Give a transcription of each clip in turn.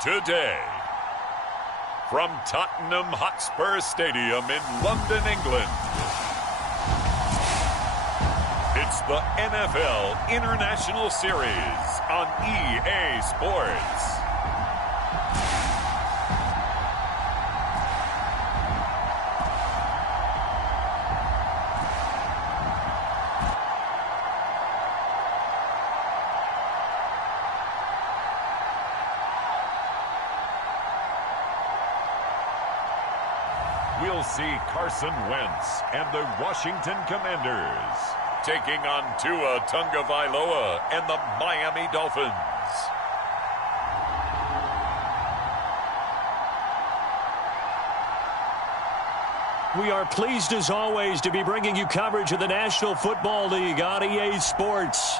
today. From Tottenham Hotspur Stadium in London, England, it's the NFL International Series on EA Sports. We'll see Carson Wentz and the Washington Commanders taking on Tua Tagovailoa and the Miami Dolphins. We are pleased as always to be bringing you coverage of the National Football League on EA Sports.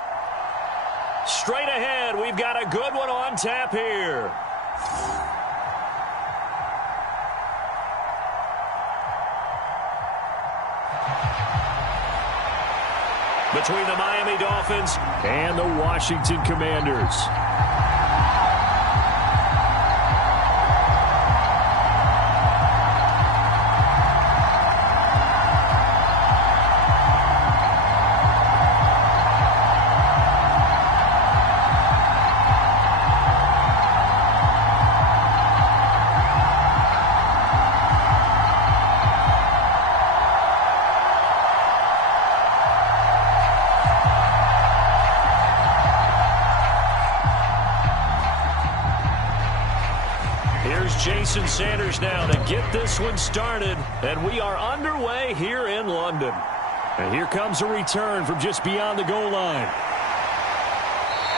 Straight ahead, we've got a good one on tap here. Between the Miami Dolphins and the Washington Commanders. Jason Sanders now to get this one started, and we are underway here in London. And here comes a return from just beyond the goal line.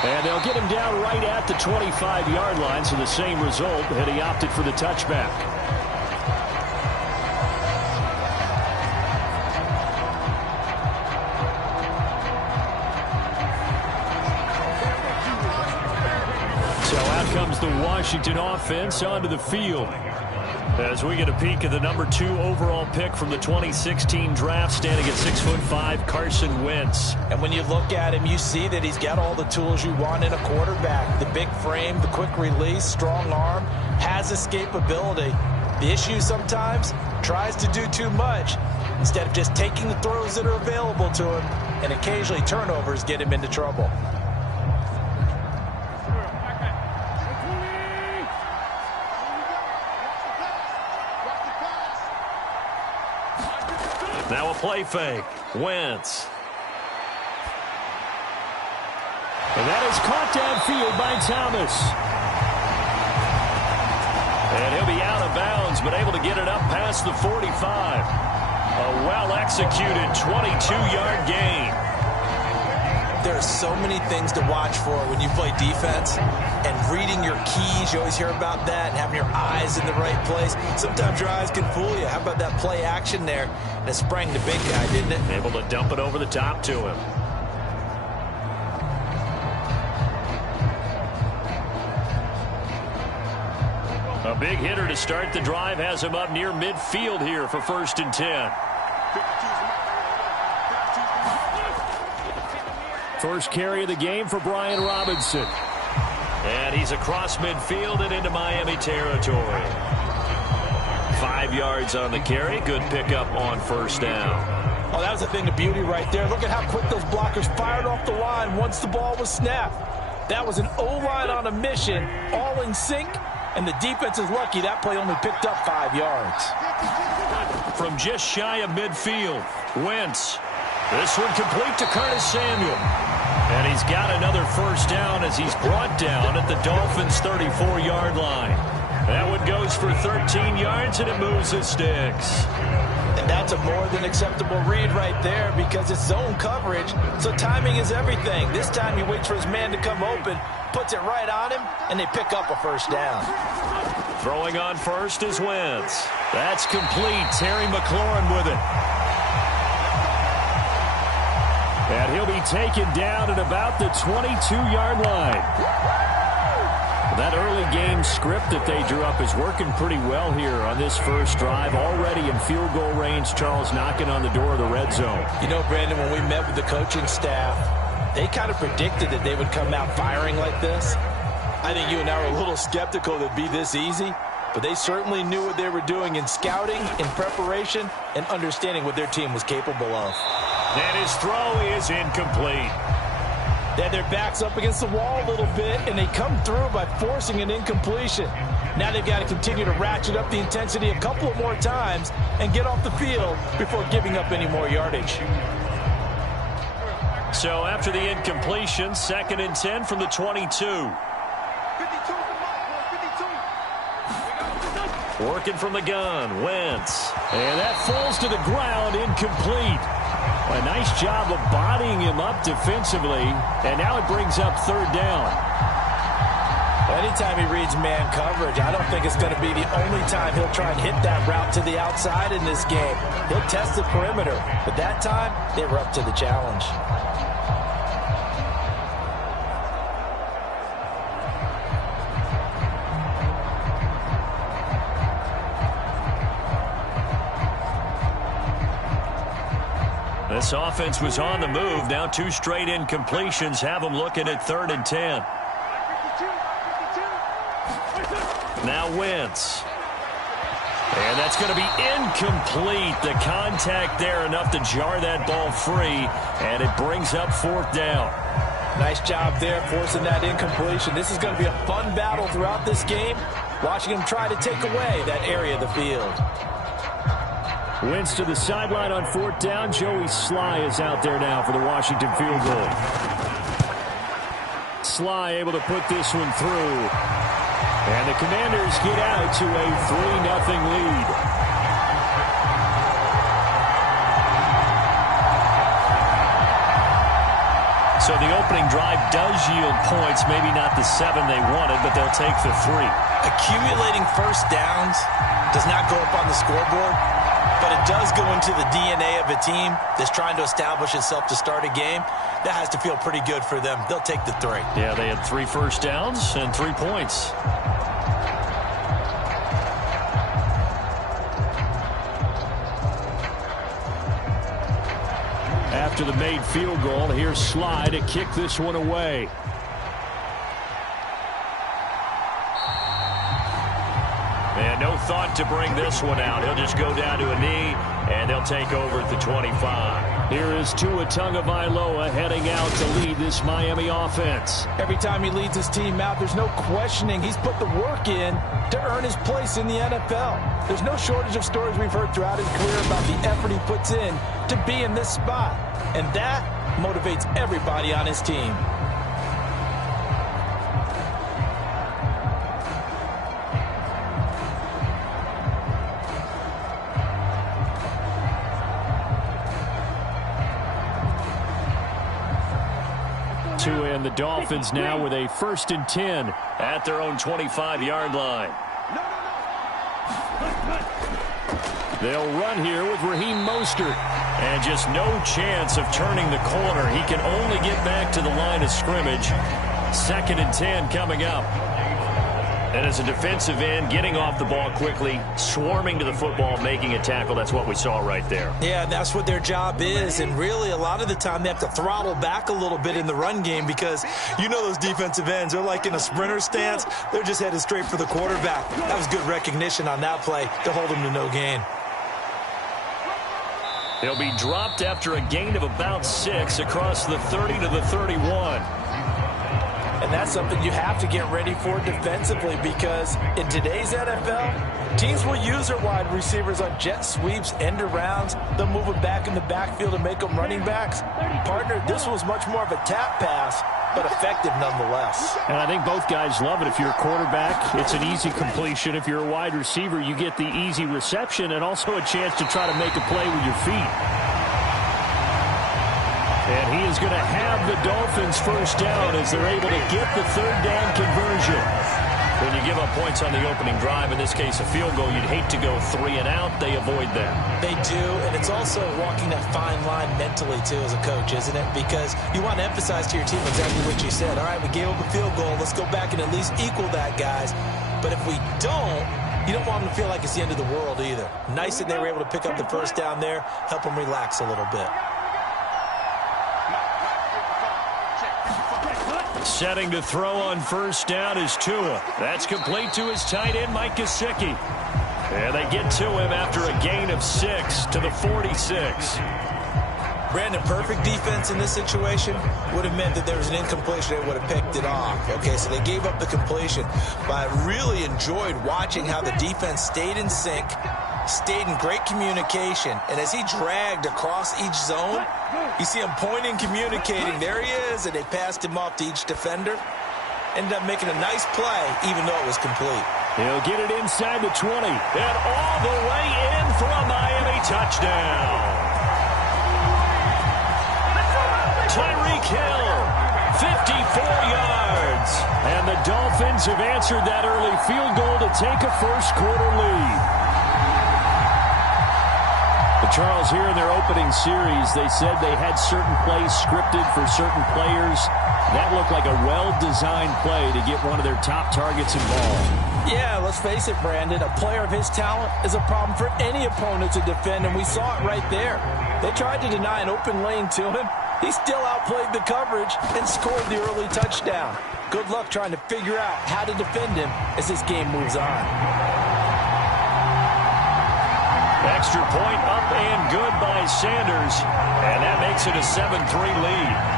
And they'll get him down right at the 25-yard line, so the same result, and he opted for the touchback. Comes the Washington offense onto the field as we get a peek at the number 2 overall pick from the 2016 draft, standing at 6'5", Carson Wentz. And when you look at him, you see that he's got all the tools you want in a quarterback. The big frame, the quick release, strong arm, has escapability. The issue sometimes, tries to do too much instead of just taking the throws that are available to him, and occasionally turnovers get him into trouble. Now a play fake. Wentz. And that is caught downfield by Thomas. And he'll be out of bounds, but able to get it up past the 45. A well-executed 22-yard gain. There are so many things to watch for when you play defense, and reading your keys, you always hear about that, and having your eyes in the right place. Sometimes your eyes can fool you. How about that play action there? And it sprang the big guy, didn't it? Able to dump it over the top to him. A big hitter to start the drive has him up near midfield here for 1st and 10. First carry of the game for Brian Robinson. And he's across midfield and into Miami territory. 5 yards on the carry. Good pickup on 1st down. Oh, that was a thing of beauty right there. Look at how quick those blockers fired off the line once the ball was snapped. That was an O-line on a mission, all in sync, and the defense is lucky that play only picked up 5 yards. From just shy of midfield, Wentz. This one complete to Curtis Samuel. And he's got another 1st down as he's brought down at the Dolphins' 34-yard line. That one goes for 13 yards, and it moves his sticks. And that's a more than acceptable read right there because it's zone coverage, so timing is everything. This time he waits for his man to come open, puts it right on him, and they pick up a 1st down. Throwing on 1st is Wentz. That's complete. Terry McLaurin with it. And he'll be taken down at about the 22-yard line. That early game script that they drew up is working pretty well here on this first drive. Already in field goal range, Charles knocking on the door of the red zone. You know, Brandon, when we met with the coaching staff, they kind of predicted that they would come out firing like this. I think you and I were a little skeptical that it'd be this easy, but they certainly knew what they were doing in scouting, in preparation, and understanding what their team was capable of. And his throw is incomplete. They had their backs up against the wall a little bit, and they come through by forcing an incompletion. Now they've got to continue to ratchet up the intensity a couple of more times and get off the field before giving up any more yardage. So after the incompletion, 2nd and 10 from the 22. Working from the gun, Wentz. And that falls to the ground, incomplete. A nice job of bodying him up defensively, and now it brings up 3rd down. Anytime he reads man coverage, I don't think it's going to be the only time he'll try and hit that route to the outside in this game. He'll test the perimeter, but that time, they were up to the challenge. This offense was on the move. Now 2 straight incompletions have them looking at 3rd and 10. Now Wentz. And that's going to be incomplete. The contact there enough to jar that ball free, and it brings up 4th down. Nice job there forcing that incompletion. This is going to be a fun battle throughout this game, watching him try to take away that area of the field. Wentz to the sideline on 4th down. Joey Sly is out there now for the Washington field goal. Sly able to put this one through. And the Commanders get out to a 3-0 lead. So the opening drive does yield points, maybe not the 7 they wanted, but they'll take the 3. Accumulating first downs does not go up on the scoreboard, but it does go into the DNA of a team that's trying to establish itself to start a game. That has to feel pretty good for them. They'll take the 3. Yeah, they had 3 first downs and 3 points. After the made field goal, here's Sly to kick this one away. And no thought to bring this one out. He'll just go down to a knee, and they'll take over at the 25. Here is Tua Tagovailoa heading out to lead this Miami offense. Every time he leads his team out, there's no questioning. He's put the work in to earn his place in the NFL. There's no shortage of stories we've heard throughout his career about the effort he puts in to be in this spot. And that motivates everybody on his team. Tua and the Dolphins now with a 1st and 10 at their own 25-yard line. They'll run here with Raheem Mostert. And just no chance of turning the corner. He can only get back to the line of scrimmage. 2nd and 10 coming up. And as a defensive end, getting off the ball quickly, swarming to the football, making a tackle. That's what we saw right there. Yeah, that's what their job is. And really, a lot of the time, they have to throttle back a little bit in the run game because you know those defensive ends, they're like in a sprinter stance. They're just headed straight for the quarterback. That was good recognition on that play to hold him to no gain. He'll be dropped after a gain of about 6 across the 30 to the 31. And that's something you have to get ready for defensively because in today's NFL, teams will use their wide receivers on jet sweeps, end arounds. They'll move them back in the backfield and make them running backs. Partner, this was much more of a tap pass, but effective nonetheless. And I think both guys love it. If you're a quarterback, it's an easy completion. If you're a wide receiver, you get the easy reception and also a chance to try to make a play with your feet. And he is going to have the Dolphins first down as they're able to get the 3rd down conversion. When you give up points on the opening drive, in this case a field goal, you'd hate to go 3 and out. They avoid that. They do, and it's also walking that fine line mentally, too, as a coach, isn't it? Because you want to emphasize to your team exactly what you said. All right, we gave up a field goal. Let's go back and at least equal that, guys. But if we don't, you don't want them to feel like it's the end of the world either. Nice that they were able to pick up the first down there, help them relax a little bit. Setting to throw on first down is Tua. That's complete to his tight end, Mike Gesicki. And they get to him after a gain of 6 to the 46. Brandon, perfect defense in this situation would have meant that there was an incompletion. They would have picked it off. Okay, so they gave up the completion. But I really enjoyed watching how the defense stayed in sync, stayed in great communication. And as he dragged across each zone, you see him pointing, communicating. There he is, and they passed him off to each defender. Ended up making a nice play, even though it was complete. He'll get it inside the 20. And all the way in for a Miami touchdown. Tyreek Hill, 54 yards. And the Dolphins have answered that early field goal to take a first-quarter lead. But Charles, here in their opening series, they said they had certain plays scripted for certain players. That looked like a well-designed play to get one of their top targets involved. Yeah, let's face it, Brandon. A player of his talent is a problem for any opponent to defend, and we saw it right there. They tried to deny an open lane to him. He still outplayed the coverage and scored the early touchdown. Good luck trying to figure out how to defend him as this game moves on. Extra point up and good by Sanders, and that makes it a 7-3 lead.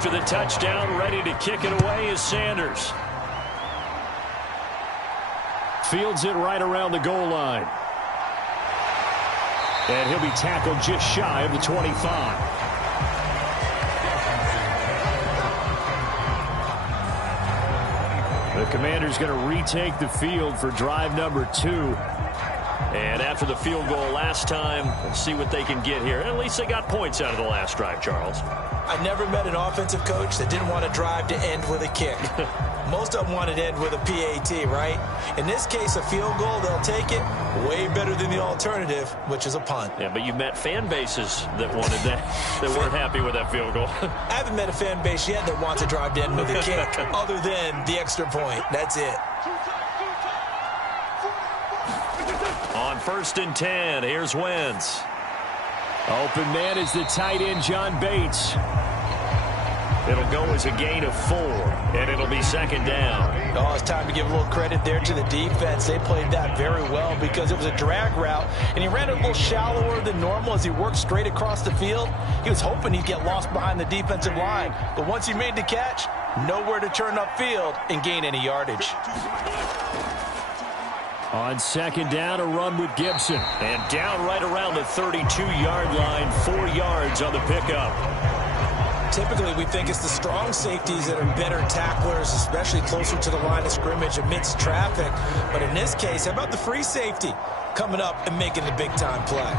After the touchdown, ready to kick it away is Sanders. Fields it right around the goal line. And he'll be tackled just shy of the 25. The Commander's going to retake the field for drive number 2. And after the field goal last time, let's see what they can get here. At least they got points out of the last drive, Charles. I never met an offensive coach that didn't want to drive to end with a kick. Most of them wanted to end with a PAT, right? In this case, a field goal, they'll take it. Way better than the alternative, which is a punt. Yeah, but you met fan bases that wanted that, that weren't happy with that field goal. I haven't met a fan base yet that wants to drive to end with a kick, other than the extra point. That's it. On 1st and 10, here's Wentz. Open man is the tight end, John Bates. It'll go as a gain of 4, and it'll be 2nd down. Oh, it's time to give a little credit there to the defense. They played that very well because it was a drag route, and he ran it a little shallower than normal as he worked straight across the field. He was hoping he'd get lost behind the defensive line, but once he made the catch, nowhere to turn upfield and gain any yardage. On 2nd down, a run with Gibson. And down right around the 32-yard line, 4 yards on the pickup. Typically, we think it's the strong safeties that are better tacklers, especially closer to the line of scrimmage amidst traffic. But in this case, how about the free safety coming up and making the big-time play?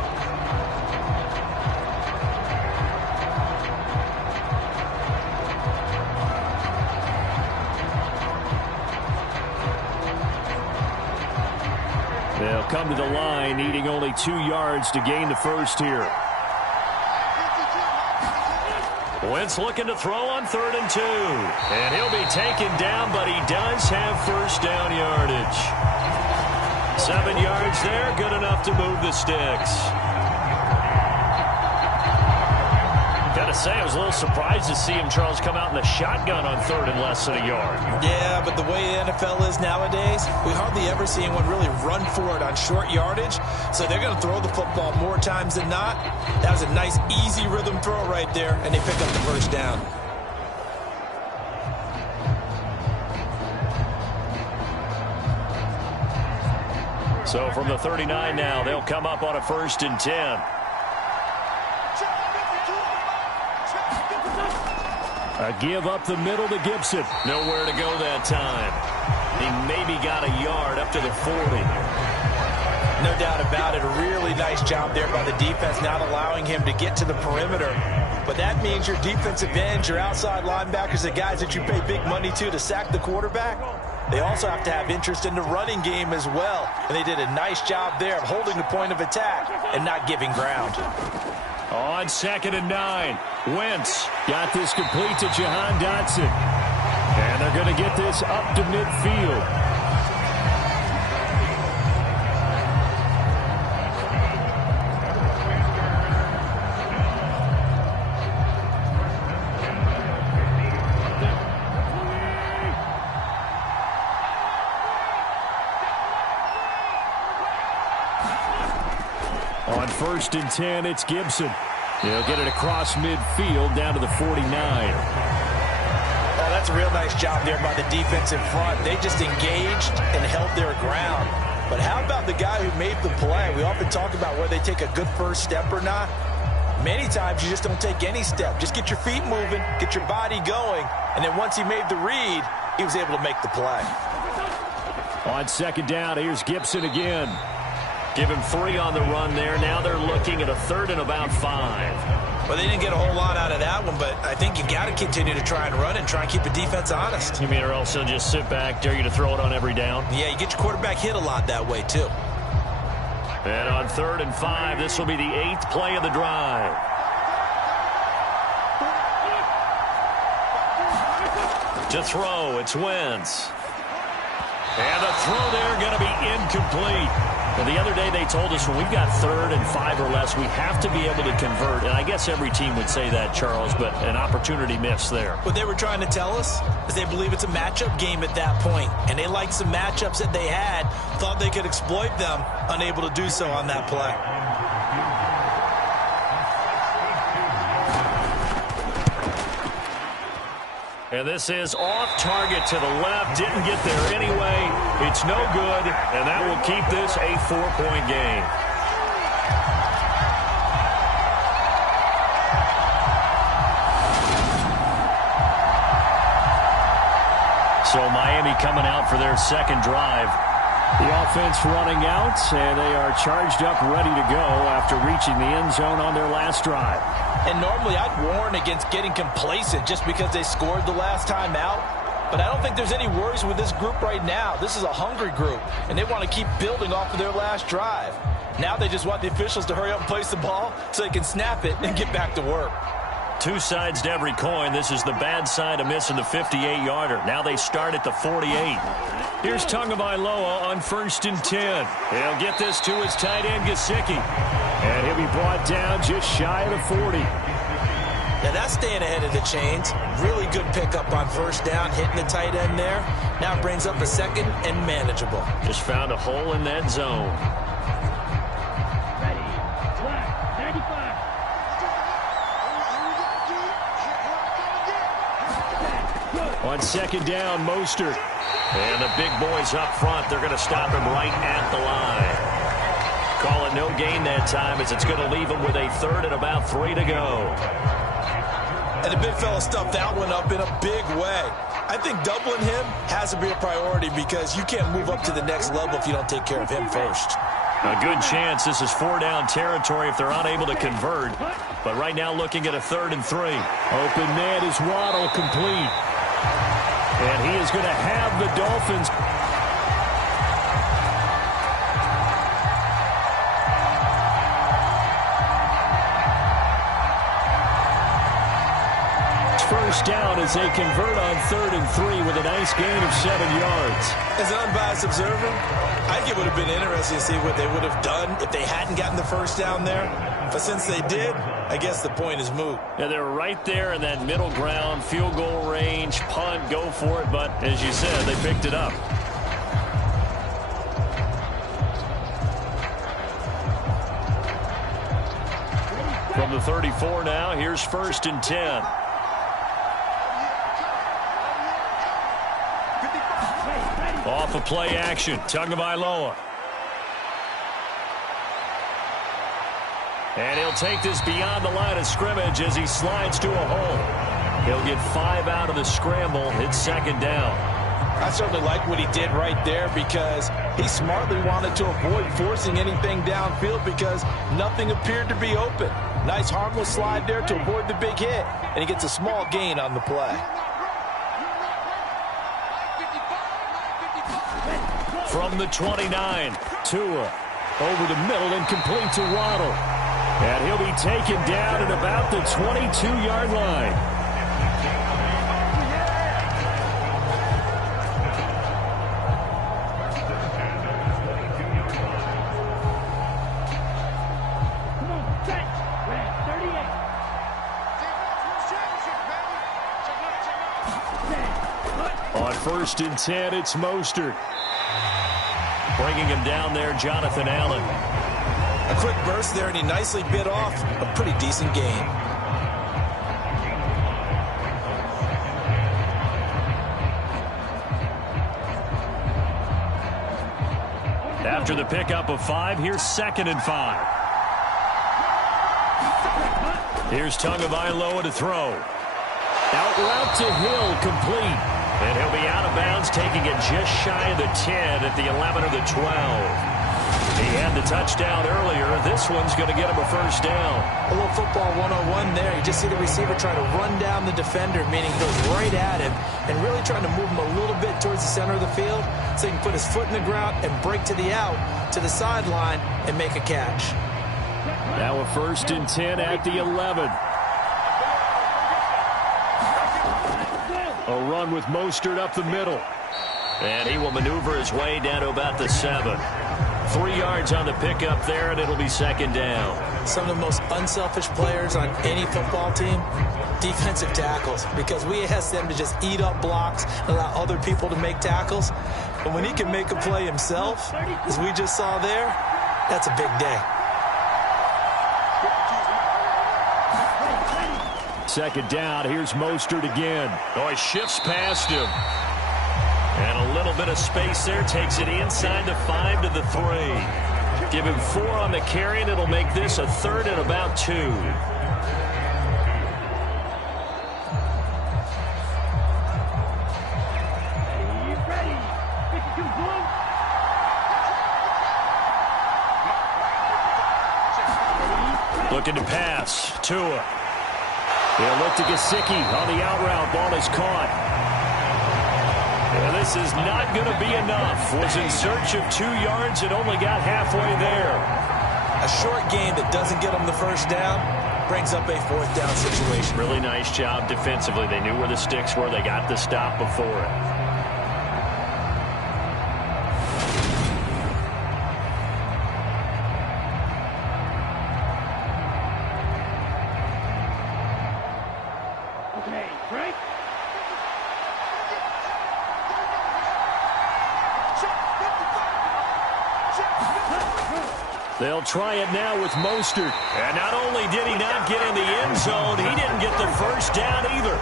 They'll come to the line, needing only 2 yards to gain the first here. Wentz looking to throw on 3rd and 2. And he'll be taken down, but he does have first down yardage. 7 yards there, good enough to move the sticks. Gotta say, I was a little surprised to see him, Charles, come out in the shotgun on 3rd and less than a yard. Yeah, but the way the NFL is nowadays, we hardly ever see anyone really run for it on short yardage. So they're going to throw the football more times than not. That was a nice, easy rhythm throw right there, and they pick up the first down. So from the 39 now, they'll come up on a 1st and 10. A give up the middle to Gibson. Nowhere to go that time. He maybe got a yard up to the 40. No doubt about it. A really nice job there by the defense, not allowing him to get to the perimeter. But that means your defensive ends, your outside linebackers, the guys that you pay big money to sack the quarterback, they also have to have interest in the running game as well. And they did a nice job there of holding the point of attack and not giving ground. On 2nd and 9, Wentz got this complete to Jahan Dotson. And they're going to get this up to midfield. On 1st and 10, it's Gibson. He'll get it across midfield down to the 49. Oh, that's a real nice job there by the defense in front. They just engaged and held their ground. But how about the guy who made the play? We often talk about whether they take a good first step or not. Many times you just don't take any step. Just get your feet moving, get your body going, and then once he made the read, he was able to make the play. On 2nd down, here's Gibson again. Give him 3 on the run there. Now they're looking at a 3rd and about 5. Well, they didn't get a whole lot out of that one, but I think you got to continue to try and run and try and keep the defense honest. You mean or else they'll just sit back, dare you to throw it on every down? Yeah, you get your quarterback hit a lot that way, too. And on 3rd and 5, this will be the 8th play of the drive. To throw, it's Wentz. And the throw there going to be incomplete. Well, the other day they told us when we've got 3rd and 5 or less, we have to be able to convert. And I guess every team would say that, Charles, but an opportunity missed there. What they were trying to tell us is they believe it's a matchup game at that point. And they liked some matchups that they had, thought they could exploit them, unable to do so on that play. And this is off target to the left. Didn't get there anyway. It's no good, and that will keep this a 4-point game. So Miami coming out for their 2nd drive. The offense running out, and they are charged up, ready to go after reaching the end zone on their last drive. And normally I'd warn against getting complacent just because they scored the last time out. But I don't think there's any worries with this group right now. This is a hungry group, and they want to keep building off of their last drive. Now they just want the officials to hurry up and place the ball so they can snap it and get back to work. 2 sides to every coin. This is the bad side of missing the 58-yarder. Now they start at the 48. Here's Tagovailoa on 1st and 10. He'll get this to his tight end, Gesicki. And he'll be brought down just shy of the 40. Now that's staying ahead of the chains. Really good pickup on 1st down, hitting the tight end there. Now it brings up a 2nd and manageable. Just found a hole in that zone. On 2nd down, Mostert. And the big boys up front, they're going to stop him right at the line. Call it no gain that time as it's going to leave him with a 3rd and about 3 to go. And the big fella stuffed that one up in a big way. I think doubling him has to be a priority because you can't move up to the next level if you don't take care of him first. A good chance this is 4-down territory if they're unable to convert. But right now looking at a 3rd and 3. Open man is Waddle, complete. And he is going to have the Dolphins. First down as they convert on 3rd and 3 with a nice gain of 7 yards. As an unbiased observer, I think it would have been interesting to see what they would have done if they hadn't gotten the 1st down there. But since they did, I guess the point is moot. Yeah, they were right there in that middle ground, field goal range, punt, go for it. But as you said, they picked it up. From the 34 now, here's 1st and 10. Off of play action, Tagovailoa. And he'll take this beyond the line of scrimmage as he slides to a hole. He'll get 5 out of the scramble. It's second down. I certainly like what he did right there because he smartly wanted to avoid forcing anything downfield because nothing appeared to be open. Nice harmless slide there to avoid the big hit, and he gets a small gain on the play. From the 29, Tua over the middle and complete to Waddle. And he'll be taken down at about the 22-yard line. On 1st and 10, it's Mostert. Bringing him down there, Jonathan Allen. A quick burst there, and he nicely bit off a pretty decent gain. After the pickup of 5, here's 2nd and 5. Here's Tagovailoa to throw. Out route to Hill, complete. And he'll be out of bounds, taking it just shy of the 10 at the 11 or the 12. He had the touchdown earlier. This one's going to get him a first down. A little football 101 there. You just see the receiver trying to run down the defender, meaning goes right at him, and really trying to move him a little bit towards the center of the field so he can put his foot in the ground and break to the out, to the sideline, and make a catch. Now a 1st and 10 at the 11. A run with Mostert up the middle. And he will maneuver his way down to about the 7. 3 yards on the pickup there, and it'll be second down. Some of the most unselfish players on any football team, defensive tackles, because we ask them to just eat up blocks and allow other people to make tackles. But when he can make a play himself, as we just saw there, that's a big day. Second down, here's Mostert again. Oh, he shifts past him. And a little bit of space there, takes it inside the 5 to the 3. Give him 4 on the carry, and it'll make this a 3rd and about 2. Looking to pass, Tua. They'll look to Gesicki on the out route. Ball is caught. And this is not going to be enough. Was in search of 2 yards and only got halfway there. A short gain that doesn't get them the first down brings up a 4th down situation. Really nice job defensively. They knew where the sticks were. They got the stop before it. They'll try it now with Mostert. And not only did he not get in the end zone, he didn't get the first down either.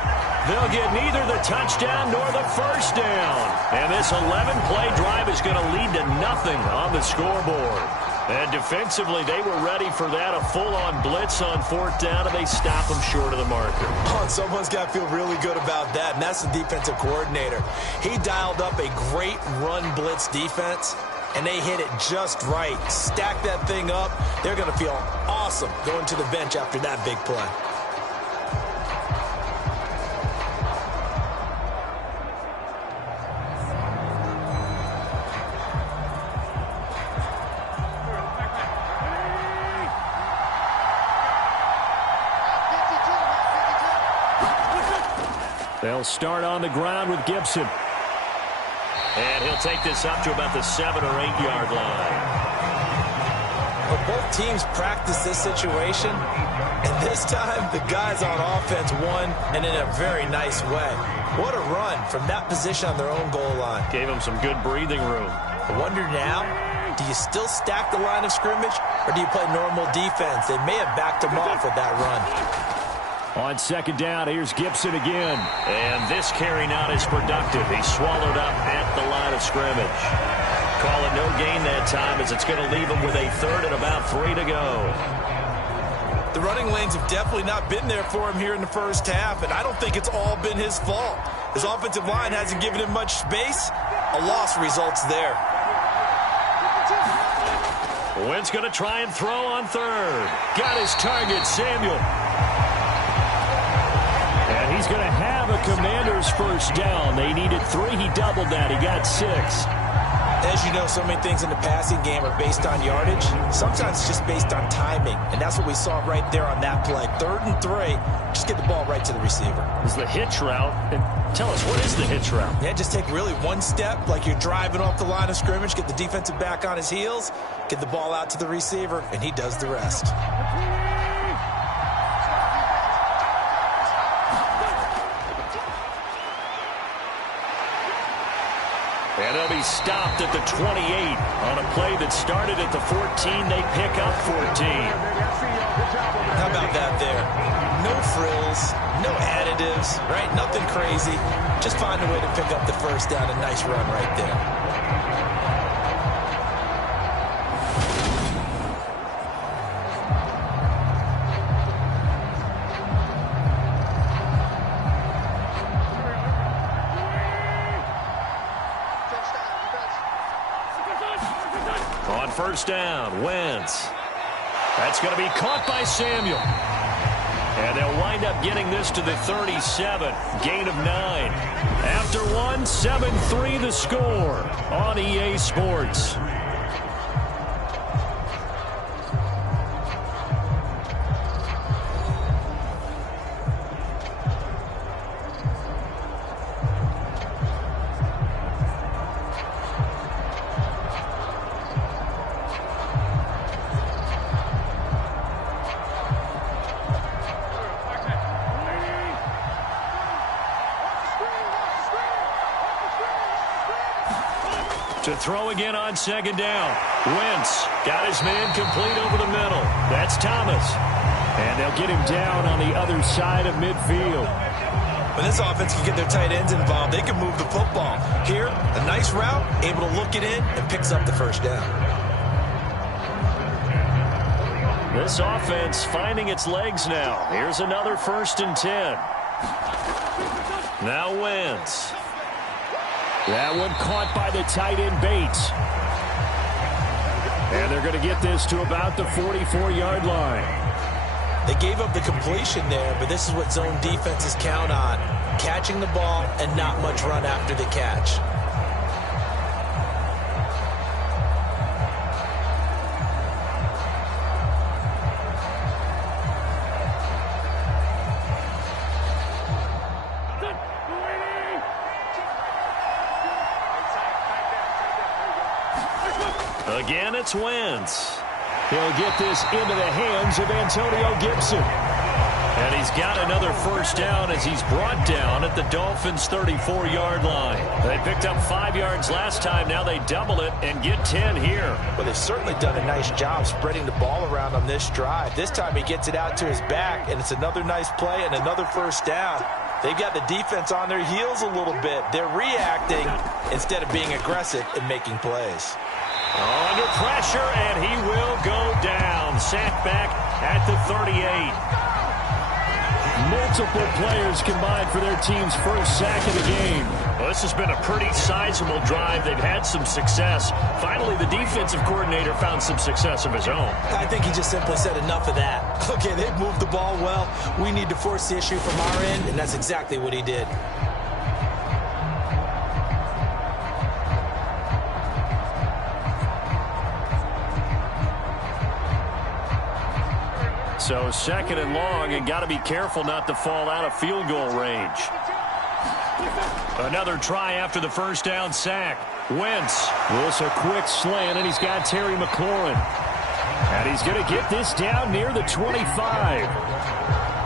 They'll get neither the touchdown nor the first down. And this 11-play drive is going to lead to nothing on the scoreboard. And defensively, they were ready for that, a full-on blitz on 4th down, and they stop them short of the marker. Oh, and someone's got to feel really good about that, and that's the defensive coordinator. He dialed up a great run blitz defense, and they hit it just right. Stack that thing up. They're going to feel awesome going to the bench after that big play. They'll start on the ground with Gibson. And he'll take this up to about the 7 or 8 yard line. But both teams practice this situation, and this time the guys on offense won, and in a very nice way. What a run from that position on their own goal line. Gave them some good breathing room. I wonder now, do you still stack the line of scrimmage, or do you play normal defense? They may have backed them off with that run. On second down, here's Gibson again. And this carry not as productive. He's swallowed up at the line of scrimmage. Call it no gain that time, as it's going to leave him with a 3rd and about 3 to go. The running lanes have definitely not been there for him here in the first half, and I don't think it's all been his fault. His offensive line hasn't given him much space. A loss results there. Wentz going to try and throw on third. Got his target, Samuel. And he's going to have a Commanders first down. They needed 3. He doubled that. He got 6. As you know, so many things in the passing game are based on yardage. Sometimes it's just based on timing, and that's what we saw right there on that play. 3rd and 3, just get the ball right to the receiver. It's the hitch route. And tell us, what is the hitch route? Yeah, just take really one step like you're driving off the line of scrimmage, get the defensive back on his heels, get the ball out to the receiver, and he does the rest. And they'll be stopped at the 28 on a play that started at the 14. They pick up 14. How about that there? No frills, no additives, right? Nothing crazy. Just find a way to pick up the first down. A nice run right there. On first down, Wentz. That's going to be caught by Samuel. And they'll wind up getting this to the 37. Gain of 9. After 1, 7-3 the score on EA Sports. To throw again on second down. Wentz got his man complete over the middle. That's Thomas. And they'll get him down on the other side of midfield. When this offense can get their tight ends involved, they can move the football. Here, a nice route, able to look it in, and picks up the first down. This offense finding its legs now. Here's another 1st and 10. Now Wentz. That one caught by the tight end Bates. And they're going to get this to about the 44-yard line. They gave up the completion there, but this is what zone defenses count on. Catching the ball and not much run after the catch. Again, it's Wentz. He'll get this into the hands of Antonio Gibson. And he's got another first down as he's brought down at the Dolphins' 34-yard line. They picked up 5 yards last time. Now they double it and get 10 here. Well, they've certainly done a nice job spreading the ball around on this drive. This time he gets it out to his back, and it's another nice play and another first down. They've got the defense on their heels a little bit. They're reacting instead of being aggressive and making plays. Under pressure, and he will go down. Sacked back at the 38. Multiple players combined for their team's first sack of the game. Well, this has been a pretty sizable drive. They've had some success. Finally, the defensive coordinator found some success of his own. I think he just simply said enough of that. Okay, they've moved the ball well. We need to force the issue from our end, and that's exactly what he did. So 2nd and long, and got to be careful not to fall out of field goal range. Another try after the first down sack. Wentz. This a quick slant, and he's got Terry McLaurin. And he's going to get this down near the 25.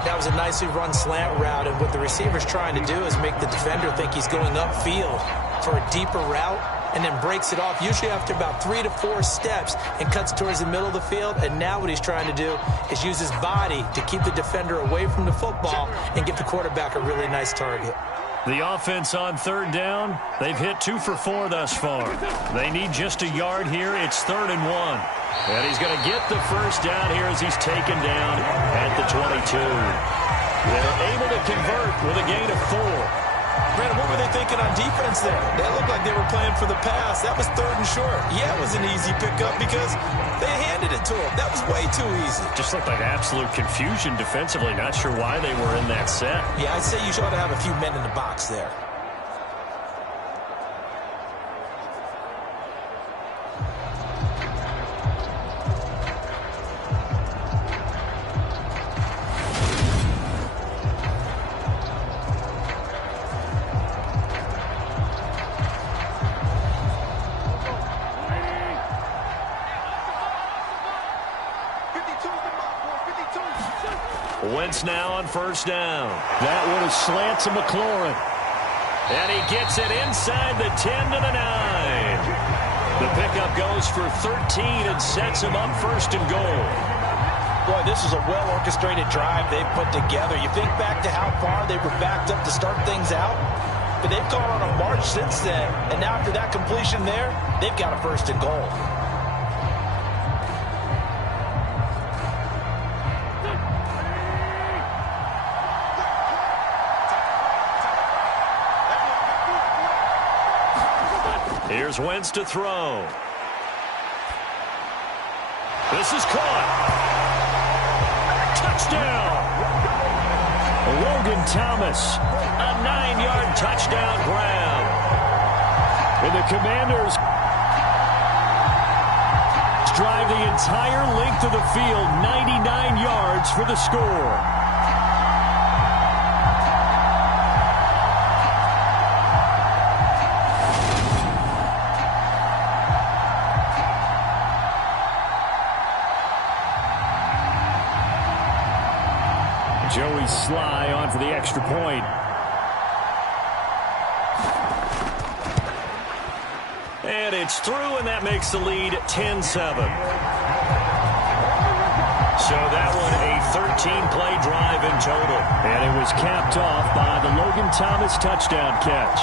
That was a nicely run slant route, and what the receiver's trying to do is make the defender think he's going upfield for a deeper route, and then breaks it off, usually after about 3 to 4 steps, and cuts towards the middle of the field. And now what he's trying to do is use his body to keep the defender away from the football and give the quarterback a really nice target. The offense on 3rd down, they've hit 2 for 4 thus far. They need just a yard here. It's 3rd and 1. And he's going to get the first down here as he's taken down at the 22. They're able to convert with a gain of 4. Brandon, what were they thinking on defense there? They looked like they were playing for the pass. That was 3rd and short. Yeah, it was an easy pickup because they handed it to him. That was way too easy. Just looked like absolute confusion defensively. Not sure why they were in that set. Yeah, I'd say you ought to have a few men in the box there. Wentz now on first down. That one is slant to McLaurin. And he gets it inside the 10 to the 9. The pickup goes for 13 and sets him up first and goal. Boy, this is a well-orchestrated drive they've put together. You think back to how far they were backed up to start things out, but they've gone on a march since then. And now after that completion there, they've got a first and goal. Here's Wentz to throw. This is caught. Touchdown. Logan Thomas. A 9-yard touchdown grab. And the Commanders drive the entire length of the field, 99 yards for the score. Joey Sly on for the extra point. And it's through, and that makes the lead 10-7. So that one a 13-play drive in total. And it was capped off by the Logan Thomas touchdown catch.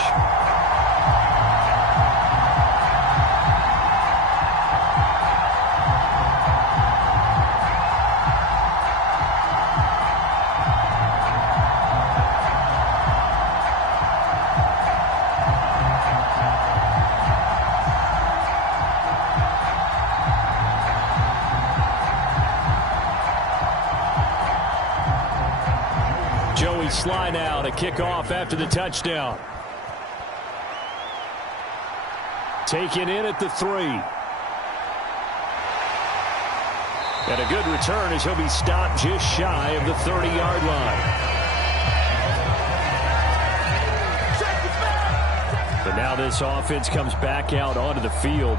Sly now to kick off after the touchdown. Taken in at the 3. And a good return as he'll be stopped just shy of the 30-yard line. But now this offense comes back out onto the field.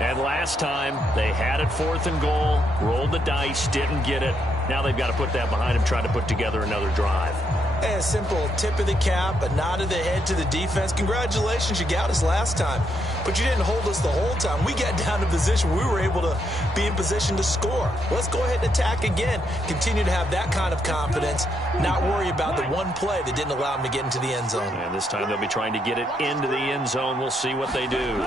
And last time they had it 4th and goal, rolled the dice, didn't get it. Now they've got to put that behind them, try to put together another drive. A simple tip of the cap, a nod of the head to the defense. Congratulations, you got us last time, but you didn't hold us the whole time. We got down to position. We were able to be in position to score. Let's go ahead and attack again. Continue to have that kind of confidence, not worry about the one play that didn't allow them to get into the end zone. And this time they'll be trying to get it into the end zone. We'll see what they do.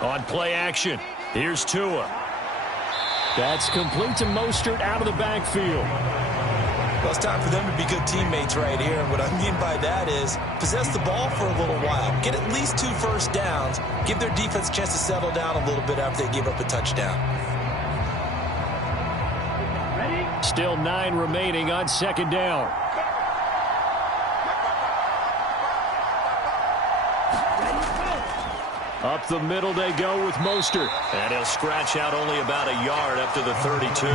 On play action, here's Tua. That's complete to Mostert out of the backfield. Well, it's time for them to be good teammates right here. And what I mean by that is possess the ball for a little while. Get at least 2 first downs. Give their defense a chance to settle down a little bit after they give up a touchdown. Still 9 remaining on 2nd down. Up the middle they go with Mostert. And he'll scratch out only about a yard up to the 32.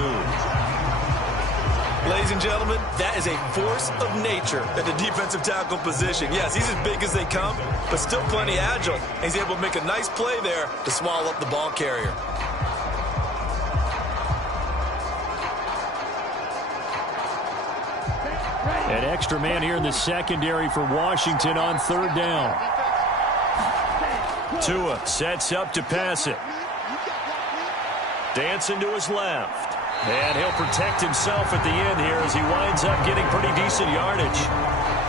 Ladies and gentlemen, that is a force of nature at the defensive tackle position. Yes, he's as big as they come, but still plenty agile. And he's able to make a nice play there to swallow up the ball carrier. An extra man here in the secondary for Washington on 3rd down. Tua sets up to pass it. Dancing to his left. And he'll protect himself at the end here as he winds up getting pretty decent yardage.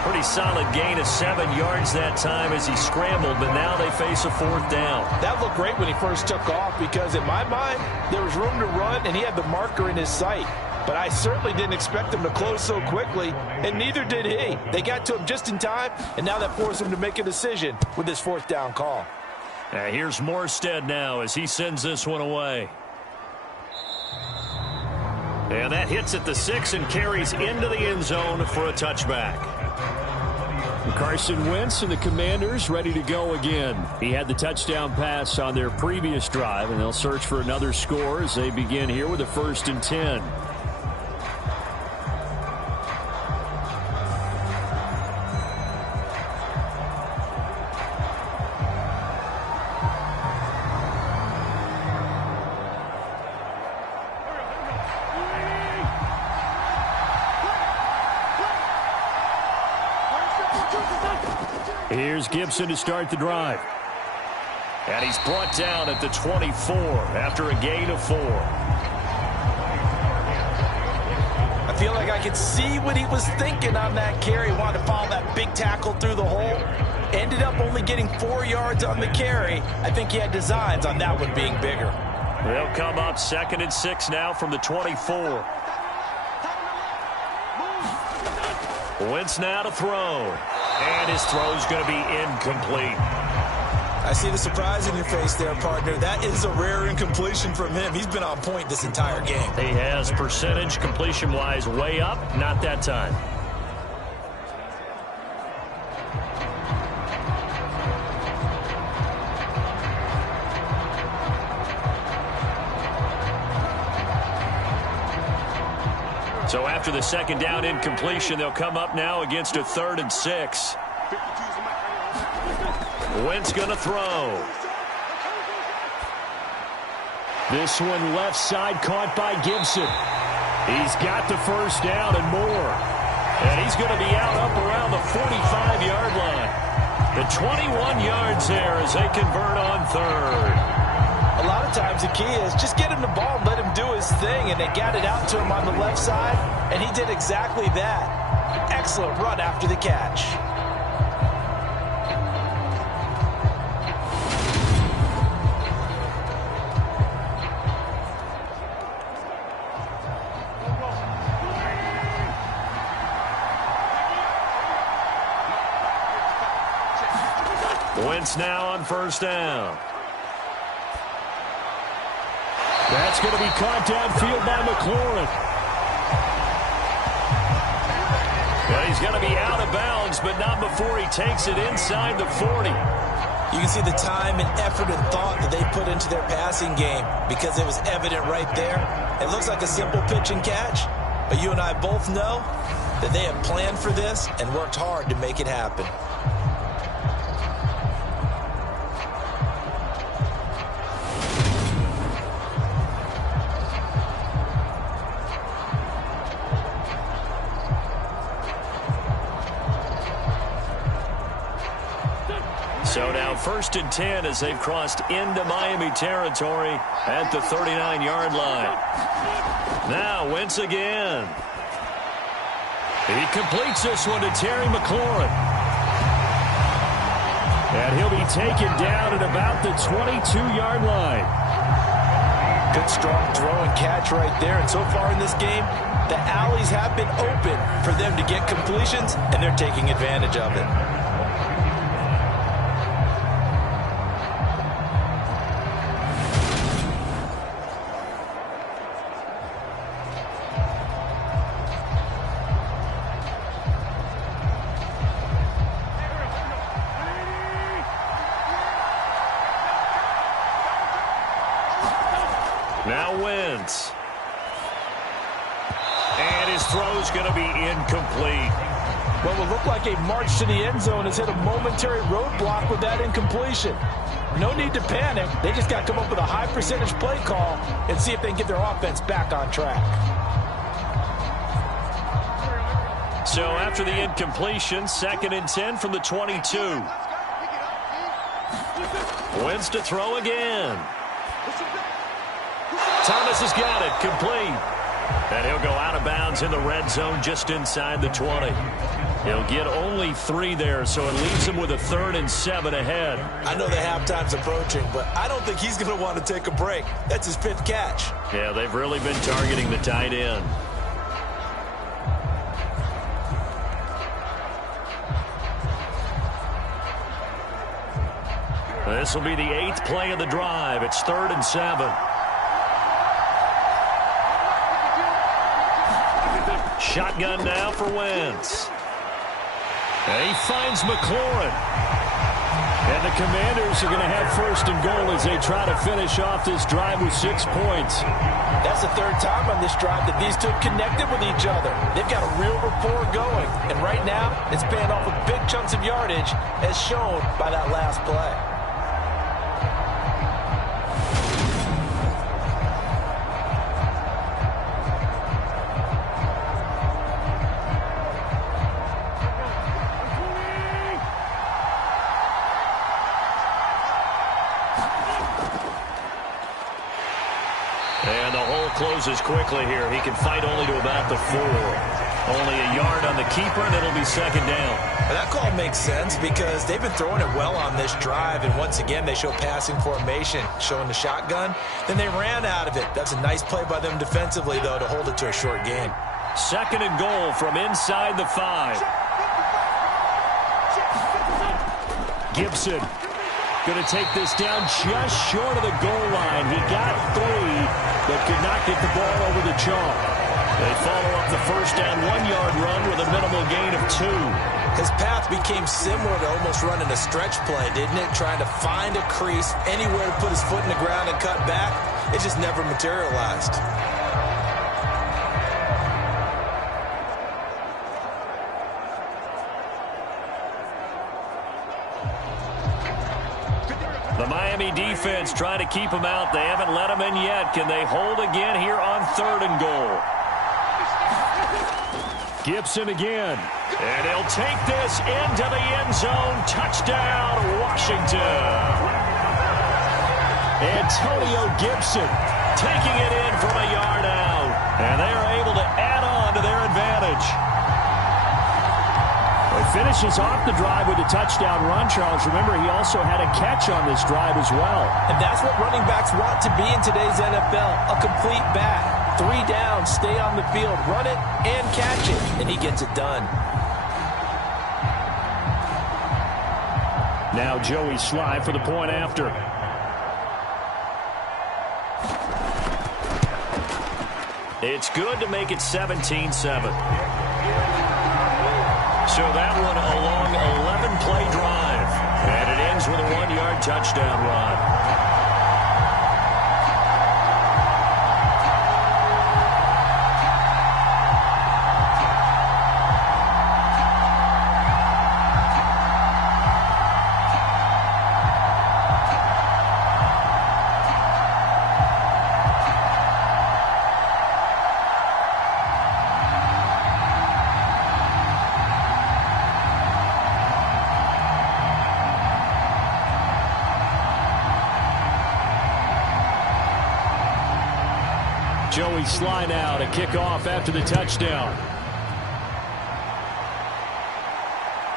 Pretty solid gain of 7 yards that time as he scrambled, but now they face a 4th down. That looked great when he first took off because, in my mind, there was room to run, and he had the marker in his sight. But I certainly didn't expect him to close so quickly, and neither did he. They got to him just in time, and now that forced him to make a decision with his 4th down call. Here's Morstead now as he sends this one away. And that hits at the 6 and carries into the end zone for a touchback. Carson Wentz and the Commanders ready to go again. He had the touchdown pass on their previous drive, and they'll search for another score as they begin here with a 1st and 10. Here's Gibson to start the drive. And he's brought down at the 24 after a gain of 4. I feel like I could see what he was thinking on that carry. He wanted to follow that big tackle through the hole. Ended up only getting 4 yards on the carry. I think he had designs on that one being bigger. They'll come up 2nd and 6 now from the 24. Wentz now to throw. And his throw's going to be incomplete. I see the surprise in your face there, partner. That is a rare incompletion from him. He's been on point this entire game. He has percentage completion-wise way up, not that time. So after the 2nd down incompletion, they'll come up now against a 3rd and 6. Wentz going to throw. This one left side caught by Gibson. He's got the 1st down and more. And he's going to be out up around the 45-yard line. The 21 yards there as they convert on 3rd. A lot of times the key is just get him the ball and let him do his thing, and they got it out to him on the left side, and he did exactly that. Excellent run after the catch. Wentz now on 1st down. That's going to be caught downfield by McLaurin. Well, he's going to be out of bounds, but not before he takes it inside the 40. You can see the time and effort and thought that they put into their passing game because it was evident right there. It looks like a simple pitch and catch, but you and I both know that they have planned for this and worked hard to make it happen. So now 1st and 10 as they've crossed into Miami territory at the 39-yard line. Now Wentz again. He completes this one to Terry McLaurin. And he'll be taken down at about the 22-yard line. Good strong throw and catch right there. And so far in this game, the alleys have been open for them to get completions, and they're taking advantage of it. Now Wentz. And his throw's going to be incomplete. What will look like a march to the end zone has hit a momentary roadblock with that incompletion. No need to panic. They just got to come up with a high percentage play call and see if they can get their offense back on track. So after the incompletion, 2nd and 10 from the 22. Wentz to throw again. Thomas has got it, complete. And he'll go out of bounds in the red zone just inside the 20. He'll get only 3 there, so it leaves him with a 3rd and 7 ahead. I know the halftime's approaching, but I don't think he's going to want to take a break. That's his 5th catch. Yeah, they've really been targeting the tight end. This will be the 8th play of the drive. It's 3rd and 7. Shotgun now for Wentz. And he finds McLaurin. And the Commanders are going to have 1st and goal as they try to finish off this drive with 6 points. That's the 3rd time on this drive that these two have connected with each other. They've got a real rapport going. And right now, it's paying off with big chunks of yardage, as shown by that last play. And the hole closes quickly here. He can fight only to about the 4. Only a yard on the keeper, and it'll be 2nd down. That call makes sense because they've been throwing it well on this drive, and once again, they show passing formation, showing the shotgun. Then they ran out of it. That's a nice play by them defensively, though, to hold it to a short gain. 2nd and goal from inside the 5. Gibson going to take this down just short of the goal line. He got 3, but could not get the ball over the chalk. They follow up the 1st down 1-yard run with a minimal gain of 2. His path became similar to almost running a stretch play, didn't it? Trying to find a crease, anywhere to put his foot in the ground and cut back. It just never materialized. The Miami defense trying to keep him out. They haven't let him in yet. Can they hold again here on 3rd and goal? Gibson again. And he'll take this into the end zone. Touchdown, Washington. Antonio Gibson taking it in from a yard out. And they are able to add on to their advantage. He finishes off the drive with a touchdown run, Charles. Remember, he also had a catch on this drive as well. And that's what running backs want to be in today's NFL, a complete back. 3 down, stay on the field, run it, and catch it, and he gets it done. Now Joey Sly for the point after. It's good to make it 17-7. So that one a long 11-play drive. And it ends with a 1-yard touchdown run. Joey Sly now to kick off after the touchdown.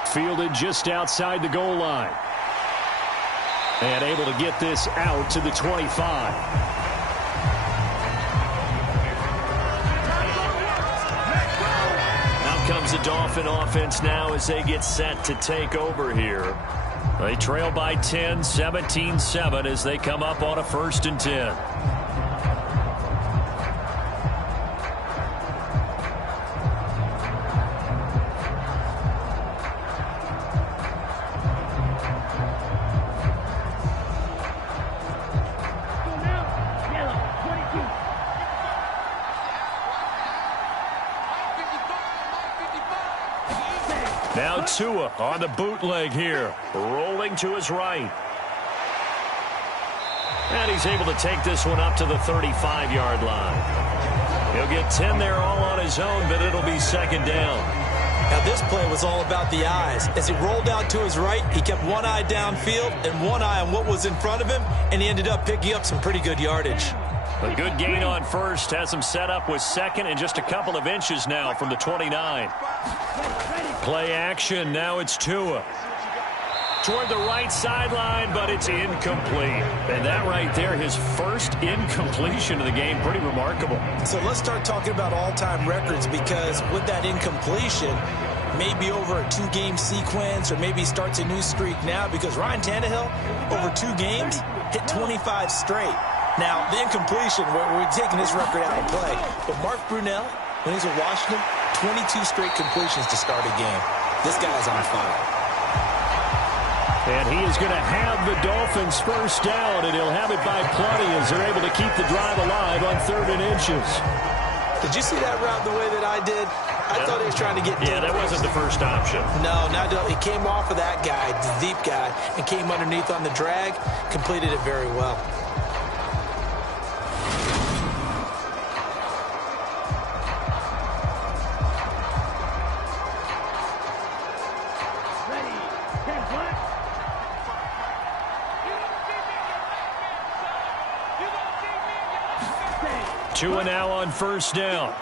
Fielded just outside the goal line. And able to get this out to the 25. Out comes the Dolphin offense now as they get set to take over here. They trail by 10, 17-7 as they come up on a 1st and 10. Now Tua on the bootleg here, rolling to his right. And he's able to take this one up to the 35-yard line. He'll get 10 there all on his own, but it'll be 2nd down. Now this play was all about the eyes. As he rolled out to his right, he kept one eye downfield and one eye on what was in front of him, and he ended up picking up some pretty good yardage. A good gain on first has him set up with second and just a couple of inches now from the 29. Play action. Now it's Tua. Toward the right sideline, but it's incomplete. And that right there, his first incompletion of the game, pretty remarkable. So let's start talking about all-time records, because with that incompletion, maybe over a two-game sequence, or maybe starts a new streak now, because Ryan Tannehill, over 2 games, hit 25 straight. Now, the incompletion, we're taking this record out of play. But Mark Brunell, when he's with Washington, 22 straight completions to start a game. This guy's on fire. And he is going to have the Dolphins first down, and he'll have it by plenty as they're able to keep the drive alive on 3rd and inches. Did you see that route the way that I did? I thought he was trying to get deep. Yeah, that wasn't the first option. No, not he came off of that guy, the deep guy, and came underneath on the drag, completed it very well. Tua now on first down.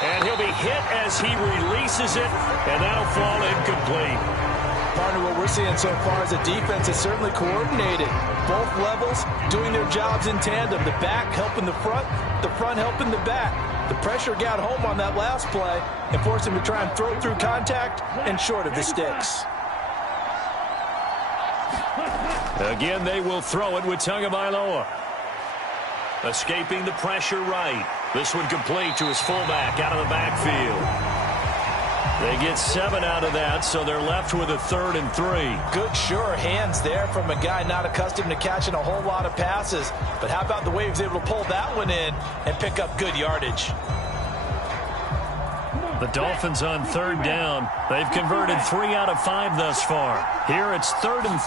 And he'll be hit as he releases it, and that'll fall incomplete. Partner, what we're seeing so far is the defense is certainly coordinated. Both levels doing their jobs in tandem. The back helping the front helping the back. The pressure got home on that last play and forced him to try and throw through contact and short of the sticks. Again, they will throw it with Tagovailoa. Escaping the pressure right. This one complete to his fullback out of the backfield. They get 7 out of that, so they're left with a 3rd and 3. Good, sure hands there from a guy not accustomed to catching a whole lot of passes. But how about the way he was able to pull that one in and pick up good yardage? The Dolphins on 3rd down. They've converted 3 out of 5 thus far. Here it's 3rd and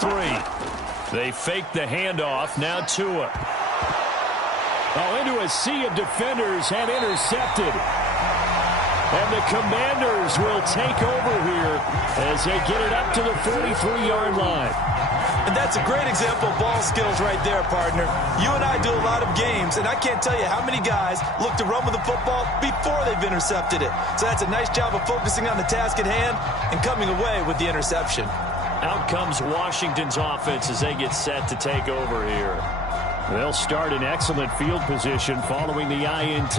3. They fake the handoff. Now Tua. Into a sea of defenders and intercepted. And the Commanders will take over here as they get it up to the 43-yard line. And that's a great example of ball skills right there, partner. You and I do a lot of games, and I can't tell you how many guys look to run with the football before they've intercepted it. So that's a nice job of focusing on the task at hand and coming away with the interception. Out comes Washington's offense as they get set to take over here. They'll start in excellent field position following the INT.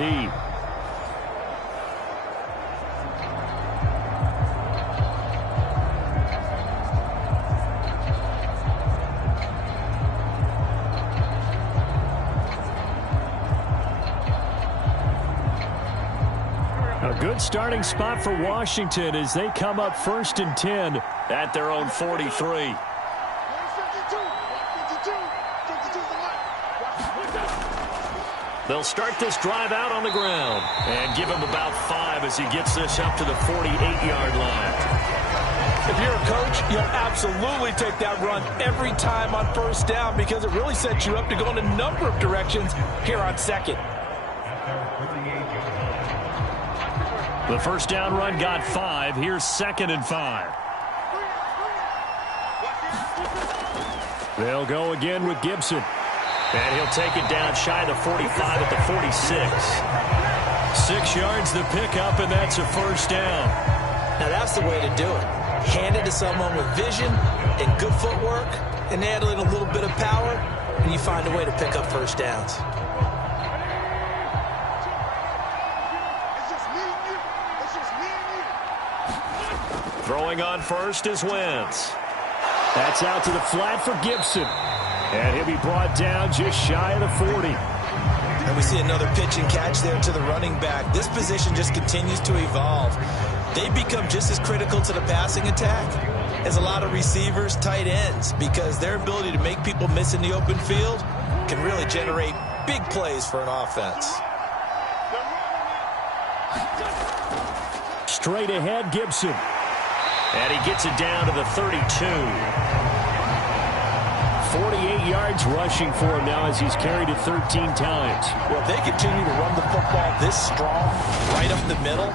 A good starting spot for Washington as they come up 1st and 10 at their own 43. They'll start this drive out on the ground and give him about 5 as he gets this up to the 48-yard line. If you're a coach, you'll absolutely take that run every time on 1st down because it really sets you up to go in a number of directions here on 2nd. The 1st down run got 5. Here's 2nd and 5. They'll go again with Gibson. And he'll take it down shy of the 45 at the 46. 6 yards the pickup, and that's a 1st down. Now that's the way to do it. Hand it to someone with vision and good footwork, and add in a little bit of power, and you find a way to pick up 1st downs. Throwing on first is Wentz. That's out to the flat for Gibson. And he'll be brought down just shy of the 40. And we see another pitch and catch there to the running back. This position just continues to evolve. They become just as critical to the passing attack as a lot of receivers, tight ends, because their ability to make people miss in the open field can really generate big plays for an offense. Straight ahead, Gibson. And he gets it down to the 32. 48 yards rushing for him now as he's carried it 13 times. Well, if they continue to run the football this strong, right up the middle,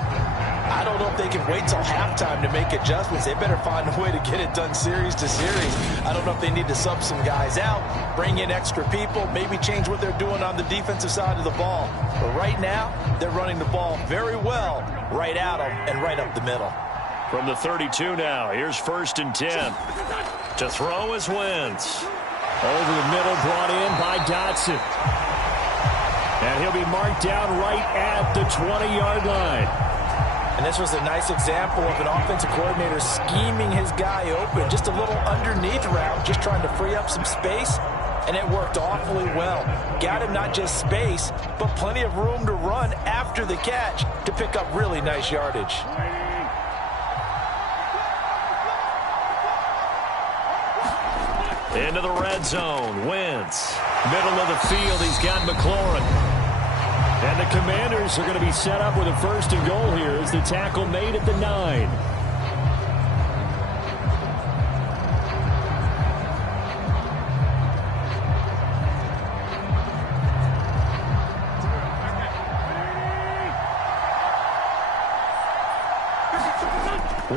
I don't know if they can wait till halftime to make adjustments. They better find a way to get it done series to series. I don't know if they need to sub some guys out, bring in extra people, maybe change what they're doing on the defensive side of the ball. But right now, they're running the ball very well right at them and right up the middle. From the 32 now, here's 1st and 10. To throw is Wentz. Over the middle, brought in by Dotson. And he'll be marked down right at the 20-yard line. And this was a nice example of an offensive coordinator scheming his guy open. Just a little underneath route, just trying to free up some space. And it worked awfully well. Got him not just space, but plenty of room to run after the catch to pick up really nice yardage. Into the red zone, Wentz. Middle of the field, he's got McLaurin. And the Commanders are going to be set up with a 1st and goal here as the tackle made at the 9.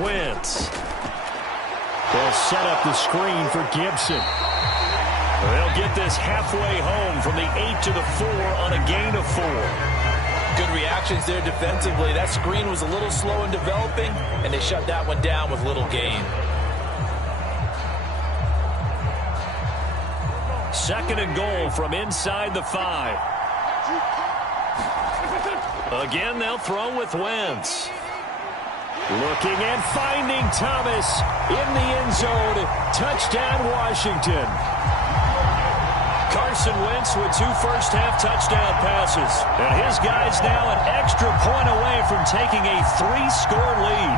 Wentz. They'll set up the screen for Gibson. They'll get this halfway home from the 8 to the 4 on a gain of 4. Good reactions there defensively. That screen was a little slow in developing, and they shut that one down with little gain. 2nd and goal from inside the 5. Again, they'll throw with Wentz. Looking and finding Thomas in the end zone. Touchdown, Washington. Carson Wentz with 2 first-half touchdown passes. And his guy's now an extra point away from taking a 3-score lead.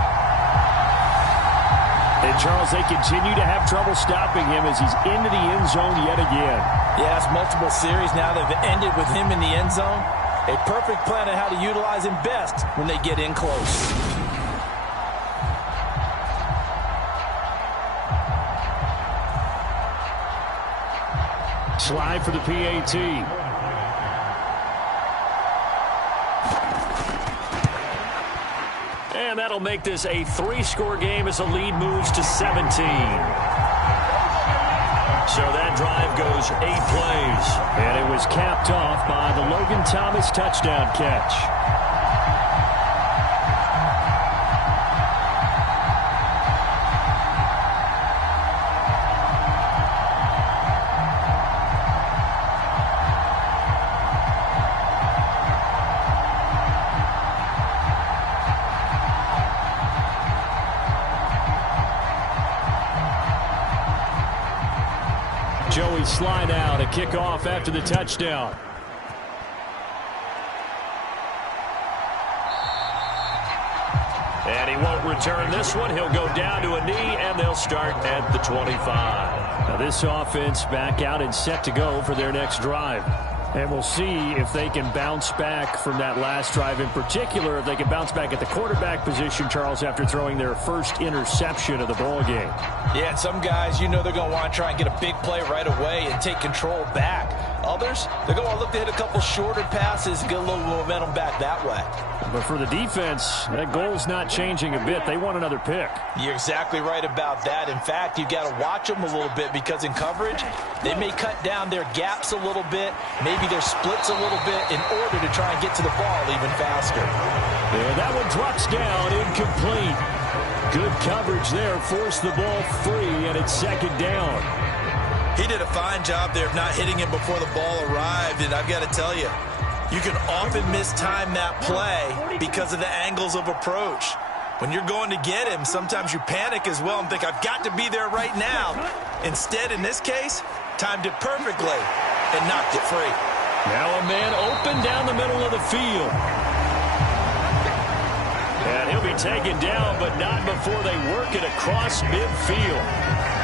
And, Charles, they continue to have trouble stopping him as he's into the end zone yet again. Yes, multiple series now that have ended with him in the end zone. A perfect plan on how to utilize him best when they get in close. Slide for the PAT. And that'll make this a 3-score game as the lead moves to 17. So that drive goes 8 plays. And it was capped off by the Logan Thomas touchdown catch. Joey slide out, a kickoff after the touchdown. And he won't return this one. He'll go down to a knee, and they'll start at the 25. Now this offense back out and set to go for their next drive. And we'll see if they can bounce back from that last drive. In particular, if they can bounce back at the quarterback position, Charles, after throwing their first interception of the ball game. Yeah, and some guys, you know they're going to want to try and get a big play right away and take control back. Others, they're going to look to hit a couple shorter passes and get a little momentum back that way. But for the defense, that goal's not changing a bit. They want another pick. You're exactly right about that. In fact, you've got to watch them a little bit because in coverage, they may cut down their gaps a little bit, maybe their splits a little bit in order to try and get to the ball even faster. Yeah, that one drops down, incomplete. Good coverage there, forced the ball free, and it's 2nd down. He did a fine job there of not hitting him before the ball arrived, and I've got to tell you, you can often mistime that play because of the angles of approach. When you're going to get him, sometimes you panic as well and think, I've got to be there right now. Instead, in this case, timed it perfectly and knocked it free. Now a man open down the middle of the field. And he'll be taken down, but not before they work it across midfield.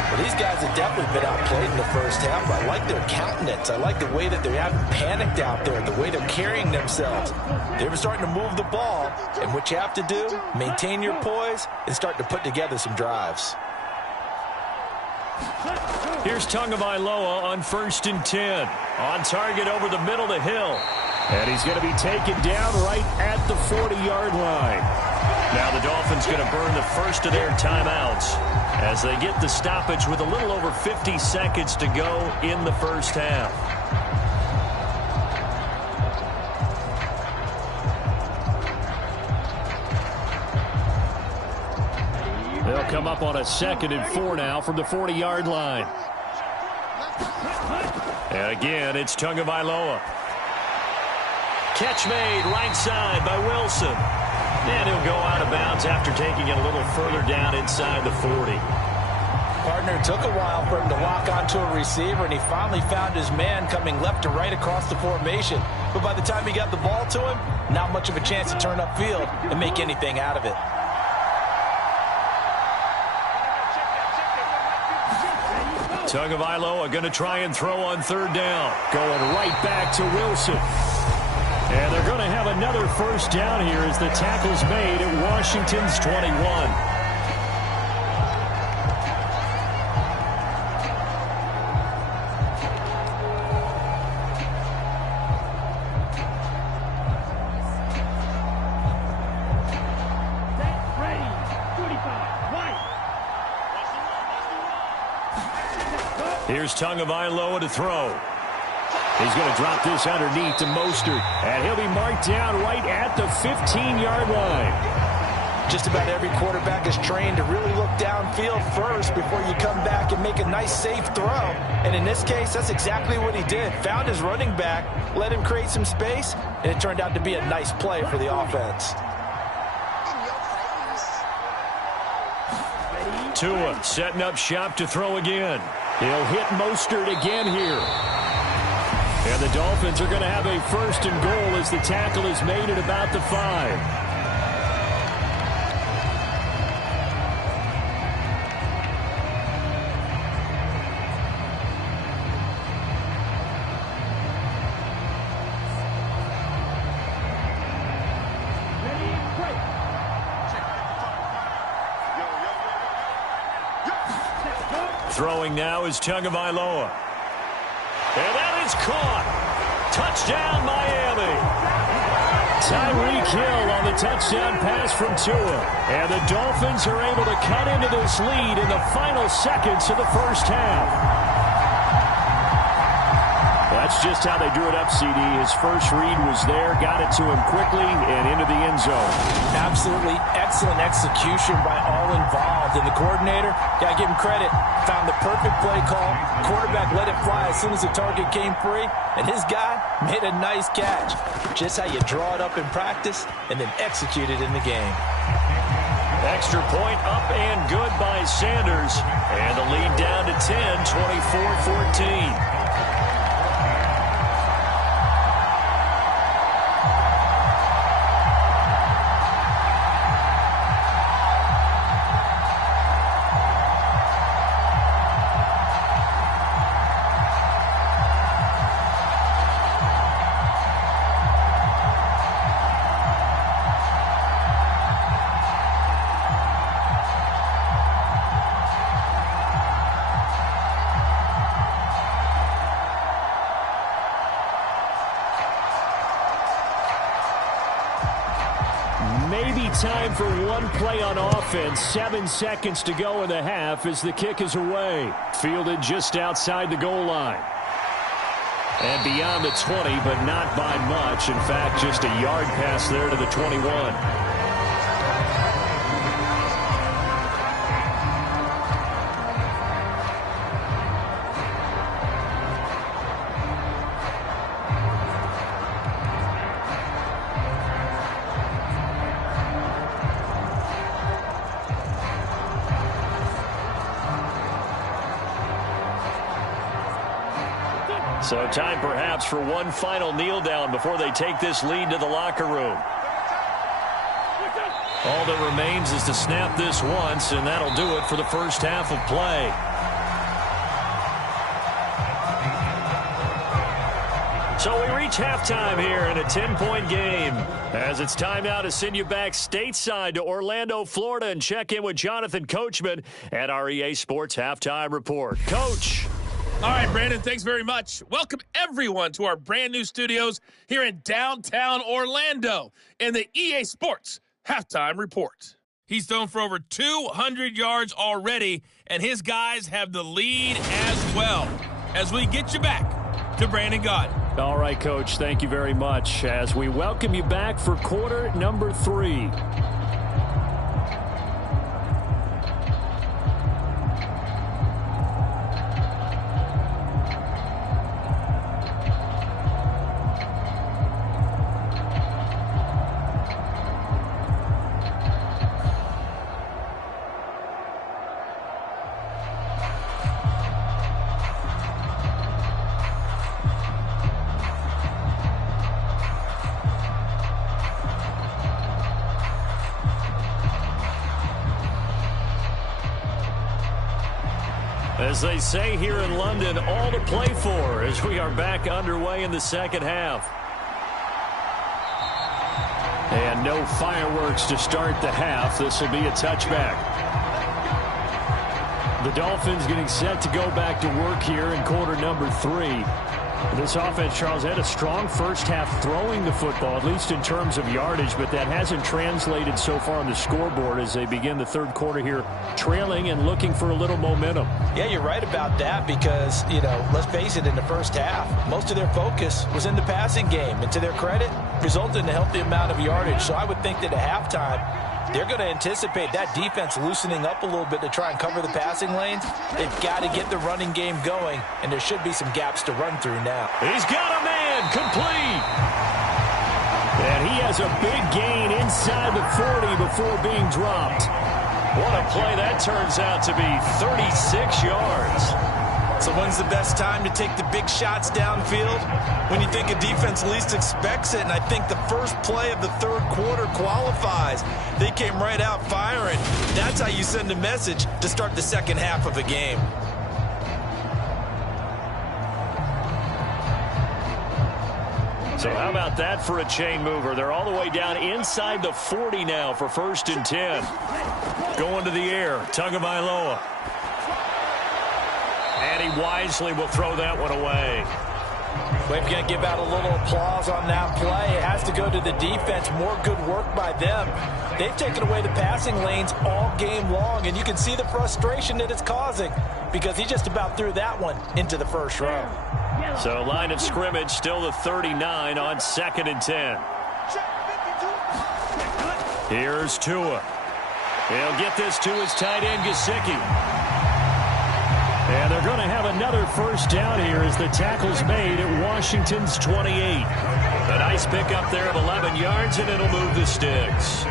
Well, these guys have definitely been outplayed in the first half. I like their countenance. I like the way that they haven't panicked out there, the way they're carrying themselves. They were starting to move the ball, and what you have to do, maintain your poise and start to put together some drives. Here's Tagovailoa on 1st and 10. On target over the middle to Hill. And he's going to be taken down right at the 40-yard line. Now the Dolphins going to burn the first of their timeouts as they get the stoppage with a little over 50 seconds to go in the first half. They'll come up on a 2nd and 4 now from the 40-yard line. And again, it's Tagovailoa. Catch made right side by Wilson. And he'll go out of bounds after taking it a little further down inside the 40. Partner took a while for him to lock onto a receiver, and he finally found his man coming left to right across the formation. But by the time he got the ball to him, not much of a chance to turn upfield and make anything out of it. Tagovailoa going to try and throw on 3rd down. Going right back to Wilson. And they're going to have another first down here as the tackle's made at Washington's 21. Here's Tagovailoa to throw. He's going to drop this underneath to Mostert, and he'll be marked down right at the 15-yard line. Just about every quarterback is trained to really look downfield first before you come back and make a nice, safe throw. And in this case, that's exactly what he did. Found his running back, let him create some space, and it turned out to be a nice play for the offense. Tua setting up shop to throw again. He'll hit Mostert again here. And the Dolphins are going to have a 1st and goal as the tackle is made at about the 5. Throwing now is Tagovailoa. And that is caught. Touchdown, Miami. Tyreek Hill on the touchdown pass from Tua. And the Dolphins are able to cut into this lead in the final seconds of the first half. That's just how they drew it up, CD. His first read was there, got it to him quickly, and into the end zone. Absolutely excellent execution by all involved. And the coordinator, got to give him credit, found the perfect play call. Quarterback let it fly as soon as the target came free, and his guy made a nice catch. Just how you draw it up in practice and then execute it in the game. Extra point up and good by Sanders. And the lead down to 10, 24-14. Maybe time for one play on offense. 7 seconds to go in the half as the kick is away. Fielded just outside the goal line. And beyond the 20, but not by much. In fact, just a yard pass there to the 21. So time perhaps for one final kneel down before they take this lead to the locker room. All that remains is to snap this once, and that'll do it for the first half of play. So we reach halftime here in a 10-point game. As it's time now to send you back stateside to Orlando, Florida, and check in with Jonathan Coachman at our EA Sports Halftime Report. Coach. All right, Brandon, thanks very much. Welcome, everyone, to our brand new studios here in downtown Orlando in the EA Sports halftime report. He's thrown for over 200 yards already, and his guys have the lead as well. As we get you back to Brandon Gaudin. All right, Coach, thank you very much. As we welcome you back for quarter number 3. As they say here in London, all to play for as we are back underway in the second half. And no fireworks to start the half. This will be a touchback. The Dolphins getting set to go back to work here in quarter number 3. This offense, Charles, had a strong first half throwing the football, at least in terms of yardage, but that hasn't translated so far on the scoreboard as they begin the third quarter here, trailing and looking for a little momentum. Yeah, you're right about that because, let's face it, in the first half, most of their focus was in the passing game. And to their credit, resulted in a healthy amount of yardage. So I would think that at halftime, they're going to anticipate that defense loosening up a little bit to try and cover the passing lanes. They've got to get the running game going, and there should be some gaps to run through now. He's got a man complete. And he has a big gain inside the 40 before being dropped. What a play that turns out to be, 36 yards. So when's the best time to take the big shots downfield? When you think a defense least expects it, and I think the first play of the third quarter qualifies. They came right out firing. That's how you send a message to start the second half of a game. So how about that for a chain mover? They're all the way down inside the 40 now for 1st and 10. Going to the air, Tagovailoa. And he wisely will throw that one away. We're going to give out a little applause on that play. It has to go to the defense. More good work by them. They've taken away the passing lanes all game long, and you can see the frustration that it's causing because he just about threw that one into the first row. So line of scrimmage still the 39 on 2nd and 10. Here's Tua. He'll get this to his tight end, Gesicki. And they're going to have another first down here as the tackle's made at Washington's 28. A nice pickup there of 11 yards, and it'll move the sticks.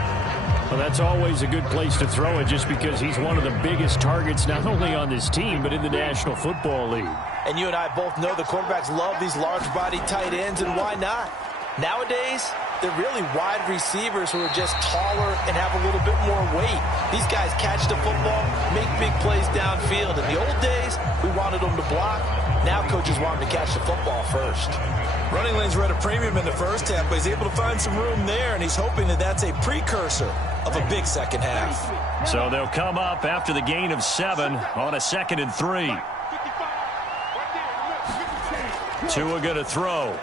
Well, that's always a good place to throw it just because he's one of the biggest targets not only on this team but in the National Football League. And you and I both know the quarterbacks love these large-body tight ends, and why not? Nowadays, they're really wide receivers who are just taller and have a little bit more weight. These guys catch the football, make big plays downfield. In the old days, we wanted them to block. Now coaches want them to catch the football first. Running lanes were at a premium in the first half, but he's able to find some room there, and he's hoping that that's a precursor of a big second half. So they'll come up after the gain of 7 on a 2nd and 3. Tua going to throw.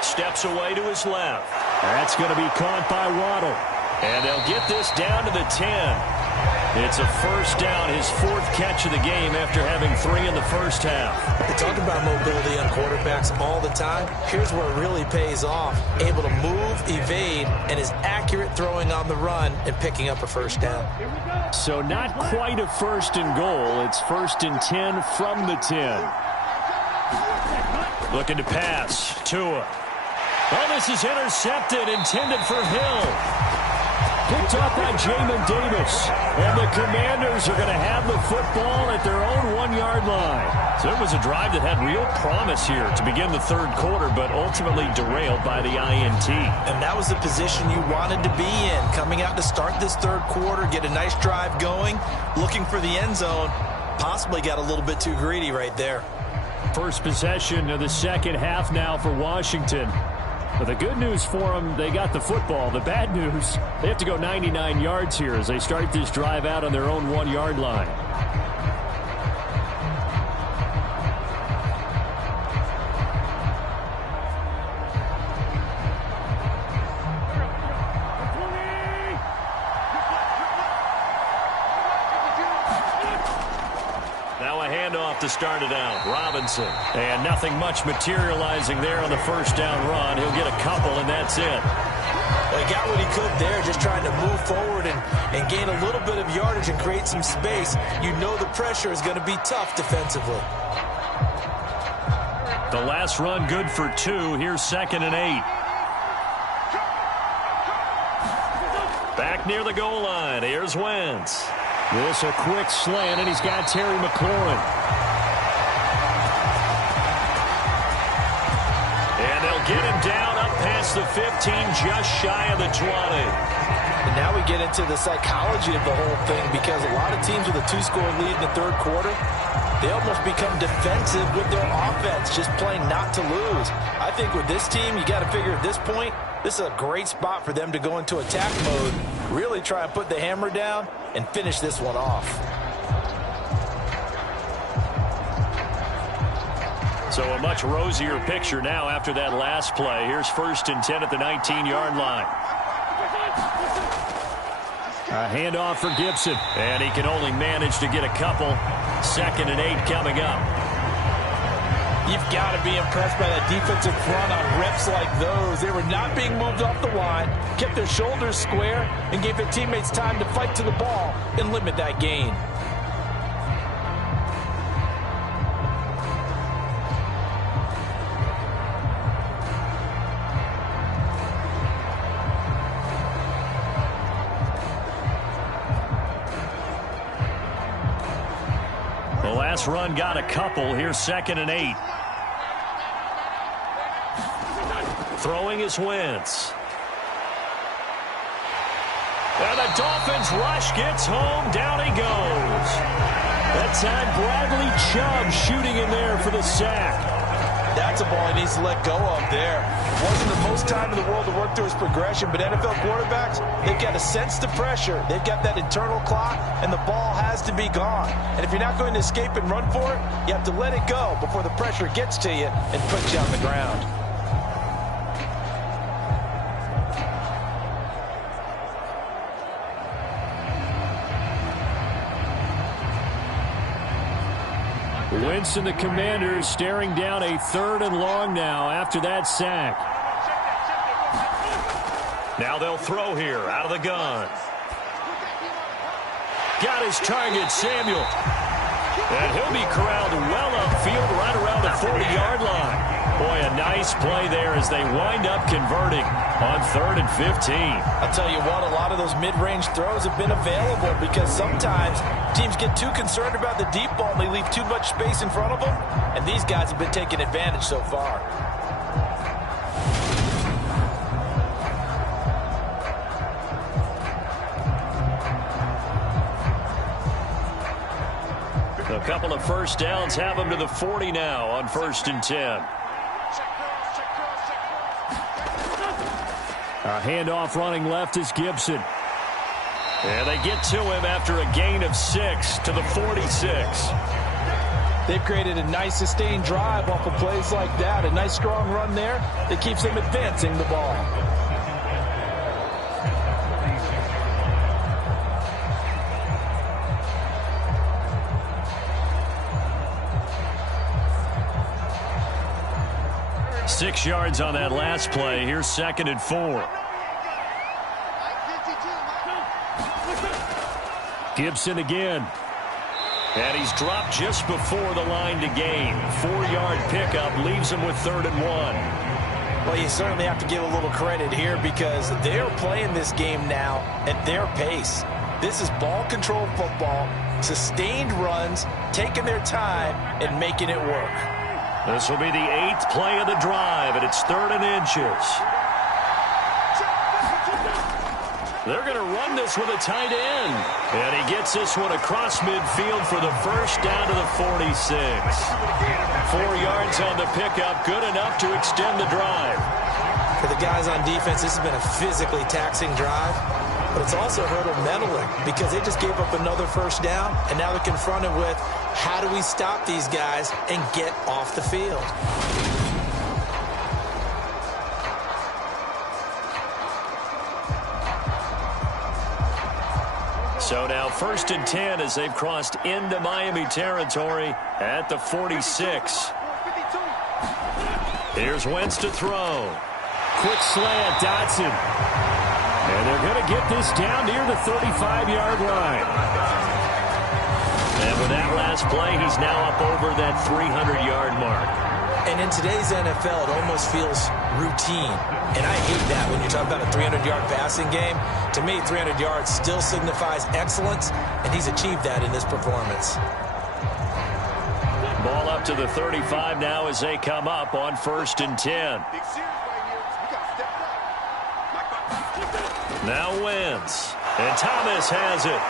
Steps away to his left. That's going to be caught by Waddle. And they'll get this down to the 10. It's a first down, his 4th catch of the game after having 3 in the first half. We talk about mobility on quarterbacks all the time. Here's where it really pays off. Able to move, evade, and is accurate throwing on the run and picking up a first down. So not quite a 1st and goal. It's 1st and 10 from the 10. Looking to pass. Tua. Oh, this is intercepted, intended for Hill. Picked off by Jamin Davis. And the Commanders are going to have the football at their own 1-yard line. So it was a drive that had real promise here to begin the third quarter, but ultimately derailed by the INT. And that was the position you wanted to be in. Coming out to start this third quarter, get a nice drive going, looking for the end zone. Possibly got a little bit too greedy right there. First possession of the second half now for Washington. But the good news for them, they got the football. The bad news, they have to go 99 yards here as they start this drive out on their own 1-yard line. handoff to start it out. Robinson. And nothing much materializing there on the first down run. He'll get a couple, and that's it. Well, he got what he could there, just trying to move forward and gain a little bit of yardage and create some space. You know the pressure is going to be tough defensively. The last run good for 2. Here's 2nd and 8. Back near the goal line. Here's Wentz. This a quick slant, and he's got Terry McLaurin. And they'll get him down up past the 15, just shy of the 20. And now we get into the psychology of the whole thing, because a lot of teams with a 2-score lead in the third quarter, they almost become defensive with their offense, just playing not to lose. I think with this team, you got to figure at this point, this is a great spot for them to go into attack mode, really try and put the hammer down and finish this one off. So a much rosier picture now after that last play. Here's 1st and 10 at the 19-yard line. A handoff for Gibson, and he can only manage to get a couple. 2nd and 8 coming up. You've got to be impressed by that defensive front on reps like those. They were not being moved off the line, kept their shoulders square, and gave their teammates time to fight to the ball and limit that gain. Last run got a couple. Here's 2nd and 8. Throwing is Wentz. And the Dolphins rush gets home. Down he goes. That time Bradley Chubb shooting in there for the sack. That's a ball he needs to let go of there. Wasn't the most time in the world to work through his progression, but NFL quarterbacks, they've got to sense the pressure. They've got that internal clock, and the ball has to be gone. And if you're not going to escape and run for it, you have to let it go before the pressure gets to you and puts you on the ground. Wentz and the Commanders staring down a 3rd and long now after that sack. Now they'll throw here out of the gun. Got his target, Samuel. And he'll be corralled well upfield right around the 40-yard line. Boy, a nice play there as they wind up converting on 3rd and 15. I'll tell you what, a lot of those mid-range throws have been available because sometimes teams get too concerned about the deep ball and they leave too much space in front of them, and these guys have been taking advantage so far. A couple of first downs have them to the 40 now on 1st and 10. A handoff running left is Gibson. And they get to him after a gain of 6 to the 46. They've created a nice sustained drive off of plays like that. A nice strong run there that keeps them advancing the ball. Six yards on that last play. Here's 2nd and 4. Gibson again. And he's dropped just before the line to gain. 4-yard pickup leaves him with 3rd and 1. Well, you certainly have to give a little credit here because they're playing this game now at their pace. This is ball control football, sustained runs, taking their time and making it work. This will be the 8th play of the drive, and it's 3rd and inches. They're going to run this with a tight end. And he gets this one across midfield for the first down to the 46. 4 yards on the pickup, good enough to extend the drive. For the guys on defense, this has been a physically taxing drive, but it's also hurt them mentally because they just gave up another first down, and now they're confronted with how do we stop these guys and get off the field. So now 1st and 10 as they've crossed into Miami territory at the 46. Here's Wentz to throw. Quick slant, Dotson. And they're going to get this down near the 35-yard line. And with that last play, he's now up over that 300-yard mark. And in today's NFL, it almost feels routine. And I hate that when you talk about a 300-yard passing game. To me, 300 yards still signifies excellence, and he's achieved that in this performance. Ball up to the 35 now as they come up on 1st and 10. Now Wentz. And Thomas has it.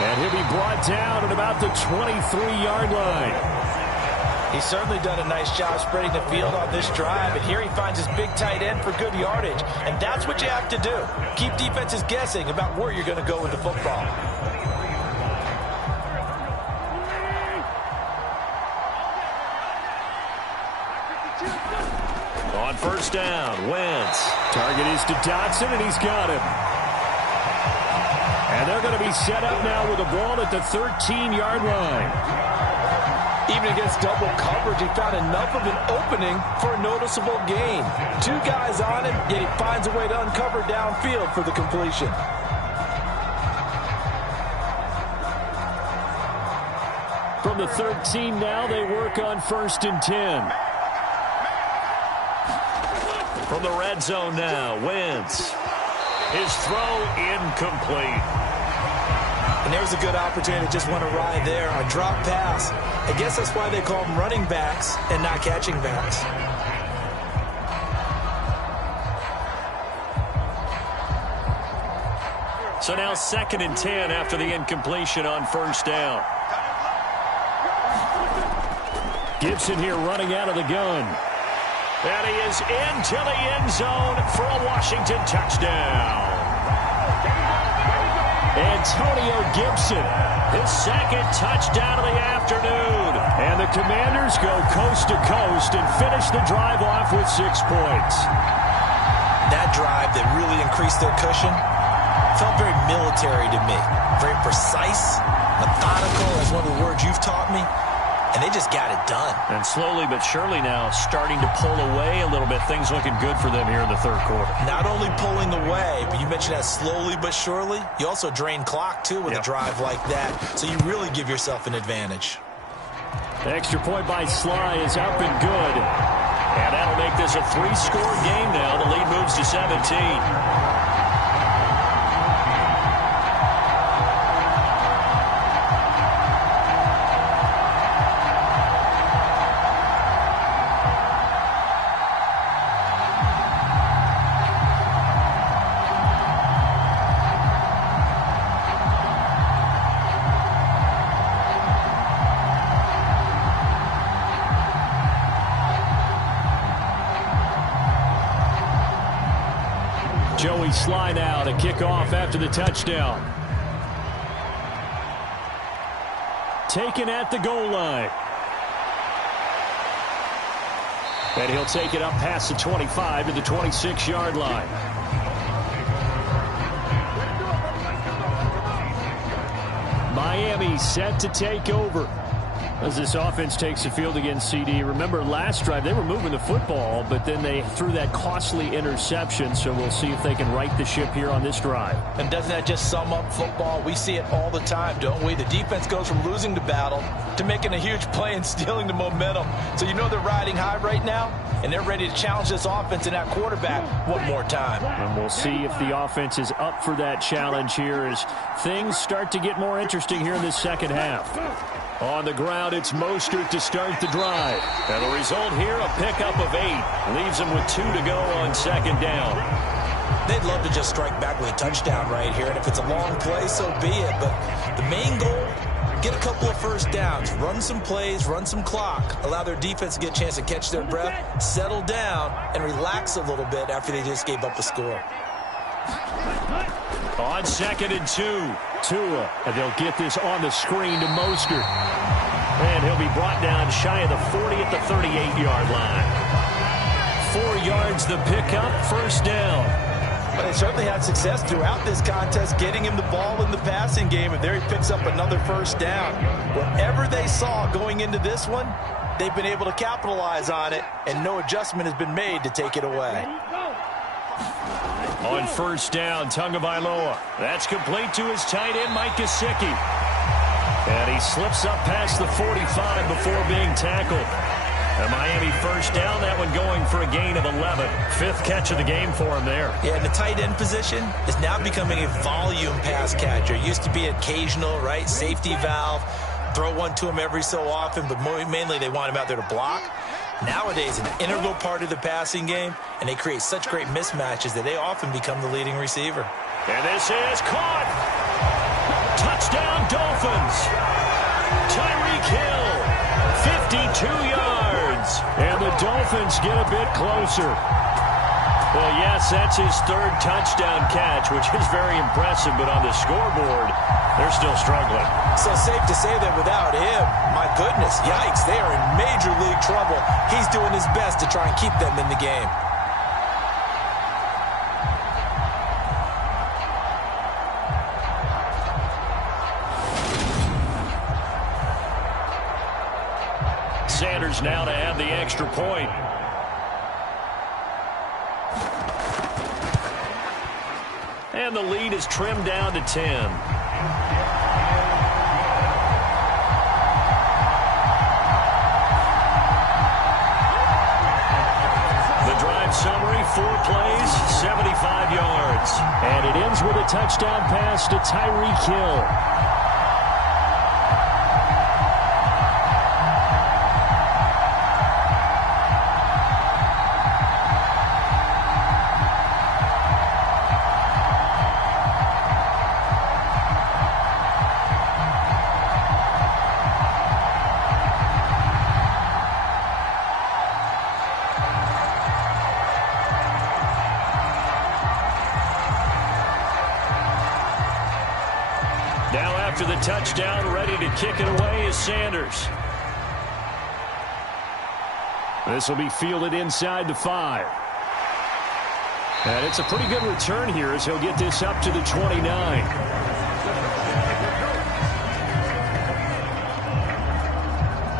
And he'll be brought down at about the 23-yard line. He's certainly done a nice job spreading the field on this drive, and here he finds his big tight end for good yardage. And that's what you have to do. Keep defenses guessing about where you're going to go with the football. On 1st down, Wentz. Target is to Dotson, and he's got him. And they're going to be set up now with the ball at the 13-yard line. Even against double coverage, he found enough of an opening for a noticeable gain. 2 guys on him, yet he finds a way to uncover downfield for the completion. From the 13 now, they work on 1st and 10. From the red zone now, Wentz. His throw incomplete. And there's a good opportunity to just want to ride there. A drop pass. I guess that's why they call them running backs and not catching backs. So now 2nd and 10 after the incompletion on 1st down. Gibson here running out of the gun. And he is into the end zone for a Washington touchdown. Antonio Gibson, His 2nd touchdown of the afternoon. And the Commanders go coast to coast and finish the drive off with 6 points. That drive that really increased their cushion felt very military to me. Very precise, methodical, that's one of the words you've taught me. And they just got it done. And slowly but surely now starting to pull away a little bit. Things looking good for them here in the 3rd quarter. Not only pulling away, but you mentioned that slowly but surely. You also drain clock, too, with a drive like that. So you really give yourself an advantage. The extra point by Sly is up and good. And that'll make this a 3-score game now. The lead moves to 17. Joey Sly now to kick off after the touchdown. Taken at the goal line. And he'll take it up past the 25 to the 26-yard line. Miami set to take over as this offense takes the field against CD. Remember, last drive, they were moving the football, but then they threw that costly interception, so we'll see if they can right the ship here on this drive. And doesn't that just sum up football? We see it all the time, don't we? The defense goes from losing the battle to making a huge play and stealing the momentum. So you know they're riding high right now, and they're ready to challenge this offense and that quarterback one more time. And we'll see if the offense is up for that challenge here as things start to get more interesting here in this 2nd half. On the ground, it's Mostert to start the drive. And the result here, a pickup of 8. Leaves them with 2 to go on 2nd down. They'd love to just strike back with a touchdown right here. And if it's a long play, so be it. But the main goal, get a couple of first downs. Run some plays, run some clock. Allow their defense to get a chance to catch their breath, settle down, and relax a little bit after they just gave up a score. On 2nd and 2. Tua, and they'll get this on the screen to Mostert. And he'll be brought down shy of the 40 at the 38-yard line. 4 yards the pickup, 1st down. Well, they certainly had success throughout this contest, getting him the ball in the passing game, and there he picks up another first down. Whatever they saw going into this one, they've been able to capitalize on it, and no adjustment has been made to take it away. On first down, Tagovailoa. That's complete to his tight end, Mike Gesicki. And he slips up past the 45 before being tackled. A Miami first down, that one going for a gain of 11. Fifth catch of the game for him there. Yeah, and the tight end position is now becoming a volume pass catcher. It used to be occasional, right? Safety valve. Throw one to him every so often, but mainly they want him out there to block. Nowadays, an integral part of the passing game, and they create such great mismatches that they often become the leading receiver. And this is caught. Touchdown, Dolphins. Tyreek Hill, 52 yards. And the Dolphins get a bit closer. Well, yes, that's his third touchdown catch, which is very impressive, but on the scoreboard, they're still struggling. So safe to say that without him, my goodness, yikes, they are in major league trouble. He's doing his best to try and keep them in the game. Sanders now to add the extra point. And the lead is trimmed down to 10. The drive summary, 4 plays, 75 yards. And it ends with a touchdown pass to Tyreek Hill. Now after the touchdown, ready to kick it away is Sanders. This will be fielded inside the 5. And it's a pretty good return here as he'll get this up to the 29.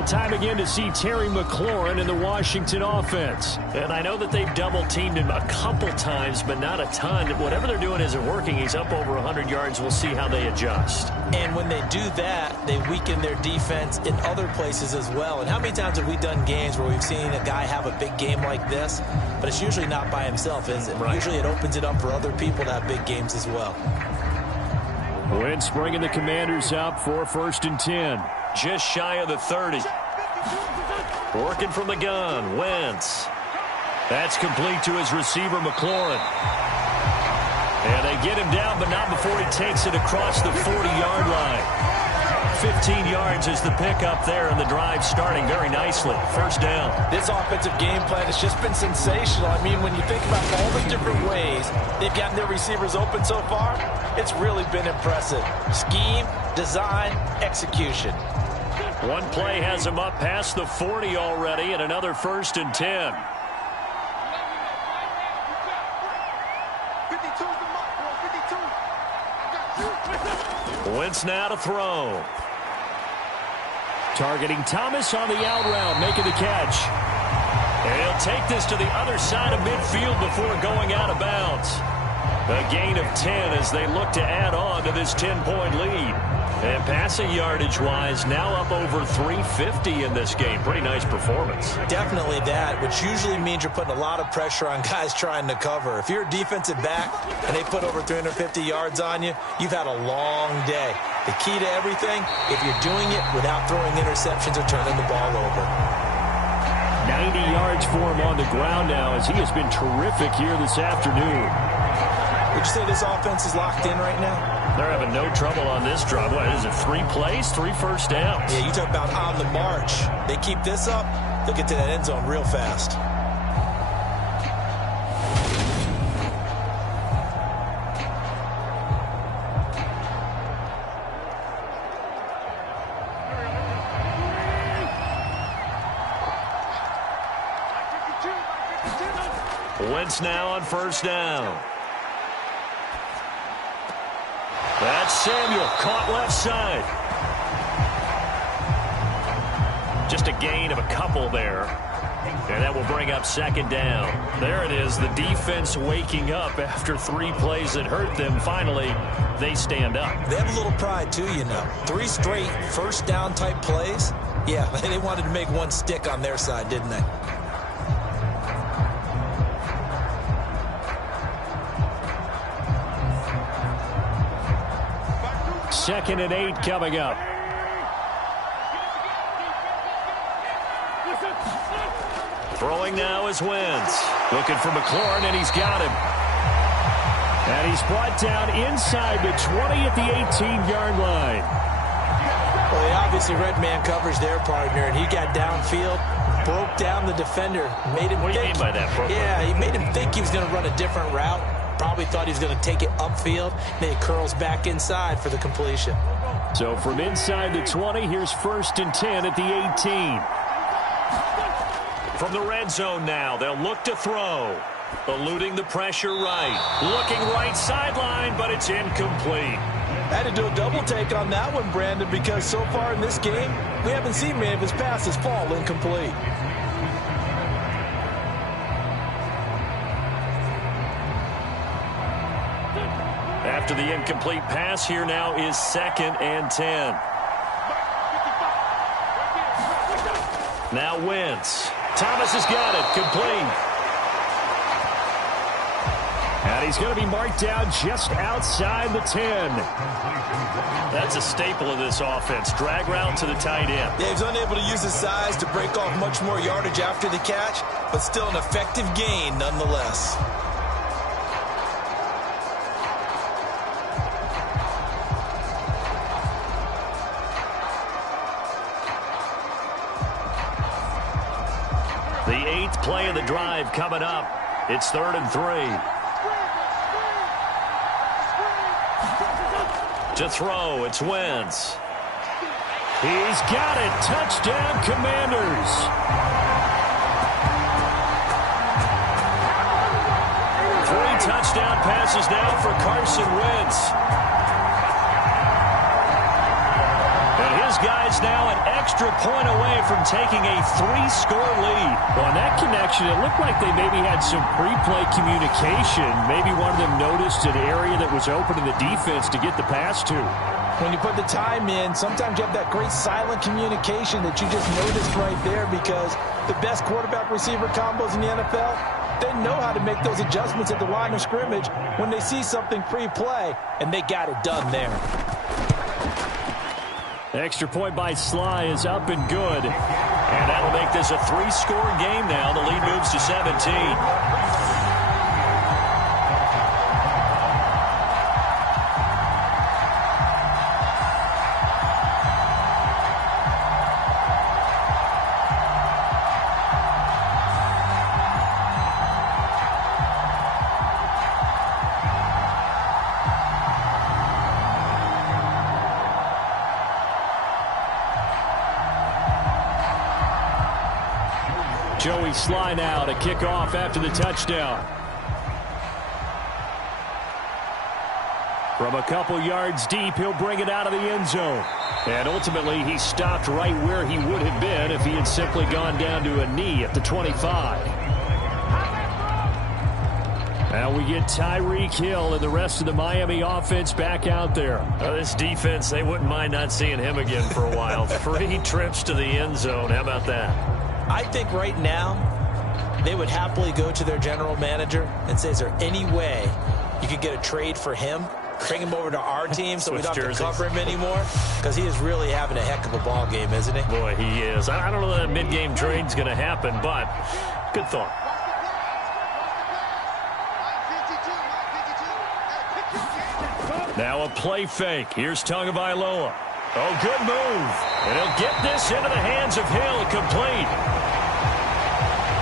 Time again to see Terry McLaurin in the Washington offense. And I know that they've double-teamed him a couple times, but not a ton. Whatever they're doing isn't working. He's up over 100 yards. We'll see how they adjust. And when they do that, they weaken their defense in other places as well. And how many times have we done games where we've seen a guy have a big game like this, but it's usually not by himself, is it? Right. Usually it opens it up for other people to have big games as well. Wentz bringing the Commanders up for first and 10. Just shy of the 30. Working from the gun, Wentz. That's complete to his receiver, McLaurin. And they get him down, but not before he takes it across the 40-yard line. 15 yards is the pickup there, and the drive starting very nicely. First down. This offensive game plan has just been sensational. I mean, when you think about all the different ways they've gotten their receivers open so far, it's really been impressive. Scheme, design, execution. One play has him up past the 40 already, and another first and 10. Wentz now to throw. Targeting Thomas on the out route, making the catch. And he'll take this to the other side of midfield before going out of bounds. A gain of 10 as they look to add on to this 10-point lead. And passing yardage-wise, now up over 350 in this game. Pretty nice performance. Definitely that, which usually means you're putting a lot of pressure on guys trying to cover. If you're a defensive back and they put over 350 yards on you, you've had a long day. The key to everything, if you're doing it without throwing interceptions or turning the ball over. 90 yards for him on the ground now as he has been terrific here this afternoon. Would you say this offense is locked in right now? They're having no trouble on this drive. What is it, 3 plays, 3 first downs? Yeah, you talk about on the march. They keep this up, they'll get to that end zone real fast. Wentz now on first down. That's Samuel, caught left side. Just a gain of a couple there. And that will bring up second down. There it is, the defense waking up after 3 plays that hurt them. Finally, they stand up. They have a little pride, too, you know. 3 straight first down type plays. Yeah, they wanted to make one stick on their side, didn't they? Second and 8 coming up. Throwing now is Wentz. Looking for McLaurin, and he's got him. And he's brought down inside the 20 at the 18-yard line. Well, he obviously read man coverage there, partner, and he got downfield, broke down the defender, made him What do you think. mean by that, bro? Yeah, he made him think he was going to run a different route. Probably thought he was going to take it upfield. Then he curls back inside for the completion. So from inside the 20, here's 1st and 10 at the 18. From the red zone now, they'll look to throw. Eluding the pressure right. Looking right sideline, but it's incomplete. I had to do a double take on that one, Brandon, because so far in this game, we haven't seen many of his passes fall incomplete. After the incomplete pass, here now is 2nd and 10. Now Wentz. Thomas has got it. Complete. And he's going to be marked down just outside the 10. That's a staple of this offense. Drag route to the tight end. Yeah, he's unable to use his size to break off much more yardage after the catch, but still an effective gain nonetheless. The 8th play of the drive coming up. It's 3rd and 3. To throw, it's Wentz. He's got it. Touchdown, Commanders. Three touchdown passes now for Carson Wentz. And his guys now an extra point away from taking a 3-score lead. Well, on that connection, it looked like they maybe had some pre-play communication. Maybe one of them noticed an area that was open in the defense to get the pass to. When you put the time in, sometimes you have that great silent communication that you just noticed right there, because the best quarterback-receiver combos in the NFL, they know how to make those adjustments at the line of scrimmage when they see something pre-play, and they got it done there. Extra point by Sly is up and good. And that'll make this a 3-score game now. The lead moves to 17. Joey Sly now to kick off after the touchdown. From a couple yards deep, he'll bring it out of the end zone. And ultimately, he stopped right where he would have been if he had simply gone down to a knee at the 25. Now we get Tyreek Hill and the rest of the Miami offense back out there. This defense, they wouldn't mind not seeing him again for a while. 3 trips to the end zone. How about that? I think right now they would happily go to their general manager and say, is there any way you could get a trade for him, bring him over to our team so we don't have to cover him anymore? Because he is really having a heck of a ball game, isn't he? Boy, he is. I don't know that a mid-game trade's going to happen, but good thought. Now a play fake. Here's Tagovailoa. Oh, good move. And he'll get this into the hands of Hill, complete.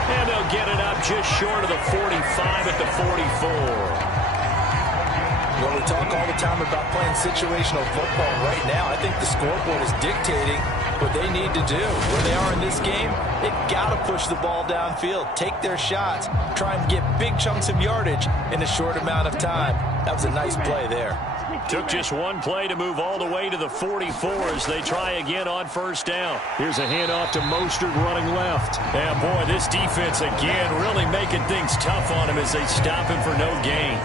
And they'll get it up just short of the 45 at the 44. Well, we talk all the time about playing situational football. Right now, I think the scoreboard is dictating what they need to do. Where they are in this game, they've got to push the ball downfield, take their shots, try and get big chunks of yardage in a short amount of time. That was a nice play there. Took just one play to move all the way to the 44 as they try again on first down. Here's a handoff to Mostert running left. And boy, this defense again really making things tough on him as they stop him for no gain.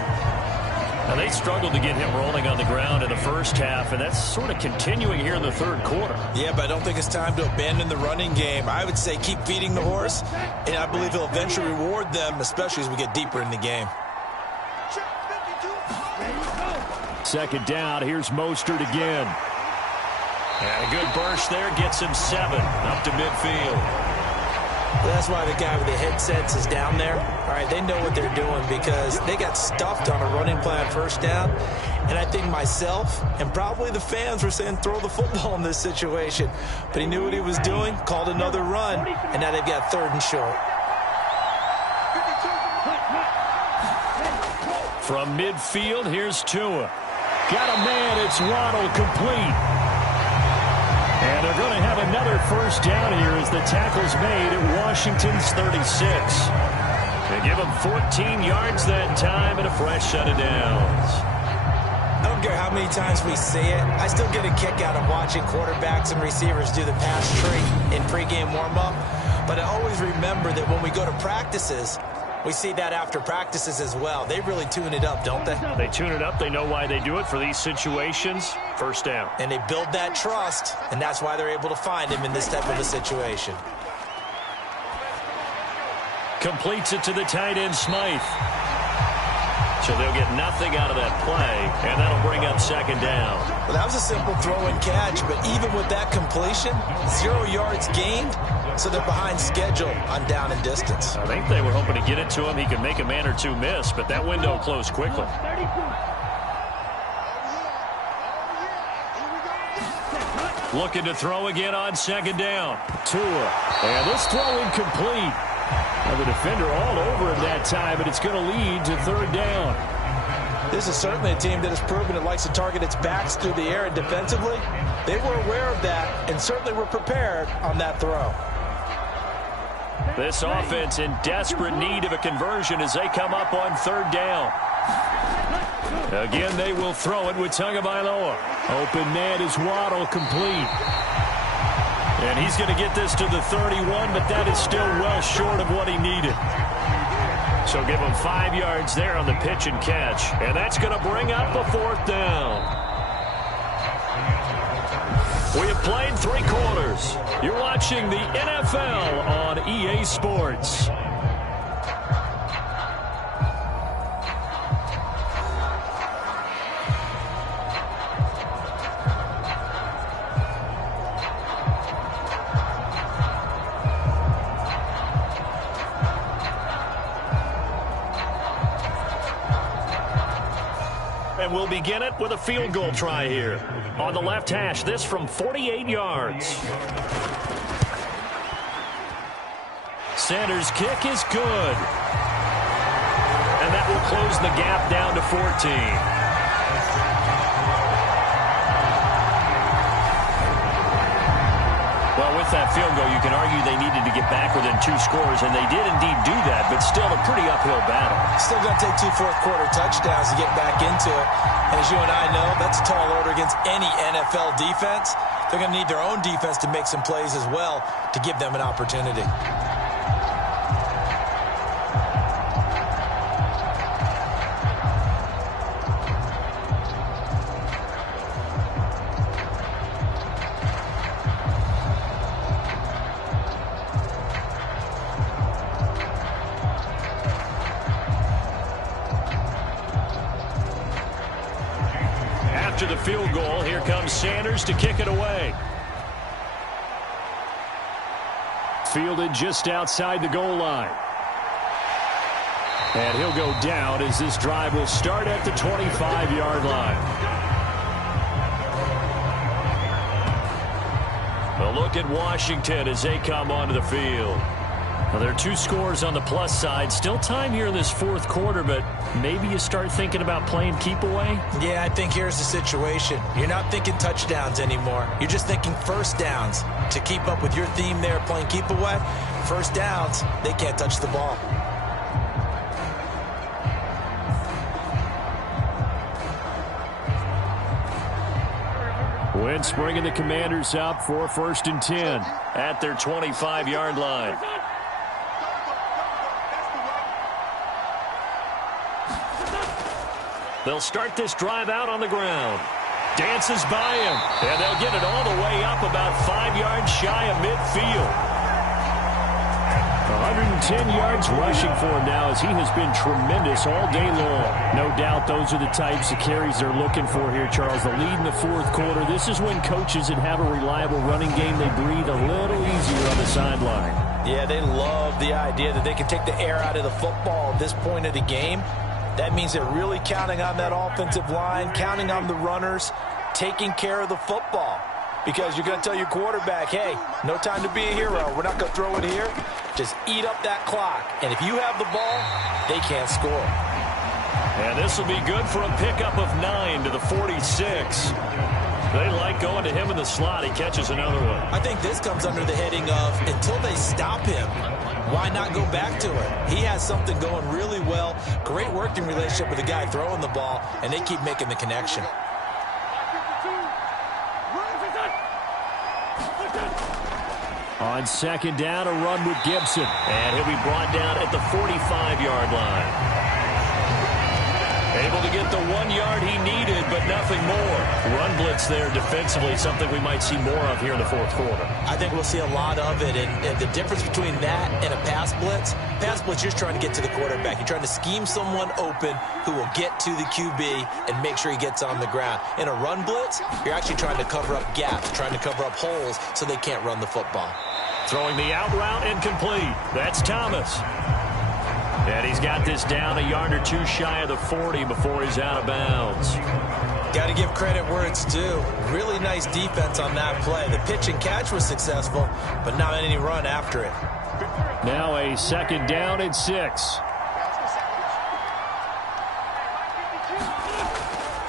Now, they struggled to get him rolling on the ground in the first half, and that's sort of continuing here in the third quarter. Yeah, but I don't think it's time to abandon the running game. I would say keep feeding the horse, and I believe he'll eventually reward them, especially as we get deeper in the game. Second down, here's Mostert again. And a good burst there gets him 7 up to midfield. That's why the guy with the headsets is down there. All right, they know what they're doing because they got stuffed on a running play on first down. And I think myself and probably the fans were saying throw the football in this situation. But he knew what he was doing, called another run, and now they've got 3rd and short. From midfield, here's Tua. Got a man, it's Waddle, complete. And they're going to have another first down here as the tackle's made at Washington's 36. They give them 14 yards that time and a fresh set of downs. I don't care how many times we see it. I still get a kick out of watching quarterbacks and receivers do the pass tree in pregame warm-up. But I always remember that when we go to practices, we see that after practices as well. They really tune it up, don't they? They tune it up. They know why they do it for these situations. First down. And they build that trust, and that's why they're able to find him in this type of a situation. Completes it to the tight end, Smythe. So they'll get nothing out of that play, and that'll bring up second down. Well, that was a simple throw and catch, but even with that completion, 0 yards gained, so they're behind schedule on down and distance. I think they were hoping to get it to him. He could make a man or two miss, but that window closed quickly. Looking to throw again on second down. Tua. And this throw incomplete. Now the defender all over him that time, but it's going to lead to 3rd down. This is certainly a team that has proven it likes to target its backs through the air, and defensively, they were aware of that and certainly were prepared on that throw. This offense in desperate need of a conversion as they come up on 3rd down. Again, they will throw it with Tagovailoa. Open man is Waddle, complete. And he's going to get this to the 31, but that is still well short of what he needed. So give him 5 yards there on the pitch and catch. And that's going to bring up a 4th down. We have played 3 quarters. You're watching the NFL on EA Sports. And we'll begin it with a field goal try here. On the left hash, this from 48 yards. Sanders' kick is good. And that will close the gap down to 14. Well, with that field goal, you can argue they needed to get back within 2 scores, and they did indeed do that, but still a pretty uphill battle. Still going to take 2 fourth-quarter touchdowns to get back into it. And as you and I know, that's a tall order against any NFL defense. They're going to need their own defense to make some plays as well to give them an opportunity. After the field goal, here comes Sanders to kick it away. Fielded just outside the goal line. And he'll go down as this drive will start at the 25-yard line. A look at Washington as they come onto the field. Well, there are 2 scores on the plus side. Still time here in this 4th quarter, but maybe you start thinking about playing keep away? Yeah, I think here's the situation. You're not thinking touchdowns anymore. You're just thinking first downs. To keep up with your theme there, playing keep away, first downs, they can't touch the ball. Wentz bringing the Commanders up for 1st and 10 at their 25-yard line. They'll start this drive out on the ground. Dances by him, and they'll get it all the way up about 5 yards shy of midfield. 110 yards rushing for him now as he has been tremendous all day long. No doubt those are the types of carries they're looking for here, Charles. The lead in the 4th quarter. This is when coaches that have a reliable running game, they breathe a little easier on the sideline. Yeah, they love the idea that they can take the air out of the football at this point of the game. That means they're really counting on that offensive line, counting on the runners, taking care of the football. Because you're going to tell your quarterback, hey, no time to be a hero. We're not going to throw it here. Just eat up that clock. And if you have the ball, they can't score. And this will be good for a pickup of 9 to the 46. They like going to him in the slot. He catches another one. I think this comes under the heading of until they stop him, why not go back to it? He has something going really well. Great working relationship with the guy throwing the ball, and they keep making the connection. On 2nd down, a run with Gibson. And he'll be brought down at the 45-yard line. Able to get the 1 yard he needed, but nothing more. Run blitz there defensively, something we might see more of here in the 4th quarter. I think we'll see a lot of it, and the difference between that and a pass blitz, you're just trying to get to the quarterback. You're trying to scheme someone open who will get to the QB and make sure he gets on the ground. In a run blitz, you're actually trying to cover up gaps, trying to cover up holes so they can't run the football. Throwing the out route incomplete. That's Thomas. And he's got this down a yard or two shy of the 40 before he's out of bounds. Got to give credit where it's due. Really nice defense on that play. The pitch and catch was successful, but not any run after it. Now a 2nd down and 6.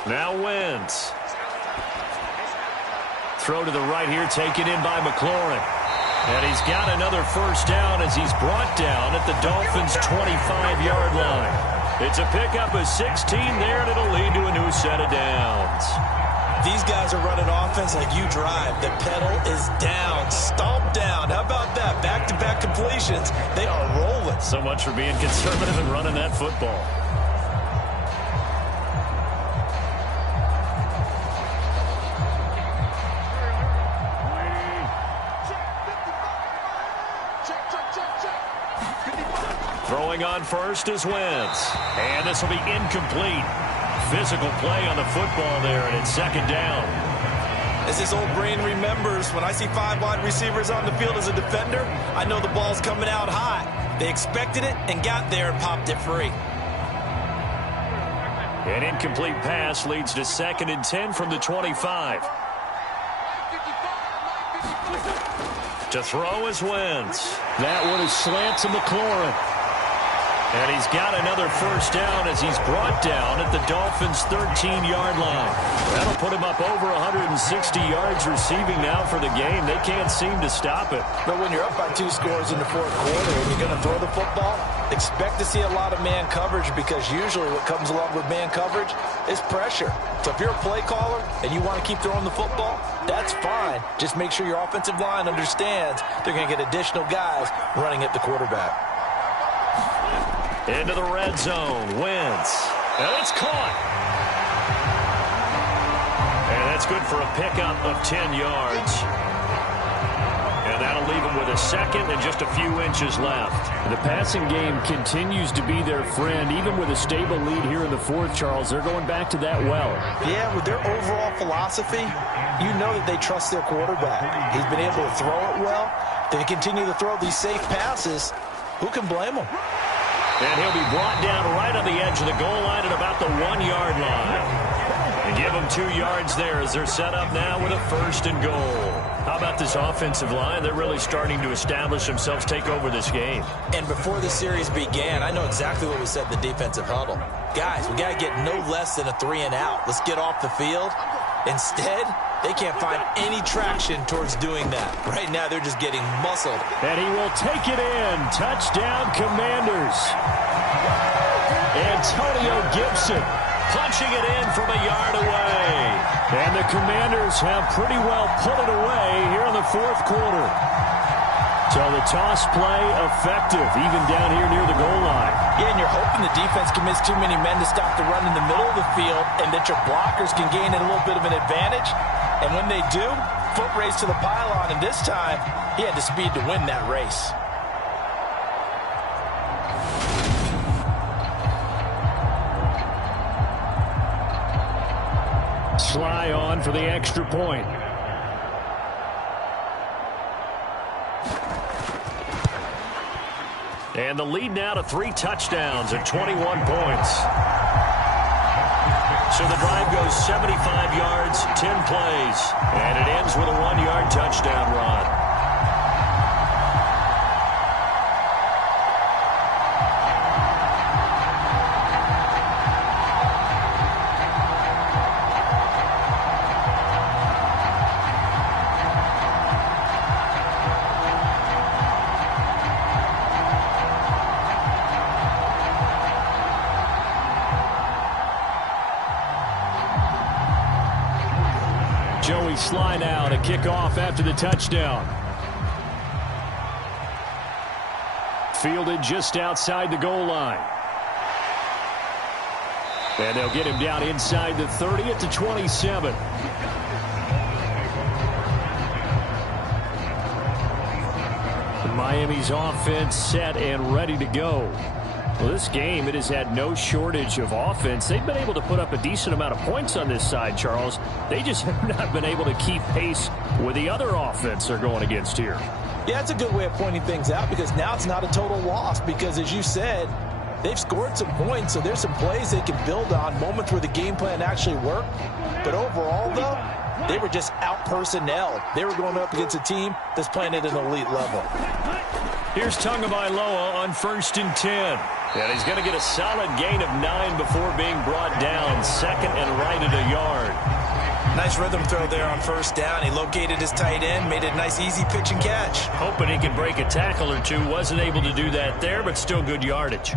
Now Wentz. Throw to the right here, taken in by McLaurin. And he's got another 1st down as he's brought down at the Dolphins' 25-yard line. It's a pickup of 16 there, and it'll lead to a new set of downs. These guys are running offense like you drive. The pedal is down, stomp down. How about that? Back-to-back completions. They are rolling. So much for being conservative and running that football. Throwing on first is Wentz. And this will be incomplete. Physical play on the football there, and it's 2nd down. As his old brain remembers, when I see 5 wide receivers on the field as a defender, I know the ball's coming out hot. They expected it and got there and popped it free. An incomplete pass leads to 2nd and 10 from the 25. To throw is Wentz. That one is slant to McLaurin. And he's got another 1st down as he's brought down at the Dolphins' 13-yard line. That'll put him up over 160 yards receiving now for the game. They can't seem to stop it. But when you're up by 2 scores in the 4th quarter and you're going to throw the football, expect to see a lot of man coverage, because usually what comes along with man coverage is pressure. So if you're a play caller and you want to keep throwing the football, that's fine. Just make sure your offensive line understands they're going to get additional guys running at the quarterback. Into the red zone. Wentz. And it's caught. And that's good for a pickup of 10 yards. And that'll leave him with a 2nd and just a few inches left. The passing game continues to be their friend. Even with a stable lead here in the 4th, Charles, they're going back to that well. Yeah, with their overall philosophy, you know that they trust their quarterback. He's been able to throw it well. They continue to throw these safe passes. Who can blame them? And he'll be brought down right on the edge of the goal line at about the 1-yard line. And give them 2 yards there as they're set up now with a 1st and goal. How about this offensive line? They're really starting to establish themselves, take over this game. And before the series began, I know exactly what we said in the defensive huddle. Guys, we got to get no less than a 3 and out. Let's get off the field. Instead, they can't find any traction towards doing that. Right now, they're just getting muscled. And he will take it in. Touchdown, Commanders. Antonio Gibson punching it in from a yard away. And the Commanders have pretty well put it away here in the fourth quarter. So the toss play effective, even down here near the goal line. Yeah, and you're hoping the defense commits too many men to stop the run in the middle of the field and that your blockers can gain a little bit of an advantage. And when they do, foot race to the pylon, and this time he had the speed to win that race. Sly on for the extra point. And the lead now to 3 touchdowns at 21 points. So the drive goes 75 yards, 10 plays. And it ends with a 1-yard touchdown run. Sly now to kick off after the touchdown. Fielded just outside the goal line. And they'll get him down inside the 30 at the 27. Miami's offense set and ready to go. Well, this game, it has had no shortage of offense. They've been able to put up a decent amount of points on this side, Charles. They just have not been able to keep pace with the other offense they're going against here. Yeah, it's a good way of pointing things out because now it's not a total loss because, as you said, they've scored some points, so there's some plays they can build on, moments where the game plan actually worked. But overall, though, they were just out-personnel. They were going up against a team that's playing at an elite level. Here's Tagovailoa on 1st and 10. And he's going to get a solid gain of 9 before being brought down. Second and right at a yard. Nice rhythm throw there on 1st down. He located his tight end, made it a nice easy pitch and catch. Hoping he could break a tackle or two. Wasn't able to do that there, but still good yardage.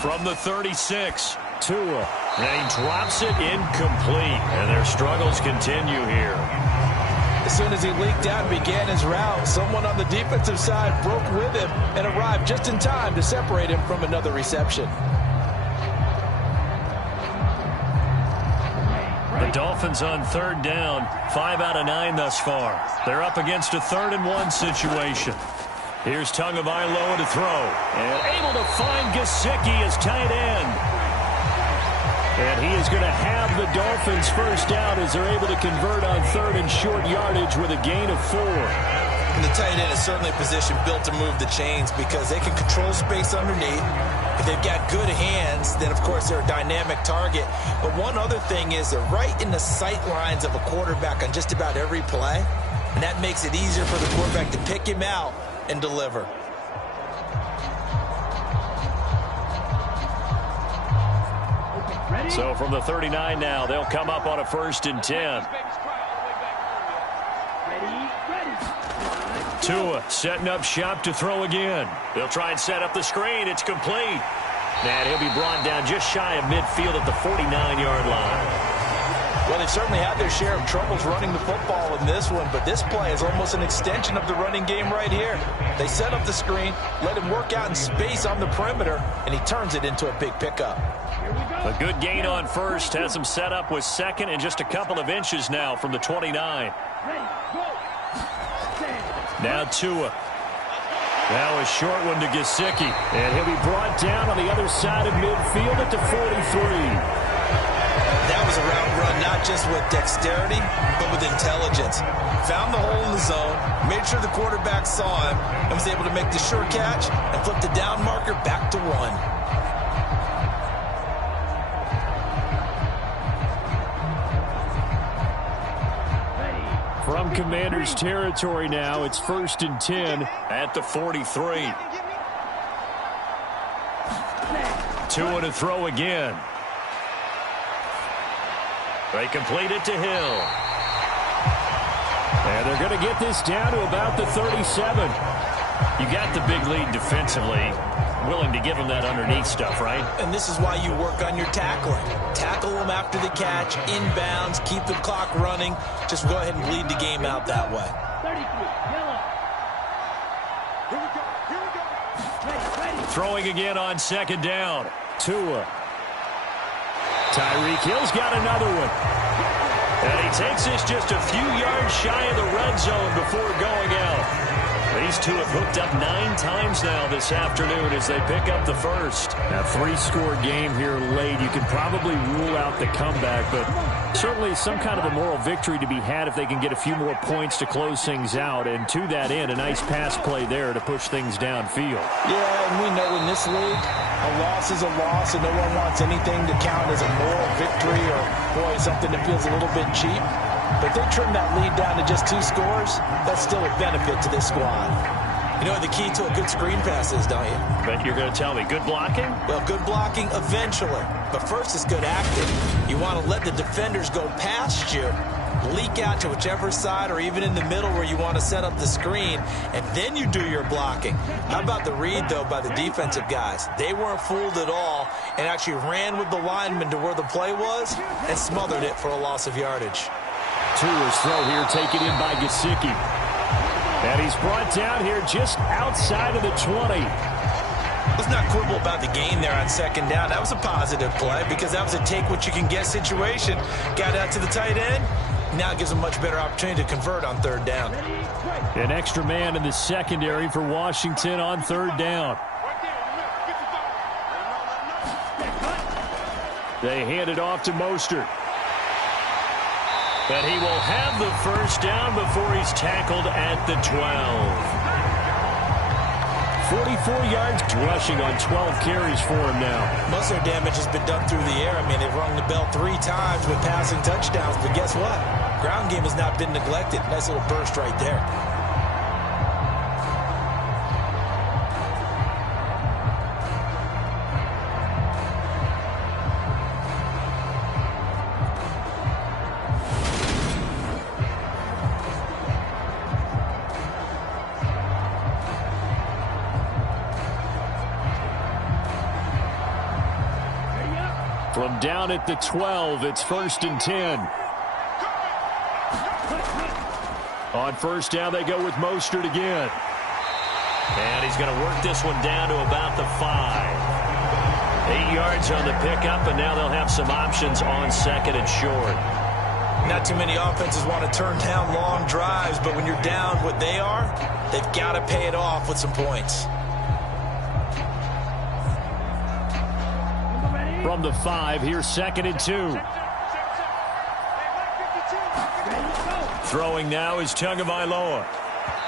From the 36, Tua. And he drops it incomplete. And their struggles continue here. As soon as he leaked out and began his route, someone on the defensive side broke with him and arrived just in time to separate him from another reception. The Dolphins on 3rd down, 5 out of 9 thus far. They're up against a 3rd and 1 situation. Here's Tagovailoa to throw. And able to find Gesicki as tight end. And he is going to have the Dolphins first down as they're able to convert on 3rd and short yardage with a gain of 4. And the tight end is certainly a position built to move the chains because they can control space underneath. If they've got good hands, then, of course, they're a dynamic target. But one other thing is they're right in the sight lines of a quarterback on just about every play. And that makes it easier for the quarterback to pick him out and deliver. So from the 39 now, they'll come up on a 1st and 10. Tua setting up shop to throw again. They'll try and set up the screen. It's complete. And he'll be brought down just shy of midfield at the 49-yard line. Well, they've certainly had their share of troubles running the football in this one, but this play is almost an extension of the running game right here. They set up the screen, let him work out in space on the perimeter, and he turns it into a big pickup. A good gain on 1st, has him set up with 2nd and just a couple of inches now from the 29. Now Tua. Now a short one to Gesicki, and he'll be brought down on the other side of midfield at the 43. That was a route run, not just with dexterity, but with intelligence. Found the hole in the zone, made sure the quarterback saw him, and was able to make the sure catch and flip the down marker back to 1. From Commanders territory now, it's 1st and 10 at the 43. Tua to throw again. They complete it to Hill. And they're going to get this down to about the 37. You got the big lead defensively. Willing to give them that underneath stuff, right? And this is why you work on your tackling. Tackle them after the catch, inbounds, keep the clock running. Just go ahead and bleed the game out that way. 33, yellow. Throwing again on second down. Tua. Tyreek Hill's got another one. And he takes this just a few yards shy of the red zone before going out. These two have hooked up 9 times now this afternoon as they pick up the first. A 3-score game here late. You can probably rule out the comeback, but certainly some kind of a moral victory to be had if they can get a few more points to close things out. And to that end, a nice pass play there to push things downfield. Yeah, and we know in this league, a loss is a loss, and no one wants anything to count as a moral victory or, boy, something that feels a little bit cheap. But if they trim that lead down to just 2 scores, that's still a benefit to this squad. You know what the key to a good screen pass is, don't you? But you're going to tell me, good blocking? Well, good blocking eventually. But first it's good acting. You want to let the defenders go past you, leak out to whichever side or even in the middle where you want to set up the screen, and then you do your blocking. How about the read, though, by the defensive guys? They weren't fooled at all and actually ran with the lineman to where the play was and smothered it for a loss of yardage. Tua's throw here taken in by Gesicki. And he's brought down here just outside of the 20. Let's not quibble about the gain there on second down. That was a positive play because that was a take-what-you-can-get situation. Got out to the tight end. Now it gives them a much better opportunity to convert on third down. An extra man in the secondary for Washington on third down. They hand it off to Mostert. But he will have the first down before he's tackled at the 12. 44 yards rushing on 12 carries for him now. Most of their damage has been done through the air. I mean, they've rung the bell 3 times with passing touchdowns, but guess what? Ground game has not been neglected. Nice little burst right there. From down at the 12, it's 1st and 10. On first down, they go with Mostert again. And he's going to work this one down to about the 5. 8 yards on the pickup, and now they'll have some options on second and short. Not too many offenses want to turn down long drives, but when you're down what they are, they've got to pay it off with some points. From the 5, here's 2nd and 2. Throwing now is Tagovailoa.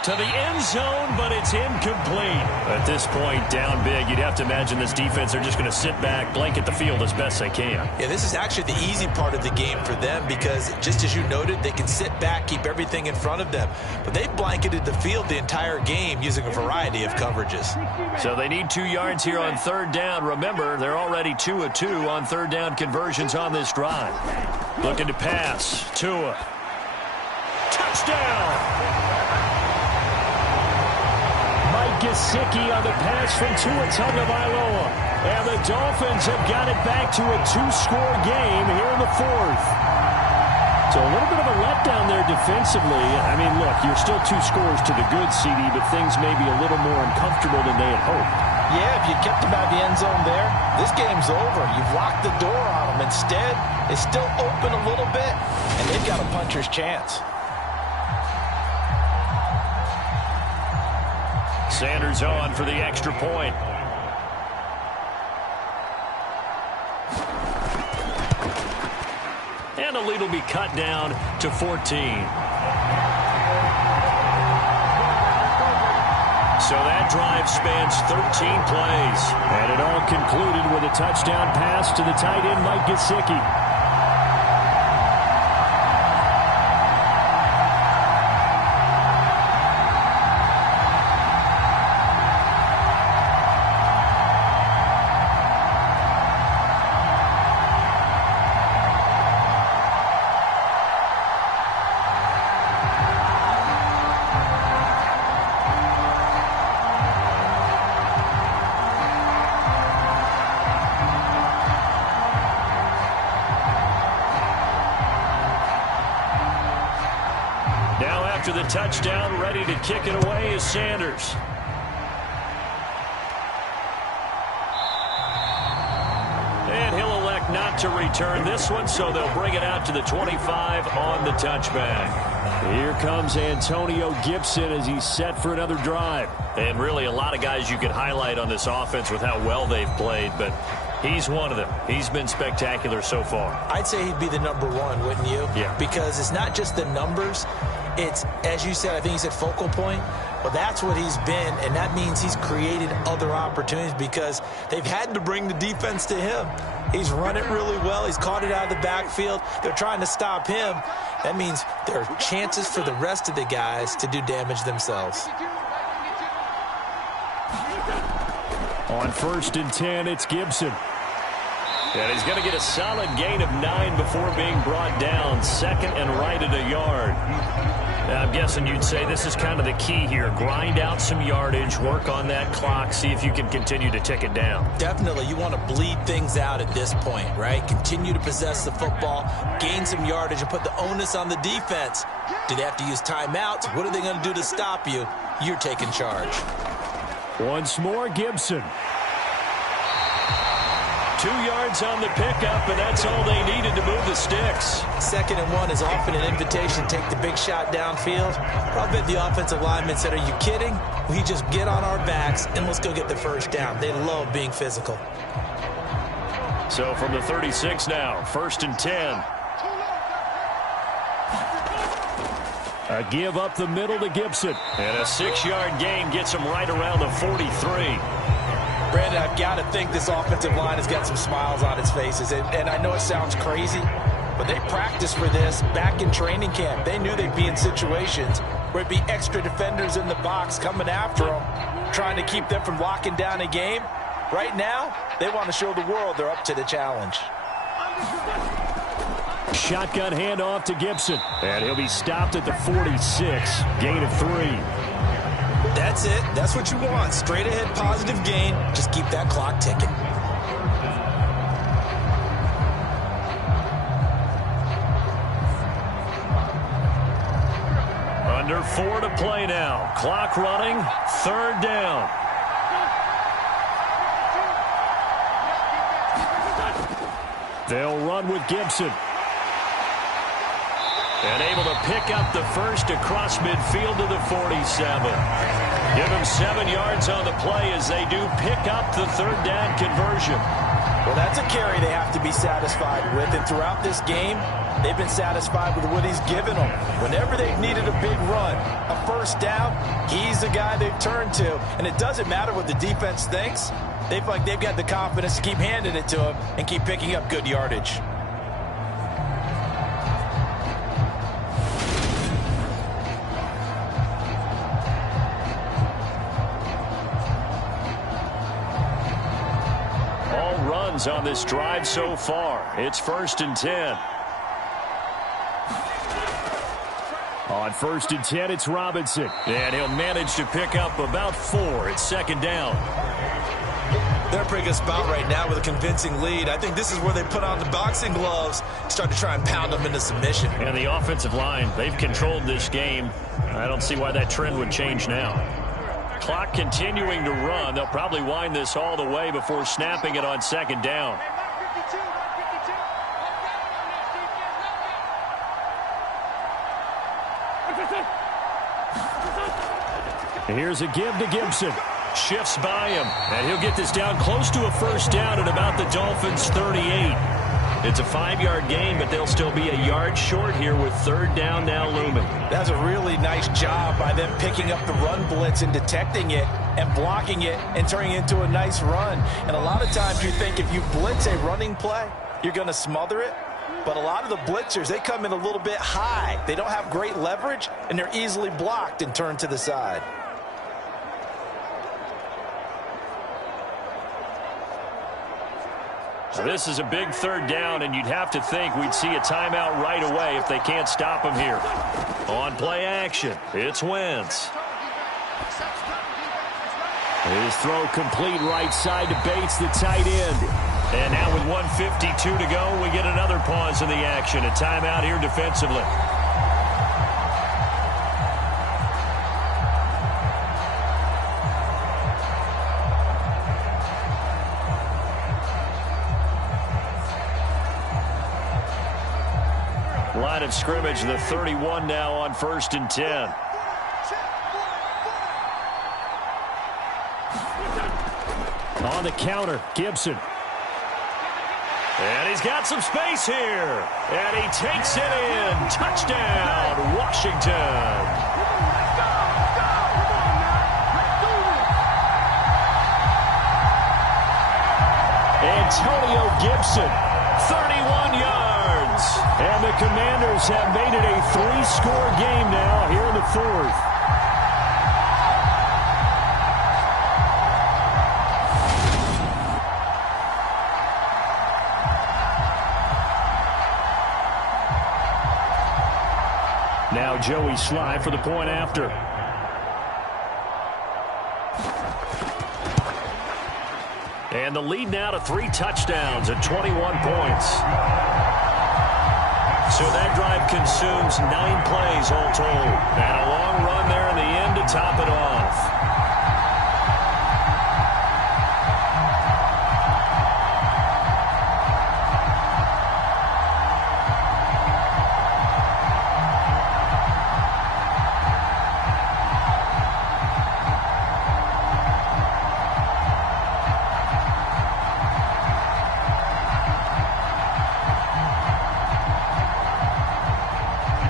To the end zone, but it's incomplete. At this point, down big, you'd have to imagine this defense are just going to sit back, blanket the field as best they can. Yeah, this is actually the easy part of the game for them because, just as you noted, they can sit back, keep everything in front of them. But they've blanketed the field the entire game using a variety of coverages. So they need 2 yards here on third down. Remember, they're already 2 of 2 on third down conversions on this drive. Looking to pass. Tua. Touchdown! Gesicki on the pass from Tua Tagovailoa. And the Dolphins have got it back to a 2-score game here in the 4th. So a little bit of a letdown there defensively. I mean, look, you're still 2 scores to the good, CD, but things may be a little more uncomfortable than they had hoped. Yeah, if you kept them out of the end zone there, this game's over. You've locked the door on them. Instead, it's still open a little bit, and they've got a puncher's chance. Sanders on for the extra point. And the lead will be cut down to 14. So that drive spans 13 plays. And it all concluded with a touchdown pass to the tight end, Mike Gesicki. touchdown, ready to kick it away is Sanders. And he'll elect not to return this one, so they'll bring it out to the 25 on the touchback. Here comes Antonio Gibson as he's set for another drive. And really a lot of guys you could highlight on this offense with how well they've played, but he's one of them. He's been spectacular so far. I'd say he'd be the number one, wouldn't you? Yeah. Because it's not just the numbers. It's, as you said, I think you said focal point. Well, that's what he's been, and that means he's created other opportunities because they've had to bring the defense to him. He's run it really well. He's caught it out of the backfield. They're trying to stop him. That means there are chances for the rest of the guys to do damage themselves. On 1st and 10, it's Gibson. And he's going to get a solid gain of 9 before being brought down. 2nd and right at a yard. Now, I'm guessing you'd say this is kind of the key here. Grind out some yardage, work on that clock, see if you can continue to tick it down. Definitely. You want to bleed things out at this point, right? Continue to possess the football, gain some yardage, and put the onus on the defense. Do they have to use timeouts? What are they going to do to stop you? You're taking charge. Once more, Gibson. 2 yards on the pickup, and that's all they needed to move the sticks. 2nd and 1 is often an invitation. Take the big shot downfield. I bet the offensive lineman said, are you kidding? We just get on our backs, and let's go get the first down. They love being physical. So from the 36 now, 1st and 10. A give up the middle to Gibson. And a 6-yard gain gets him right around the 43. Brandon, I've got to think this offensive line has got some smiles on its faces. And I know it sounds crazy, but they practiced for this back in training camp. They knew they'd be in situations where it'd be extra defenders in the box coming after them, trying to keep them from locking down a game. Right now, they want to show the world they're up to the challenge. Shotgun handoff to Gibson. And he'll be stopped at the 46. Gain of 3. That's it. That's what you want. Straight ahead positive gain. Just keep that clock ticking. Under 4 to play now. Clock running. 3rd down. They'll run with Gibson. And able to pick up the first across midfield to the 47. Give him 7 yards on the play as they do pick up the 3rd down conversion. Well, that's a carry they have to be satisfied with. And throughout this game, they've been satisfied with what he's given them. Whenever they've needed a big run, a 1st down, he's the guy they've turned to. And it doesn't matter what the defense thinks. They feel like they've got the confidence to keep handing it to him and keep picking up good yardage. On this drive so far. It's 1st and 10. On 1st and 10, it's Robinson. And he'll manage to pick up about 4. It's 2nd down. They're a pretty good spot right now with a convincing lead. I think this is where they put on the boxing gloves, start to try and pound them into submission. And the offensive line, they've controlled this game. I don't see why that trend would change now. Clock continuing to run. They'll probably wind this all the way before snapping it on 2nd down. Here's a give to Gibson. Shifts by him, and he'll get this down close to a 1st down at about the Dolphins' 38. It's a 5-yard gain, but they'll still be a yard short here with 3rd down now looming. That's a really nice job by them picking up the run blitz and detecting it and blocking it and turning it into a nice run. And a lot of times you think if you blitz a running play, you're going to smother it. But a lot of the blitzers, they come in a little bit high. They don't have great leverage, and they're easily blocked and turned to the side. So this is a big 3rd down, and you'd have to think we'd see a timeout right away if they can't stop him here. On play action, it's Wentz. His throw complete right side to Bates, the tight end. And now with 1:52 to go, we get another pause in the action. A timeout here defensively. line of scrimmage. The 31 now on 1st and 10. On the counter, Gibson. And he's got some space here. And he takes it in. Touchdown, Washington. Antonio Gibson, 31 yards. And the Commanders have made it a 3-score game now here in the 4th. Now Joey Sly for the point after. And the lead now to 3 touchdowns at 21 points. So that drive consumes 9 plays all told. And a long run there in the end to top it off.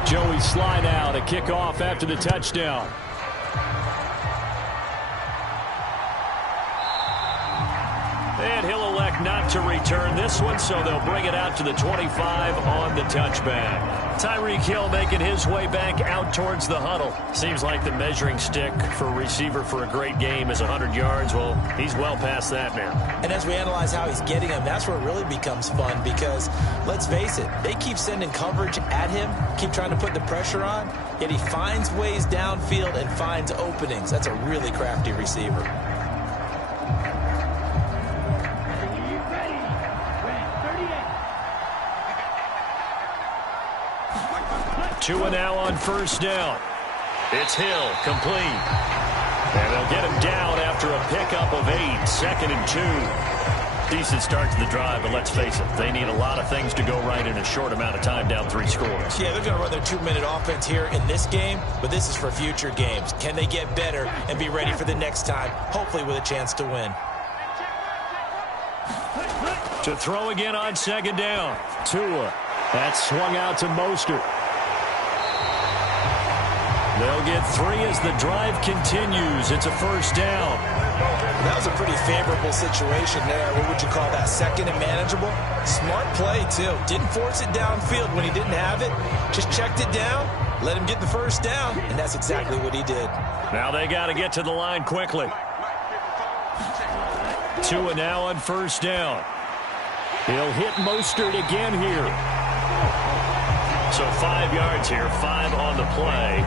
Joey Sly now to kick off after the touchdown. And he'll elect not to return this one, so they'll bring it out to the 25 on the touchback. Tyreek Hill making his way back out towards the huddle. Seems like the measuring stick for a receiver for a great game is 100 yards. Well, he's well past that now. And as we analyze how he's getting them, that's where it really becomes fun because, let's face it, they keep sending coverage at him, keep trying to put the pressure on, yet he finds ways downfield and finds openings. That's a really crafty receiver. Tua now on 1st down. It's Hill, complete. And they'll get him down after a pickup of 8, 2nd and 2. Decent start to the drive, but let's face it, they need a lot of things to go right in a short amount of time, down 3 scores. Yeah, they're going to run their 2-minute offense here in this game, but this is for future games. Can they get better and be ready for the next time, hopefully with a chance to win? To throw again on 2nd down. Tua. That's swung out to Mostert. They'll get 3 as the drive continues. It's a 1st down. That was a pretty favorable situation there. What would you call that? 2nd and manageable? Smart play, too. Didn't force it downfield when he didn't have it. Just checked it down, let him get the 1st down, and that's exactly what he did. Now they got to get to the line quickly. Tua now on 1st down. He'll hit Mostert again here. So 5 yards here, 5 on the play.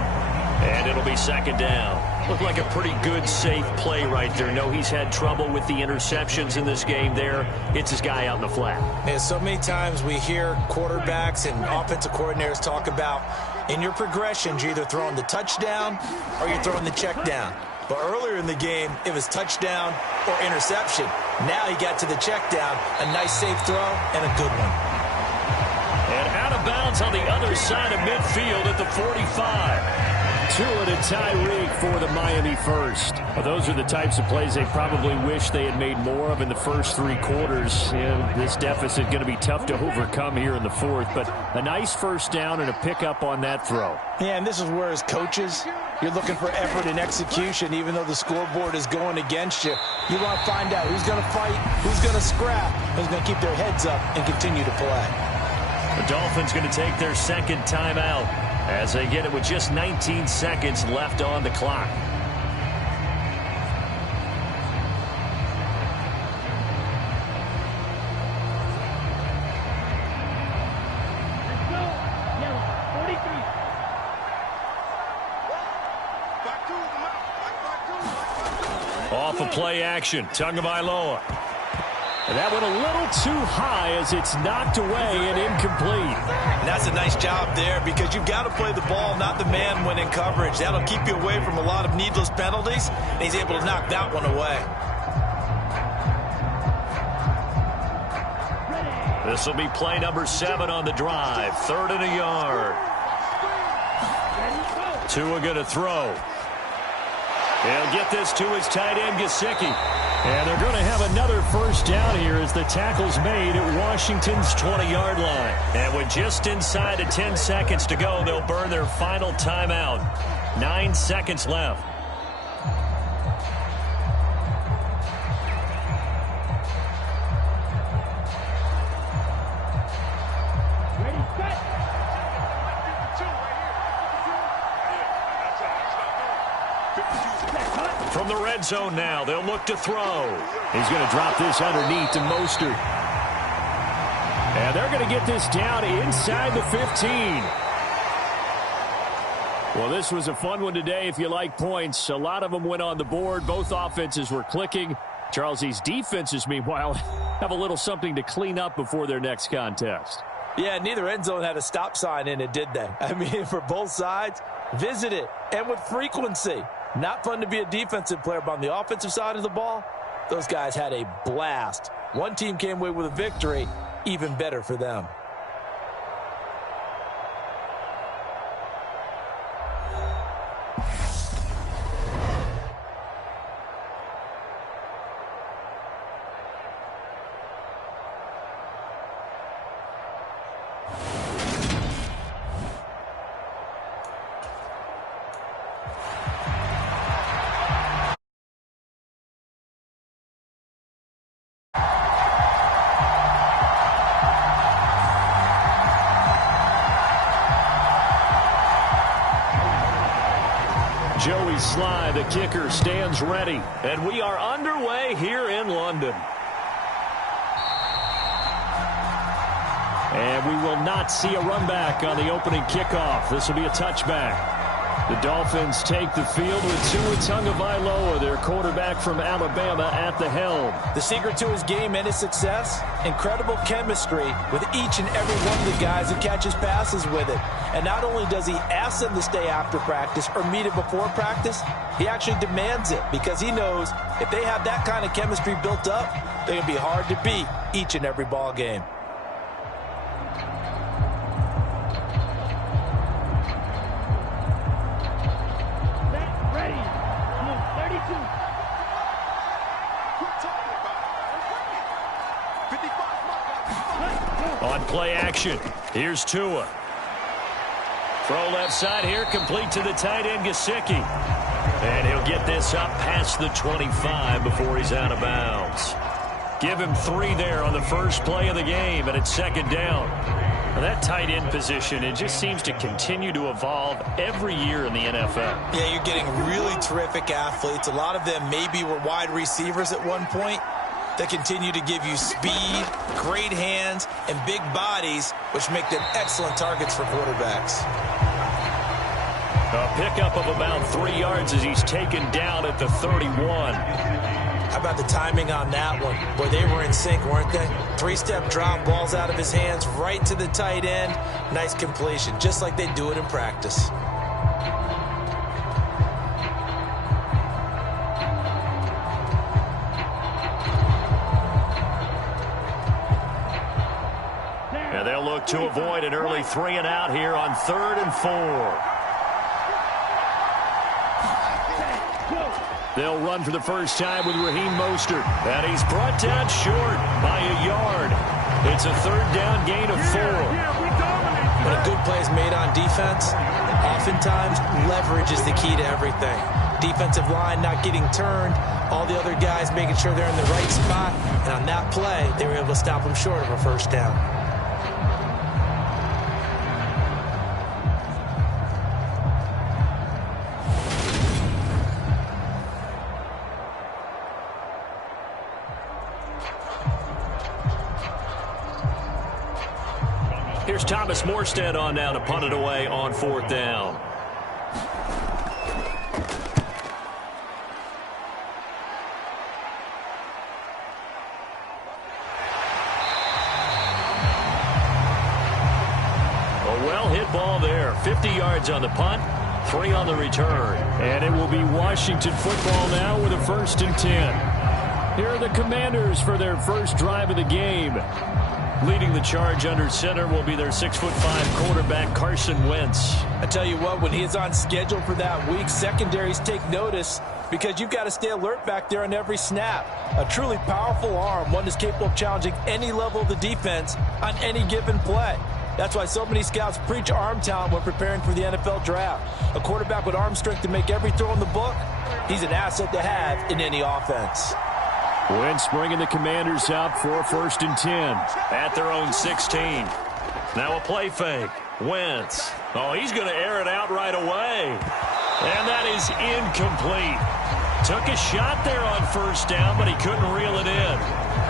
And it'll be 2nd down. Looked like a pretty good, safe play right there. No, he's had trouble with the interceptions in this game there. It's his guy out in the flat. And so many times we hear quarterbacks and offensive coordinators talk about in your progressions, you're either throwing the touchdown or you're throwing the check down. But earlier in the game, it was touchdown or interception. Now he got to the check down, a nice safe throw and a good one. And out of bounds on the other side of midfield at the 45. Tua to Tyreek for the Miami first. Well, those are the types of plays they probably wish they had made more of in the first 3 quarters. And this deficit going to be tough to overcome here in the 4th. But a nice 1st down and a pickup on that throw. Yeah, and this is where as coaches, you're looking for effort and execution, even though the scoreboard is going against you. You want to find out who's going to fight, who's going to scrap, who's going to keep their heads up and continue to play. The Dolphins going to take their 2nd timeout as they get it with just 19 seconds left on the clock. Off of play action, Tagovailoa. And that went a little too high as it's knocked away and incomplete. And that's a nice job there because you've got to play the ball, not the man when in coverage. That'll keep you away from a lot of needless penalties, and he's able to knock that one away. This will be play number 7 on the drive. 3rd and a yard. Tua going to throw. He'll get this to his tight end, Gesicki. And they're going to have another first down here as the tackle's made at Washington's 20-yard line. And with just inside of 10 seconds to go, they'll burn their final timeout. 9 seconds left. From the red zone now, they'll look to throw. He's going to drop this underneath to Mostert. And they're going to get this down inside the 15. Well, this was a fun one today if you like points. A lot of them went on the board. Both offenses were clicking. Charles, these defenses, meanwhile, have a little something to clean up before their next contest. Yeah, neither end zone had a stop sign in it, did they? I mean, for both sides, visit it, and with frequency. Not fun to be a defensive player, but on the offensive side of the ball, those guys had a blast. One team came away with a victory, even better for them. Joey Sly, the kicker, stands ready. And we are underway here in London. And we will not see a run back on the opening kickoff. This will be a touchback. The Dolphins take the field with Tua Tagovailoa, their quarterback from Alabama, at the helm. The secret to his game and his success, incredible chemistry with each and every one of the guys who catches passes with it. And not only does he ask them to stay after practice or meet it before practice, he actually demands it because he knows if they have that kind of chemistry built up, they're going to be hard to beat each and every ball game. On play action, here's Tua. Throw left side here, complete to the tight end, Gesicki. And he'll get this up past the 25 before he's out of bounds. Give him 3 there on the first play of the game, and it's 2nd down. Well, that tight end position, it just seems to continue to evolve every year in the NFL. Yeah, you're getting really terrific athletes. A lot of them maybe were wide receivers at one point that continue to give you speed, great hands, and big bodies, which make them excellent targets for quarterbacks. A pickup of about 3 yards as he's taken down at the 31. How about the timing on that one? Boy, they were in sync, weren't they? 3-step drop, balls out of his hands, right to the tight end. Nice completion, just like they do it in practice. And they'll look to avoid an early 3 and out here on 3rd and 4. They'll run for the first time with Raheem Mostert. And he's brought down short by a yard. It's a 3rd down gain of 4. When a good play is made on defense, oftentimes leverage is the key to everything. Defensive line not getting turned, all the other guys making sure they're in the right spot. And on that play, they were able to stop them short of a first down. Here's Thomas Morstead on now to punt it away on 4th down. A well-hit ball there. 50 yards on the punt, 3 on the return. And it will be Washington football now with a 1st and 10. Here are the Commanders for their first drive of the game. Leading the charge under center will be their 6'5" quarterback, Carson Wentz. I tell you what, when he is on schedule for that week, secondaries take notice because you've got to stay alert back there on every snap. A truly powerful arm, one that's capable of challenging any level of the defense on any given play. That's why so many scouts preach arm talent when preparing for the NFL draft. A quarterback with arm strength to make every throw in the book, he's an asset to have in any offense. Wentz bringing the Commanders out for 1st and 10. At their own 16. Now a play fake. Wentz. Oh, he's going to air it out right away. And that is incomplete. Took a shot there on 1st down, but he couldn't reel it in.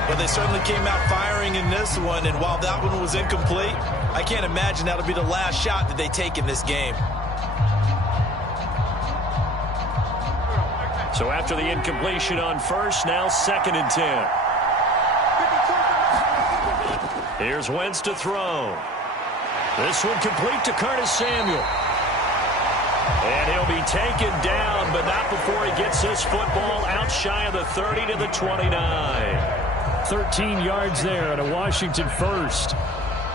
Well, they certainly came out firing in this one, and while that one was incomplete, I can't imagine that'll be the last shot that they take in this game. So after the incompletion on 1st, now 2nd and 10. Here's Wentz to throw. This one complete to Curtis Samuel. And he'll be taken down, but not before he gets this football out shy of the 30 to the 29. 13 yards there at a Washington 1st.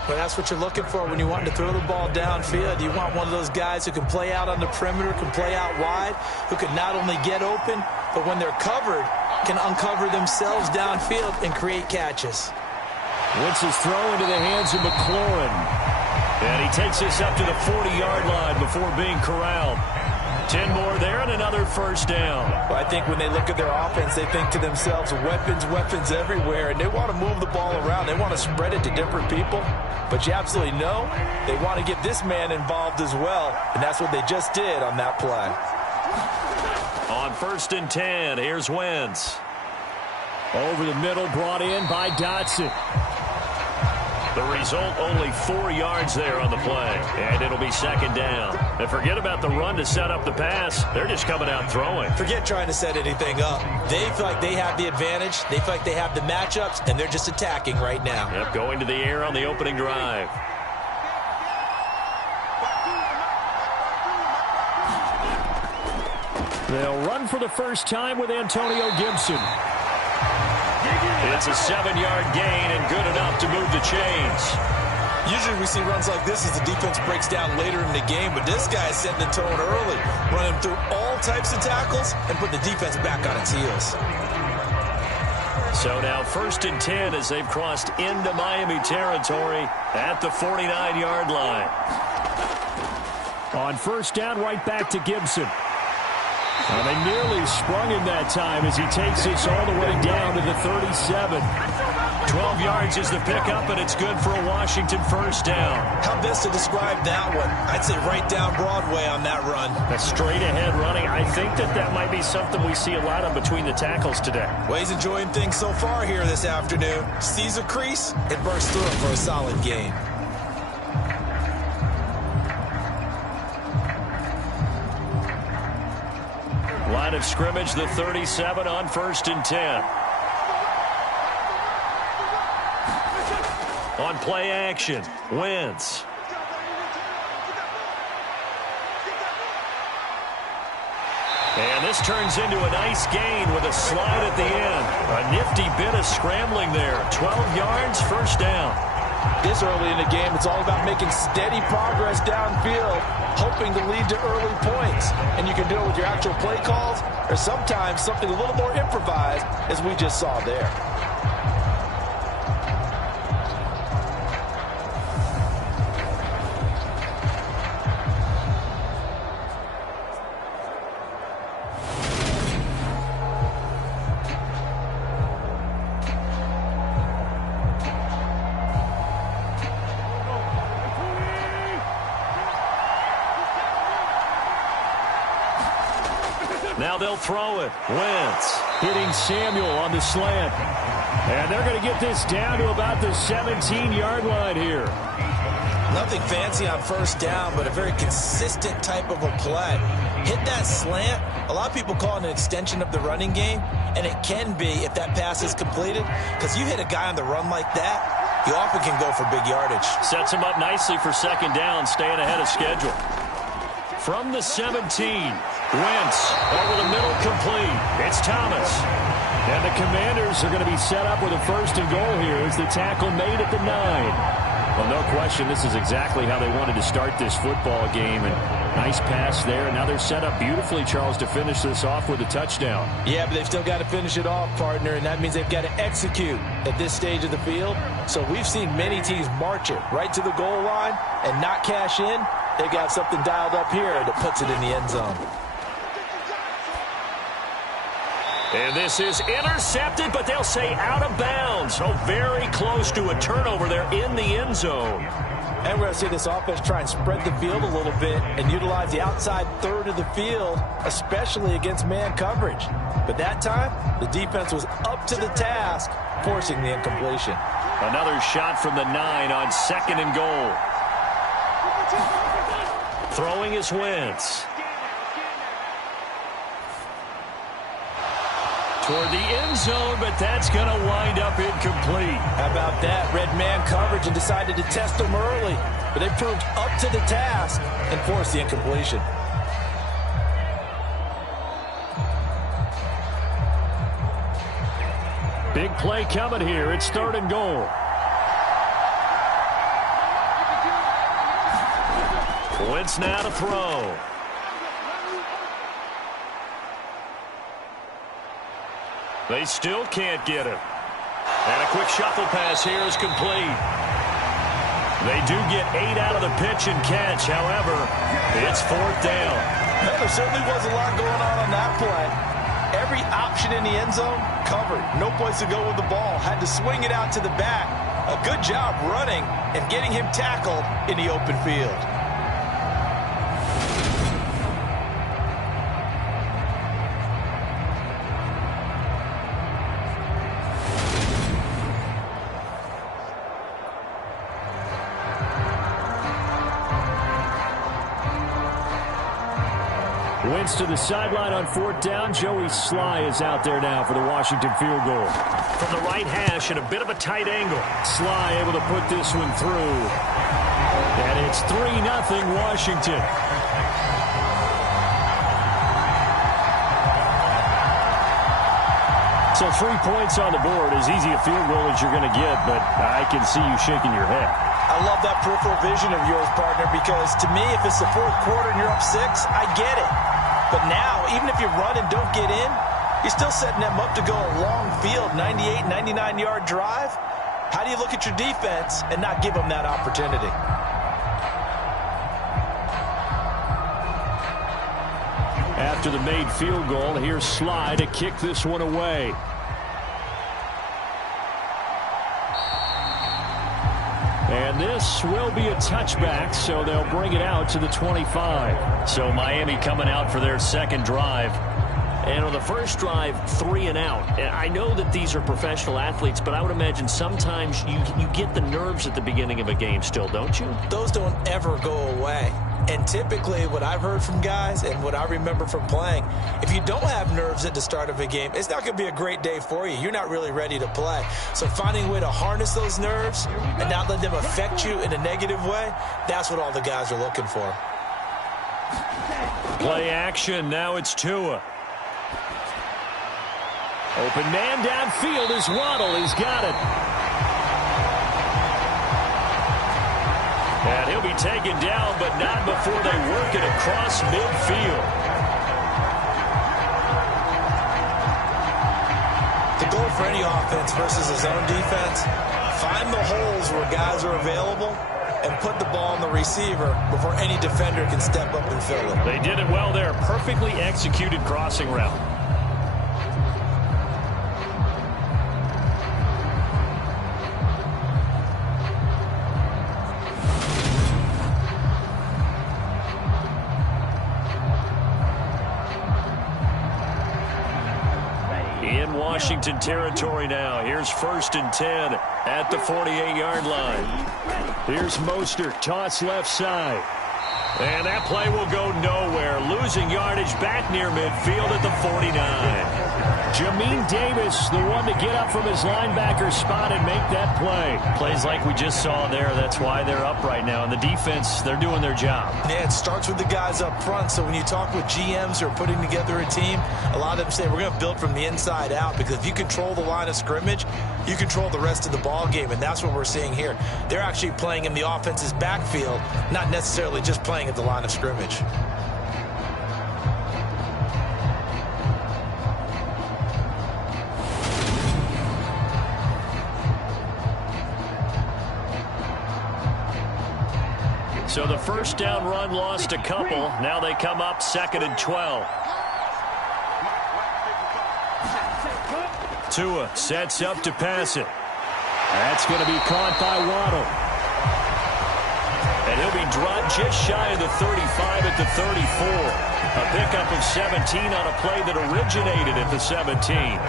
Well, that's what you're looking for when you want to throw the ball downfield. You want one of those guys who can play out on the perimeter, can play out wide, who can not only get open, but when they're covered, can uncover themselves downfield and create catches. Wentz's throw into the hands of McLaurin. And he takes this up to the 40-yard line before being corralled. 10 more there and another 1st down. Well, I think when they look at their offense, they think to themselves, weapons, weapons everywhere, and they want to move the ball around. They want to spread it to different people. But you absolutely know they want to get this man involved as well, and that's what they just did on that play. On 1st and 10, here's Wentz. Over the middle, brought in by Dotson. The result, only 4 yards there on the play. And it'll be 2nd down. And forget about the run to set up the pass. They're just coming out throwing. Forget trying to set anything up. They feel like they have the advantage. They feel like they have the matchups, and they're just attacking right now. Yep, going to the air on the opening drive. They'll run for the first time with Antonio Gibson. It's a 7-yard gain and good enough to move the chains. Usually we see runs like this as the defense breaks down later in the game, but this guy is setting the tone early, running through all types of tackles and putting the defense back on its heels. So now 1st and 10 as they've crossed into Miami territory at the 49-yard line. On 1st down, right back to Gibson. And they nearly sprung him that time as he takes this all the way down to the 37. 12 yards is the pickup, and it's good for a Washington 1st down. How best to describe that one? I'd say right down Broadway on that run. That's straight ahead running. I think that might be something we see a lot of between the tackles today. Well, he's enjoying things so far here this afternoon. Sees a crease, it bursts through it for a solid gain. Line of scrimmage, the 37 on 1st and 10. On play action, Wentz. And this turns into a nice gain with a slide at the end. A nifty bit of scrambling there. 12 yards, 1st down. This early in the game, it's all about making steady progress downfield, hoping to lead to early points. And you can do it with your actual play calls, or sometimes something a little more improvised, as we just saw there. Now they'll throw it. Wentz hitting Samuel on the slant. And they're going to get this down to about the 17-yard line here. Nothing fancy on 1st down, but a very consistent type of a play. Hit that slant. A lot of people call it an extension of the running game, and it can be if that pass is completed, because you hit a guy on the run like that, you often can go for big yardage. Sets him up nicely for 2nd down, staying ahead of schedule. From the 17, Wentz over the middle, complete. It's Thomas. And the Commanders are going to be set up with a 1st and goal here as the tackle made at the 9. Well, no question, this is exactly how they wanted to start this football game. And nice pass there. And now they're set up beautifully, Charles, to finish this off with a touchdown. Yeah, but they've still got to finish it off, partner, and that means they've got to execute at this stage of the field. So we've seen many teams march it right to the goal line and not cash in. They've got something dialed up here that puts it in the end zone. And this is intercepted, but they'll say out of bounds. So very close to a turnover there in the end zone. And we're going to see this offense try and spread the field a little bit and utilize the outside third of the field, especially against man coverage. But that time, the defense was up to the task, forcing the incompletion. Another shot from the 9 on 2nd and goal. Throwing is Wentz. Toward the end zone, but that's going to wind up incomplete. How about that? Red man coverage and decided to test them early. But they proved up to the task and forced the incompletion. Big play coming here. It's 3rd and goal. Wentz now to throw. They still can't get him. And a quick shuffle pass here is complete. They do get 8 out of the pitch and catch. However, it's 4th down. Well, there certainly was a lot going on that play. Every option in the end zone covered. No place to go with the ball. Had to swing it out to the back. A good job running and getting him tackled in the open field. Wentz to the sideline on 4th down. Joey Sly is out there now for the Washington field goal. From the right hash at a bit of a tight angle. Sly able to put this one through. And it's 3-0 Washington. So 3 points on the board, as easy a field goal as you're going to get, but I can see you shaking your head. I love that peripheral vision of yours, partner, because to me, if it's the 4th quarter and you're up 6, I get it. But now, even if you run and don't get in, you're still setting them up to go a long field, 98, 99-yard drive. How do you look at your defense and not give them that opportunity? After the made field goal, here's Sly to kick this one away. And this will be a touchback, so they'll bring it out to the 25. So Miami coming out for their 2nd drive. And on the first drive, 3 and out. And I know that these are professional athletes, but I would imagine sometimes you get the nerves at the beginning of a game still, don't you? Those don't ever go away. And typically what I've heard from guys and what I remember from playing, if you don't have nerves at the start of a game, it's not going to be a great day for you. You're not really ready to play. So finding a way to harness those nerves and not let them affect you in a negative way, that's what all the guys are looking for. Play action. Now it's Tua. Open man downfield is Waddle. He's got it. And he'll be taken down, but not before they work it across midfield. The goal for any offense versus a zone defense, find the holes where guys are available and put the ball on the receiver before any defender can step up and fill it. They did it well there. Perfectly executed crossing route. In Washington territory now. Here's 1st and 10 at the 48-yard line. Here's Mostert, toss left side. And that play will go nowhere. Losing yardage back near midfield at the 49. Jamin Davis, the one to get up from his linebacker spot and make that play. Plays like we just saw there. That's why they're up right now. And the defense, they're doing their job. Yeah, it starts with the guys up front. So when you talk with GMs who are putting together a team, a lot of them say we're going to build from the inside out, because if you control the line of scrimmage, you control the rest of the ball game, and that's what we're seeing here. They're actually playing in the offense's backfield, not necessarily just playing at the line of scrimmage. So the first down run lost a couple. Now they come up 2nd and 12. Tua sets up to pass it. That's going to be caught by Waddle. And he'll be dropped just shy of the 35 at the 34. A pickup of 17 on a play that originated at the 17.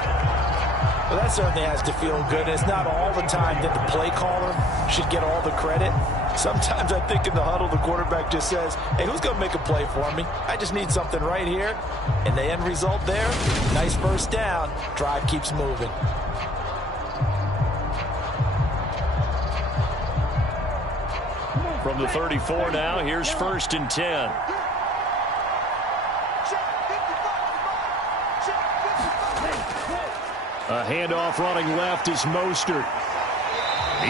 Well, that certainly has to feel good. It's not all the time that the play caller should get all the credit. Sometimes I think in the huddle, the quarterback just says, hey, who's going to make a play for me? I just need something right here. And the end result there, nice first down. Drive keeps moving. From the 34 now, here's 1st and 10. A handoff running left is Mostert.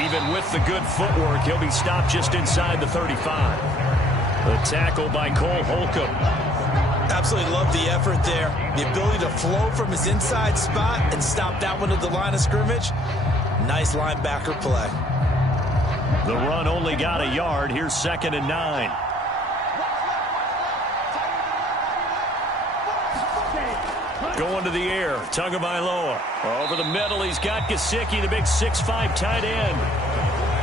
Even with the good footwork, he'll be stopped just inside the 35. The tackle by Cole Holcomb. Absolutely love the effort there. The ability to flow from his inside spot and stop that one at the line of scrimmage. Nice linebacker play. The run only got a yard. Here's 2nd and 9. Going to the air, Tagovailoa. Over the middle, he's got Gesicki, the big 6'5" tight end.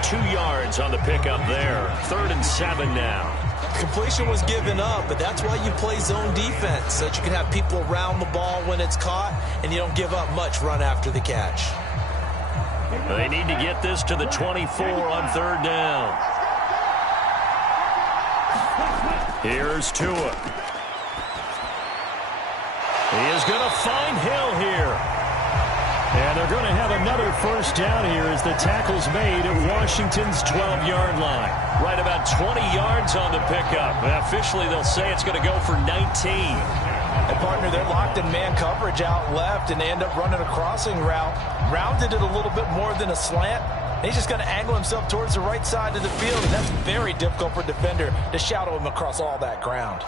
2 yards on the pickup there. 3rd and 7 now. Completion was given up, but that's why you play zone defense, so that you can have people around the ball when it's caught, and you don't give up much run after the catch. They need to get this to the 24 on 3rd down. Here's Tua. He is going to find Hill here. And they're going to have another first down here as the tackle's made at Washington's 12-yard line. Right about 20 yards on the pickup. Officially, they'll say it's going to go for 19. And partner, they're locked in man coverage out left, and they end up running a crossing route. Rounded it a little bit more than a slant. And he's just going to angle himself towards the right side of the field, and that's very difficult for a defender to shadow him across all that ground.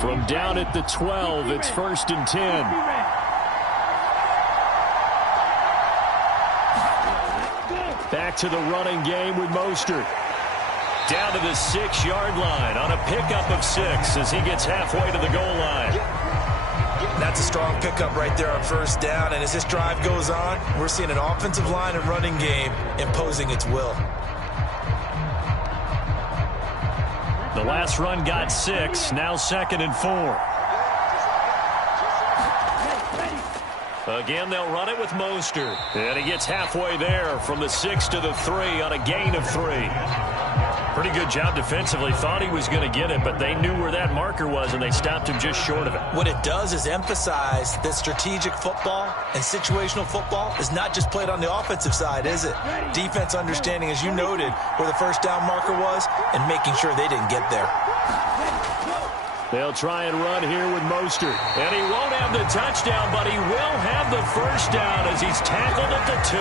From down at the 12, it's 1st and 10. Back to the running game with Mostert. Down to the 6-yard line on a pickup of 6 as he gets halfway to the goal line. That's a strong pickup right there on first down, and as this drive goes on, we're seeing an offensive line and running game imposing its will. The last run got 6, now 2nd and 4. Again, they'll run it with Mostert. And he gets halfway there from the 6 to the 3 on a gain of 3. Pretty good job defensively. Thought he was going to get it, but they knew where that marker was, and they stopped him just short of it. What it does is emphasize that strategic football and situational football is not just played on the offensive side, is it? Defense understanding, as you noted, where the first down marker was and making sure they didn't get there. They'll try and run here with Mostert. And he won't have the touchdown, but he will have the first down as he's tackled at the 2.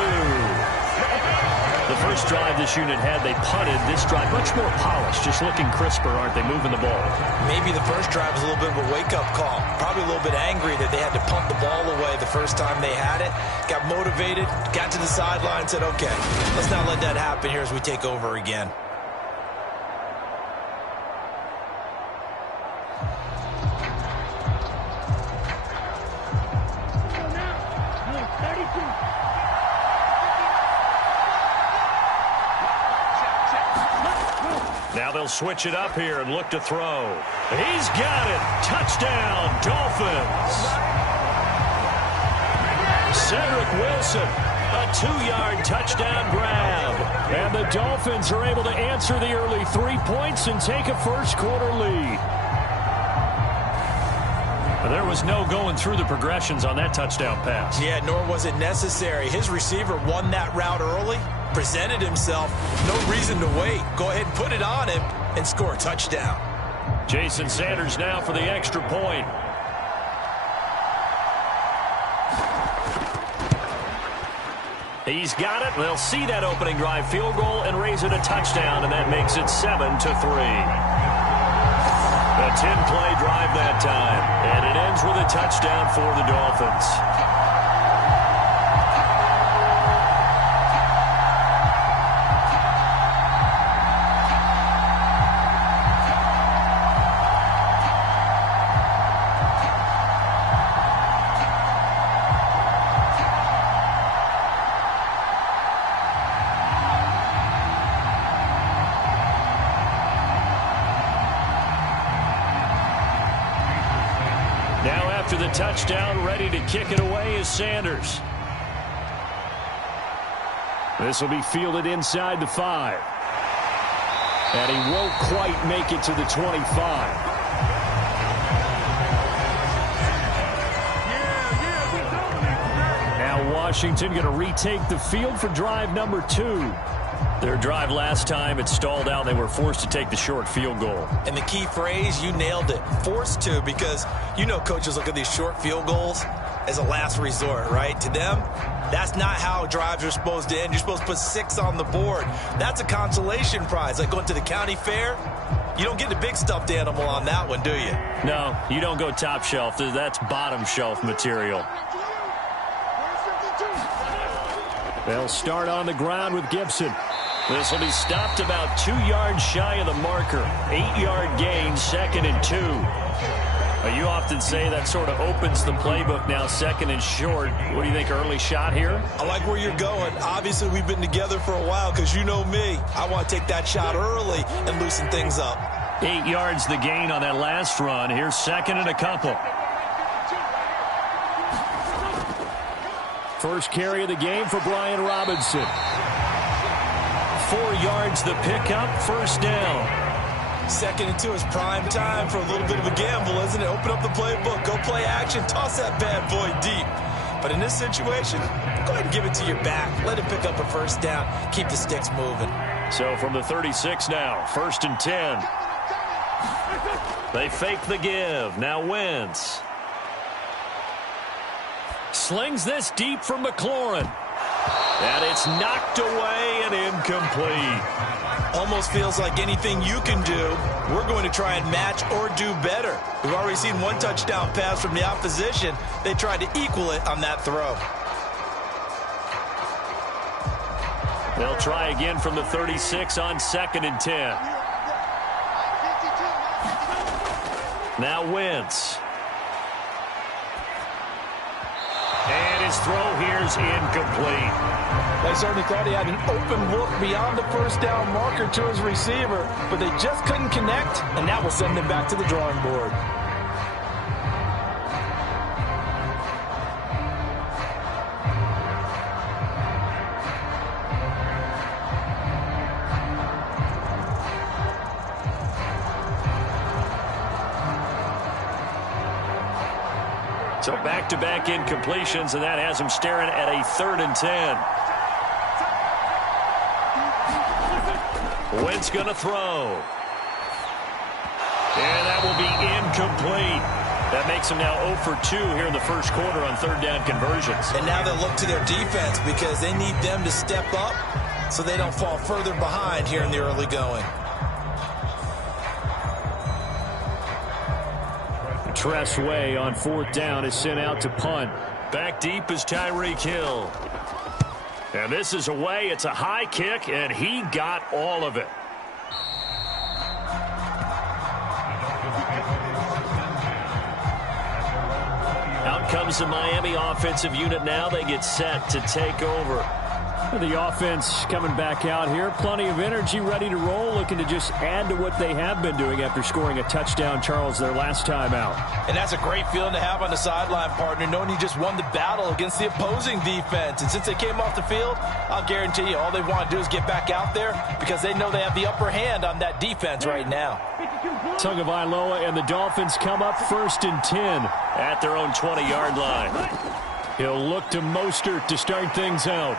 The first drive this unit had, they punted. This drive, much more polished, just looking crisper, aren't they, moving the ball? Maybe the first drive was a little bit of a wake-up call. Probably a little bit angry that they had to punt the ball away the first time they had it. Got motivated, got to the sideline, said, okay, let's not let that happen here as we take over again. Now they'll switch it up here and look to throw. He's got it. Touchdown, Dolphins. Cedric Wilson, a 2-yard touchdown grab. And the Dolphins are able to answer the early 3 points and take a first-quarter lead. There was no going through the progressions on that touchdown pass. Yeah, nor was it necessary. His receiver won that route early, presented himself. No reason to wait. Go ahead and put it on him and score a touchdown. Jason Sanders now for the extra point. He's got it. They'll see that opening drive field goal and raise it a touchdown, and that makes it 7-3. A 10-play drive that time, and it ends with a touchdown for the Dolphins. After the touchdown, ready to kick it away is Sanders. This will be fielded inside the 5. And he won't quite make it to the 25. Now Washington going to retake the field for drive number 2. Their drive last time, it stalled out. They were forced to take the short field goal. And the key phrase, you nailed it, forced to, because you know coaches look at these short field goals as a last resort, right? To them, that's not how drives are supposed to end. You're supposed to put 6 on the board. That's a consolation prize, like going to the county fair. You don't get the big stuffed animal on that one, do you? No, you don't go top shelf. That's bottom shelf material. They'll start on the ground with Gibson. This will be stopped about 2 yards shy of the marker. 8-yard gain, 2nd and 2. You often say that sort of opens the playbook now, 2nd and short. What do you think, early shot here? I like where you're going. Obviously, we've been together for a while because you know me. I want to take that shot early and loosen things up. 8 yards the gain on that last run. Here's 2nd and a couple. First carry of the game for Brian Robinson. 4 yards the pickup, first down. 2nd and 2 is prime time for a little bit of a gamble, isn't it? Open up the playbook, go play action, toss that bad boy deep. But in this situation, go ahead and give it to your back. Let him pick up a first down. Keep the sticks moving. So from the 36 now, 1st and 10. They fake the give. Now Wentz. Slings this deep from McLaurin. And it's knocked away and incomplete. Almost feels like anything you can do, we're going to try and match or do better. We've already seen one touchdown pass from the opposition. They tried to equal it on that throw. They'll try again from the 36 on 2nd and 10. Now Wentz. And his throw here's incomplete. They certainly thought he had an open look beyond the first down marker to his receiver, but they just couldn't connect, and that will send them back to the drawing board. So back-to-back incompletions, and that has him staring at a 3rd and 10. Wentz going to throw. And that will be incomplete. That makes him now 0 for 2 here in the first quarter on 3rd down conversions. And now they'll look to their defense because they need them to step up so they don't fall further behind here in the early going. Tress Way on 4th down is sent out to punt. Back deep is Tyreek Hill. And this is away. It's a high kick, and he got all of it. Out comes the Miami offensive unit now. They get set to take over. The offense coming back out here. Plenty of energy, ready to roll, looking to just add to what they have been doing after scoring a touchdown, Charles, their last time out. And that's a great feeling to have on the sideline, partner, knowing you just won the battle against the opposing defense. And since they came off the field, I'll guarantee you all they want to do is get back out there because they know they have the upper hand on that defense right now. Tagovailoa and the Dolphins come up 1st and 10 at their own 20-yard line. He'll look to Mostert to start things out.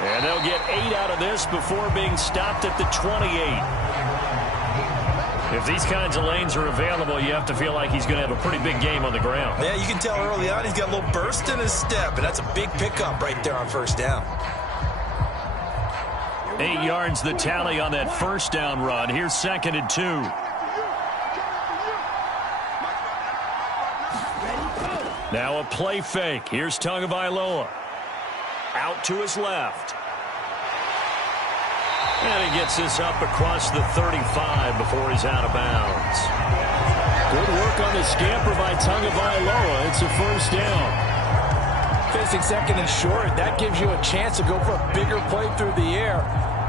And they'll get 8 out of this before being stopped at the 28. If these kinds of lanes are available, you have to feel like he's going to have a pretty big game on the ground. Yeah, you can tell early on he's got a little burst in his step, and that's a big pickup right there on 1st down. 8 yards the tally on that 1st down run. Here's 2nd and 2. Now a play fake. Here's Tagovailoa. Out to his left. And he gets this up across the 35 before he's out of bounds. Good work on the scamper by Tagovailoa. It's a 1st down. Facing 2nd and short, that gives you a chance to go for a bigger play through the air.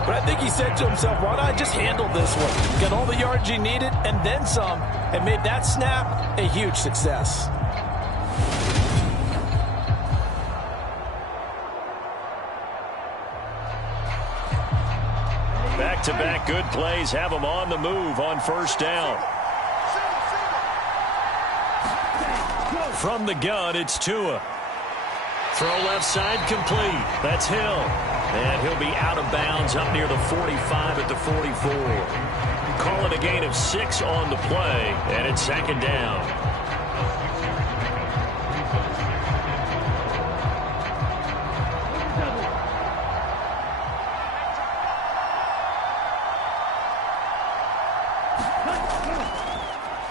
But I think he said to himself, why not just handle this one? Got all the yards he needed and then some, and made that snap a huge success. Back-to-back good plays have him on the move on 1st down. From the gun, it's Tua. Throw left side complete. That's Hill. And he'll be out of bounds up near the 45 at the 44. Call it a gain of 6 on the play, and it's 2nd down.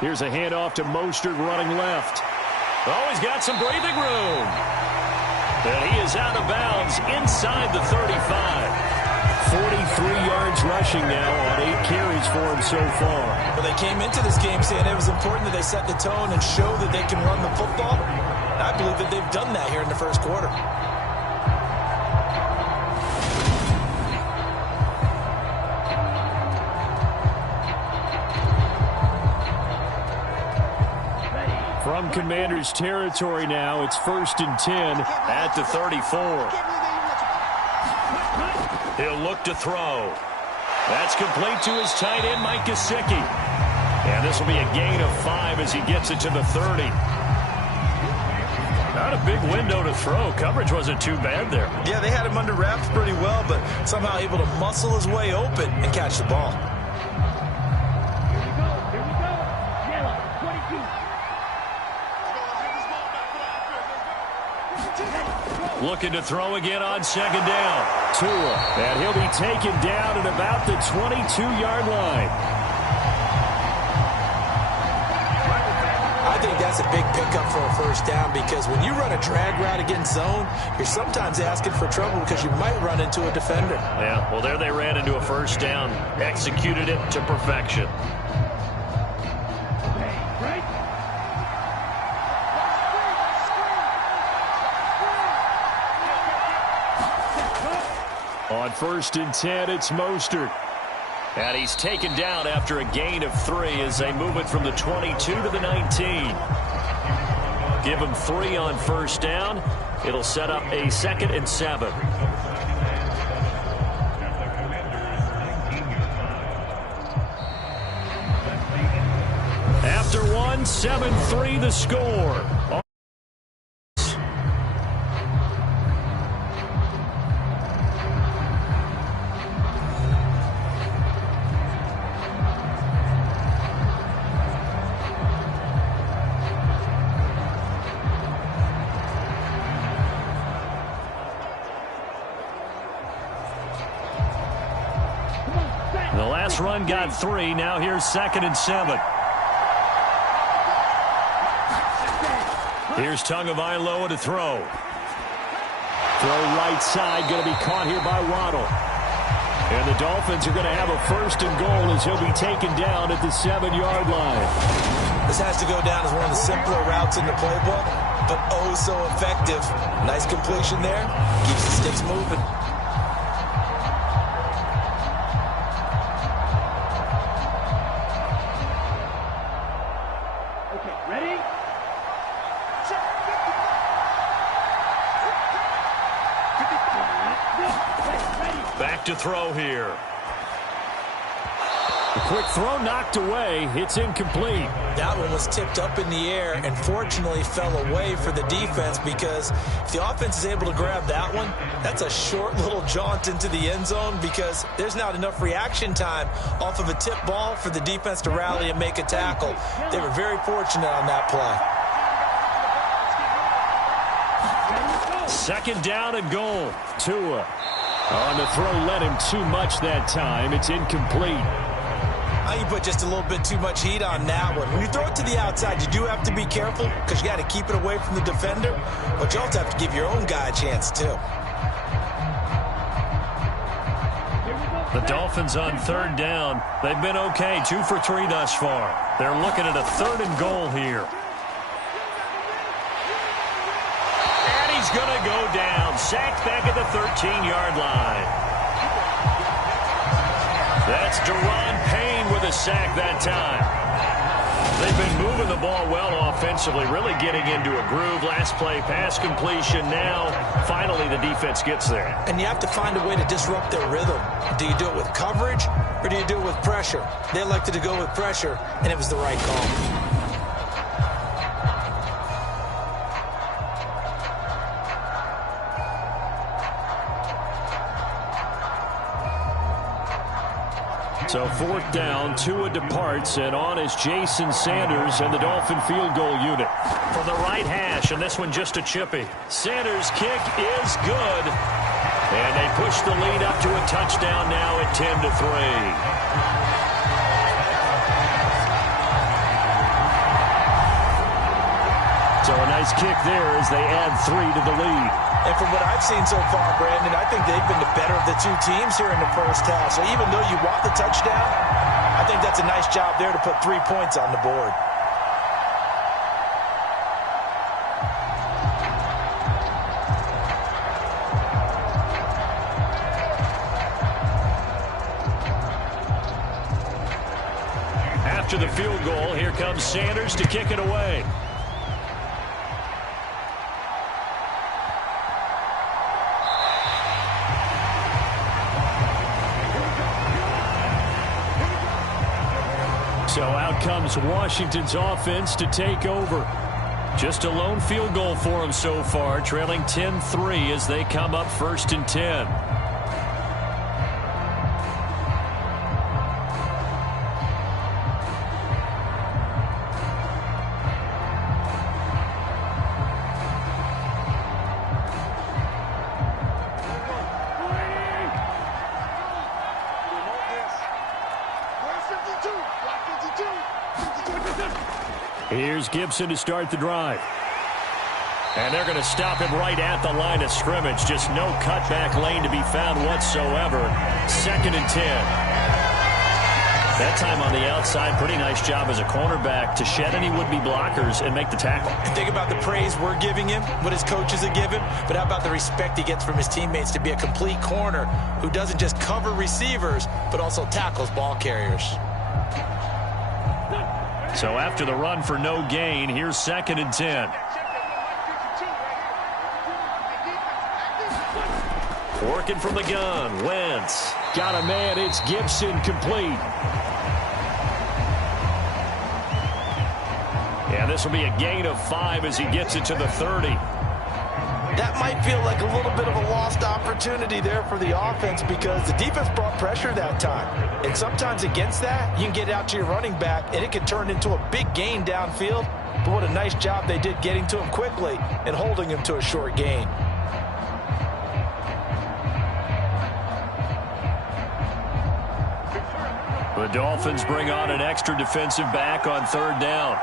Here's a handoff to Mostert running left. Oh, he's got some breathing room. And he is out of bounds inside the 35. 43 yards rushing now on 8 carries for him so far. Well, they came into this game saying it was important that they set the tone and show that they can run the football. And I believe that they've done that here in the 1st quarter. From Commanders territory now, it's 1st and 10 at the 34. He'll look to throw. That's complete to his tight end, Mike Gesicki. And this will be a gain of 5 as he gets it to the 30. Not a big window to throw. Coverage wasn't too bad there. Yeah, they had him under wraps pretty well, but somehow able to muscle his way open and catch the ball. Looking to throw again on 2nd down. Tua, and he'll be taken down at about the 22-yard line. I think that's a big pickup for a 1st down because when you run a drag route against zone, you're sometimes asking for trouble because you might run into a defender. Yeah, well, there they ran into a 1st down. Executed it to perfection. On 1st and 10, it's Mostert. And he's taken down after a gain of 3 as they move it from the 22 to the 19. Give him 3 on 1st down. It'll set up a 2nd and 7. After 1, 7-3 the score. The last run got 3. Now here's 2nd and 7. Here's Tagovailoa to throw. Throw right side, going to be caught here by Waddle. And the Dolphins are going to have a 1st and goal as he'll be taken down at the 7-yard line. This has to go down as one of the simpler routes in the playbook, but oh so effective. Nice completion there. Keeps the sticks moving. Back to throw here. A quick throw knocked away. It's incomplete. That one was tipped up in the air and fortunately fell away for the defense, because if the offense is able to grab that one, that's a short little jaunt into the end zone, because there's not enough reaction time off of a tip ball for the defense to rally and make a tackle. They were very fortunate on that play. Second down and goal. Tua on the throw, led him too much that time. It's incomplete. You put just a little bit too much heat on that one. When you throw it to the outside, you do have to be careful because you got to keep it away from the defender, but you also have to give your own guy a chance too. The Dolphins on third down. They've been okay, 2 for 3 thus far. They're looking at a 3rd and goal here. And he's going to go down. Sacked back at the 13-yard line. That's Deron Payne with a sack that time. They've been moving the ball well offensively, really getting into a groove. Last play, pass completion. Now, finally, the defense gets there. And you have to find a way to disrupt their rhythm. Do you do it with coverage, or do you do it with pressure? They elected to go with pressure, and it was the right call. So 4th down, Tua departs, and on is Jason Sanders and the Dolphin field goal unit. From the right hash, and this one just a chippy. Sanders' kick is good. And they push the lead up to a touchdown now at 10-3. So a nice kick there as they add 3 to the lead. And from what I've seen so far, Brandon, I think they've been the better of the two teams here in the first half. So even though you want the touchdown, I think that's a nice job there to put 3 points on the board. After the field goal, here comes Sanders to kick it away. So out comes Washington's offense to take over. Just a lone field goal for them so far, trailing 10-3 as they come up 1st and 10. Here's Gibson to start the drive. And they're going to stop him right at the line of scrimmage. Just no cutback lane to be found whatsoever. 2nd and 10. That time on the outside, pretty nice job as a cornerback to shed any would-be blockers and make the tackle. And think about the praise we're giving him, what his coaches have given, but how about the respect he gets from his teammates to be a complete corner who doesn't just cover receivers, but also tackles ball carriers. So after the run for no gain, here's 2nd and 10. Working from the gun, Wentz. Got a man, it's Gibson, complete. Yeah, this will be a gain of 5 as he gets it to the 30. That might feel like a little bit of a lost opportunity there for the offense because the defense brought pressure that time. And sometimes against that, you can get out to your running back, and it can turn into a big gain downfield. But what a nice job they did getting to him quickly and holding him to a short gain. The Dolphins bring on an extra defensive back on 3rd down.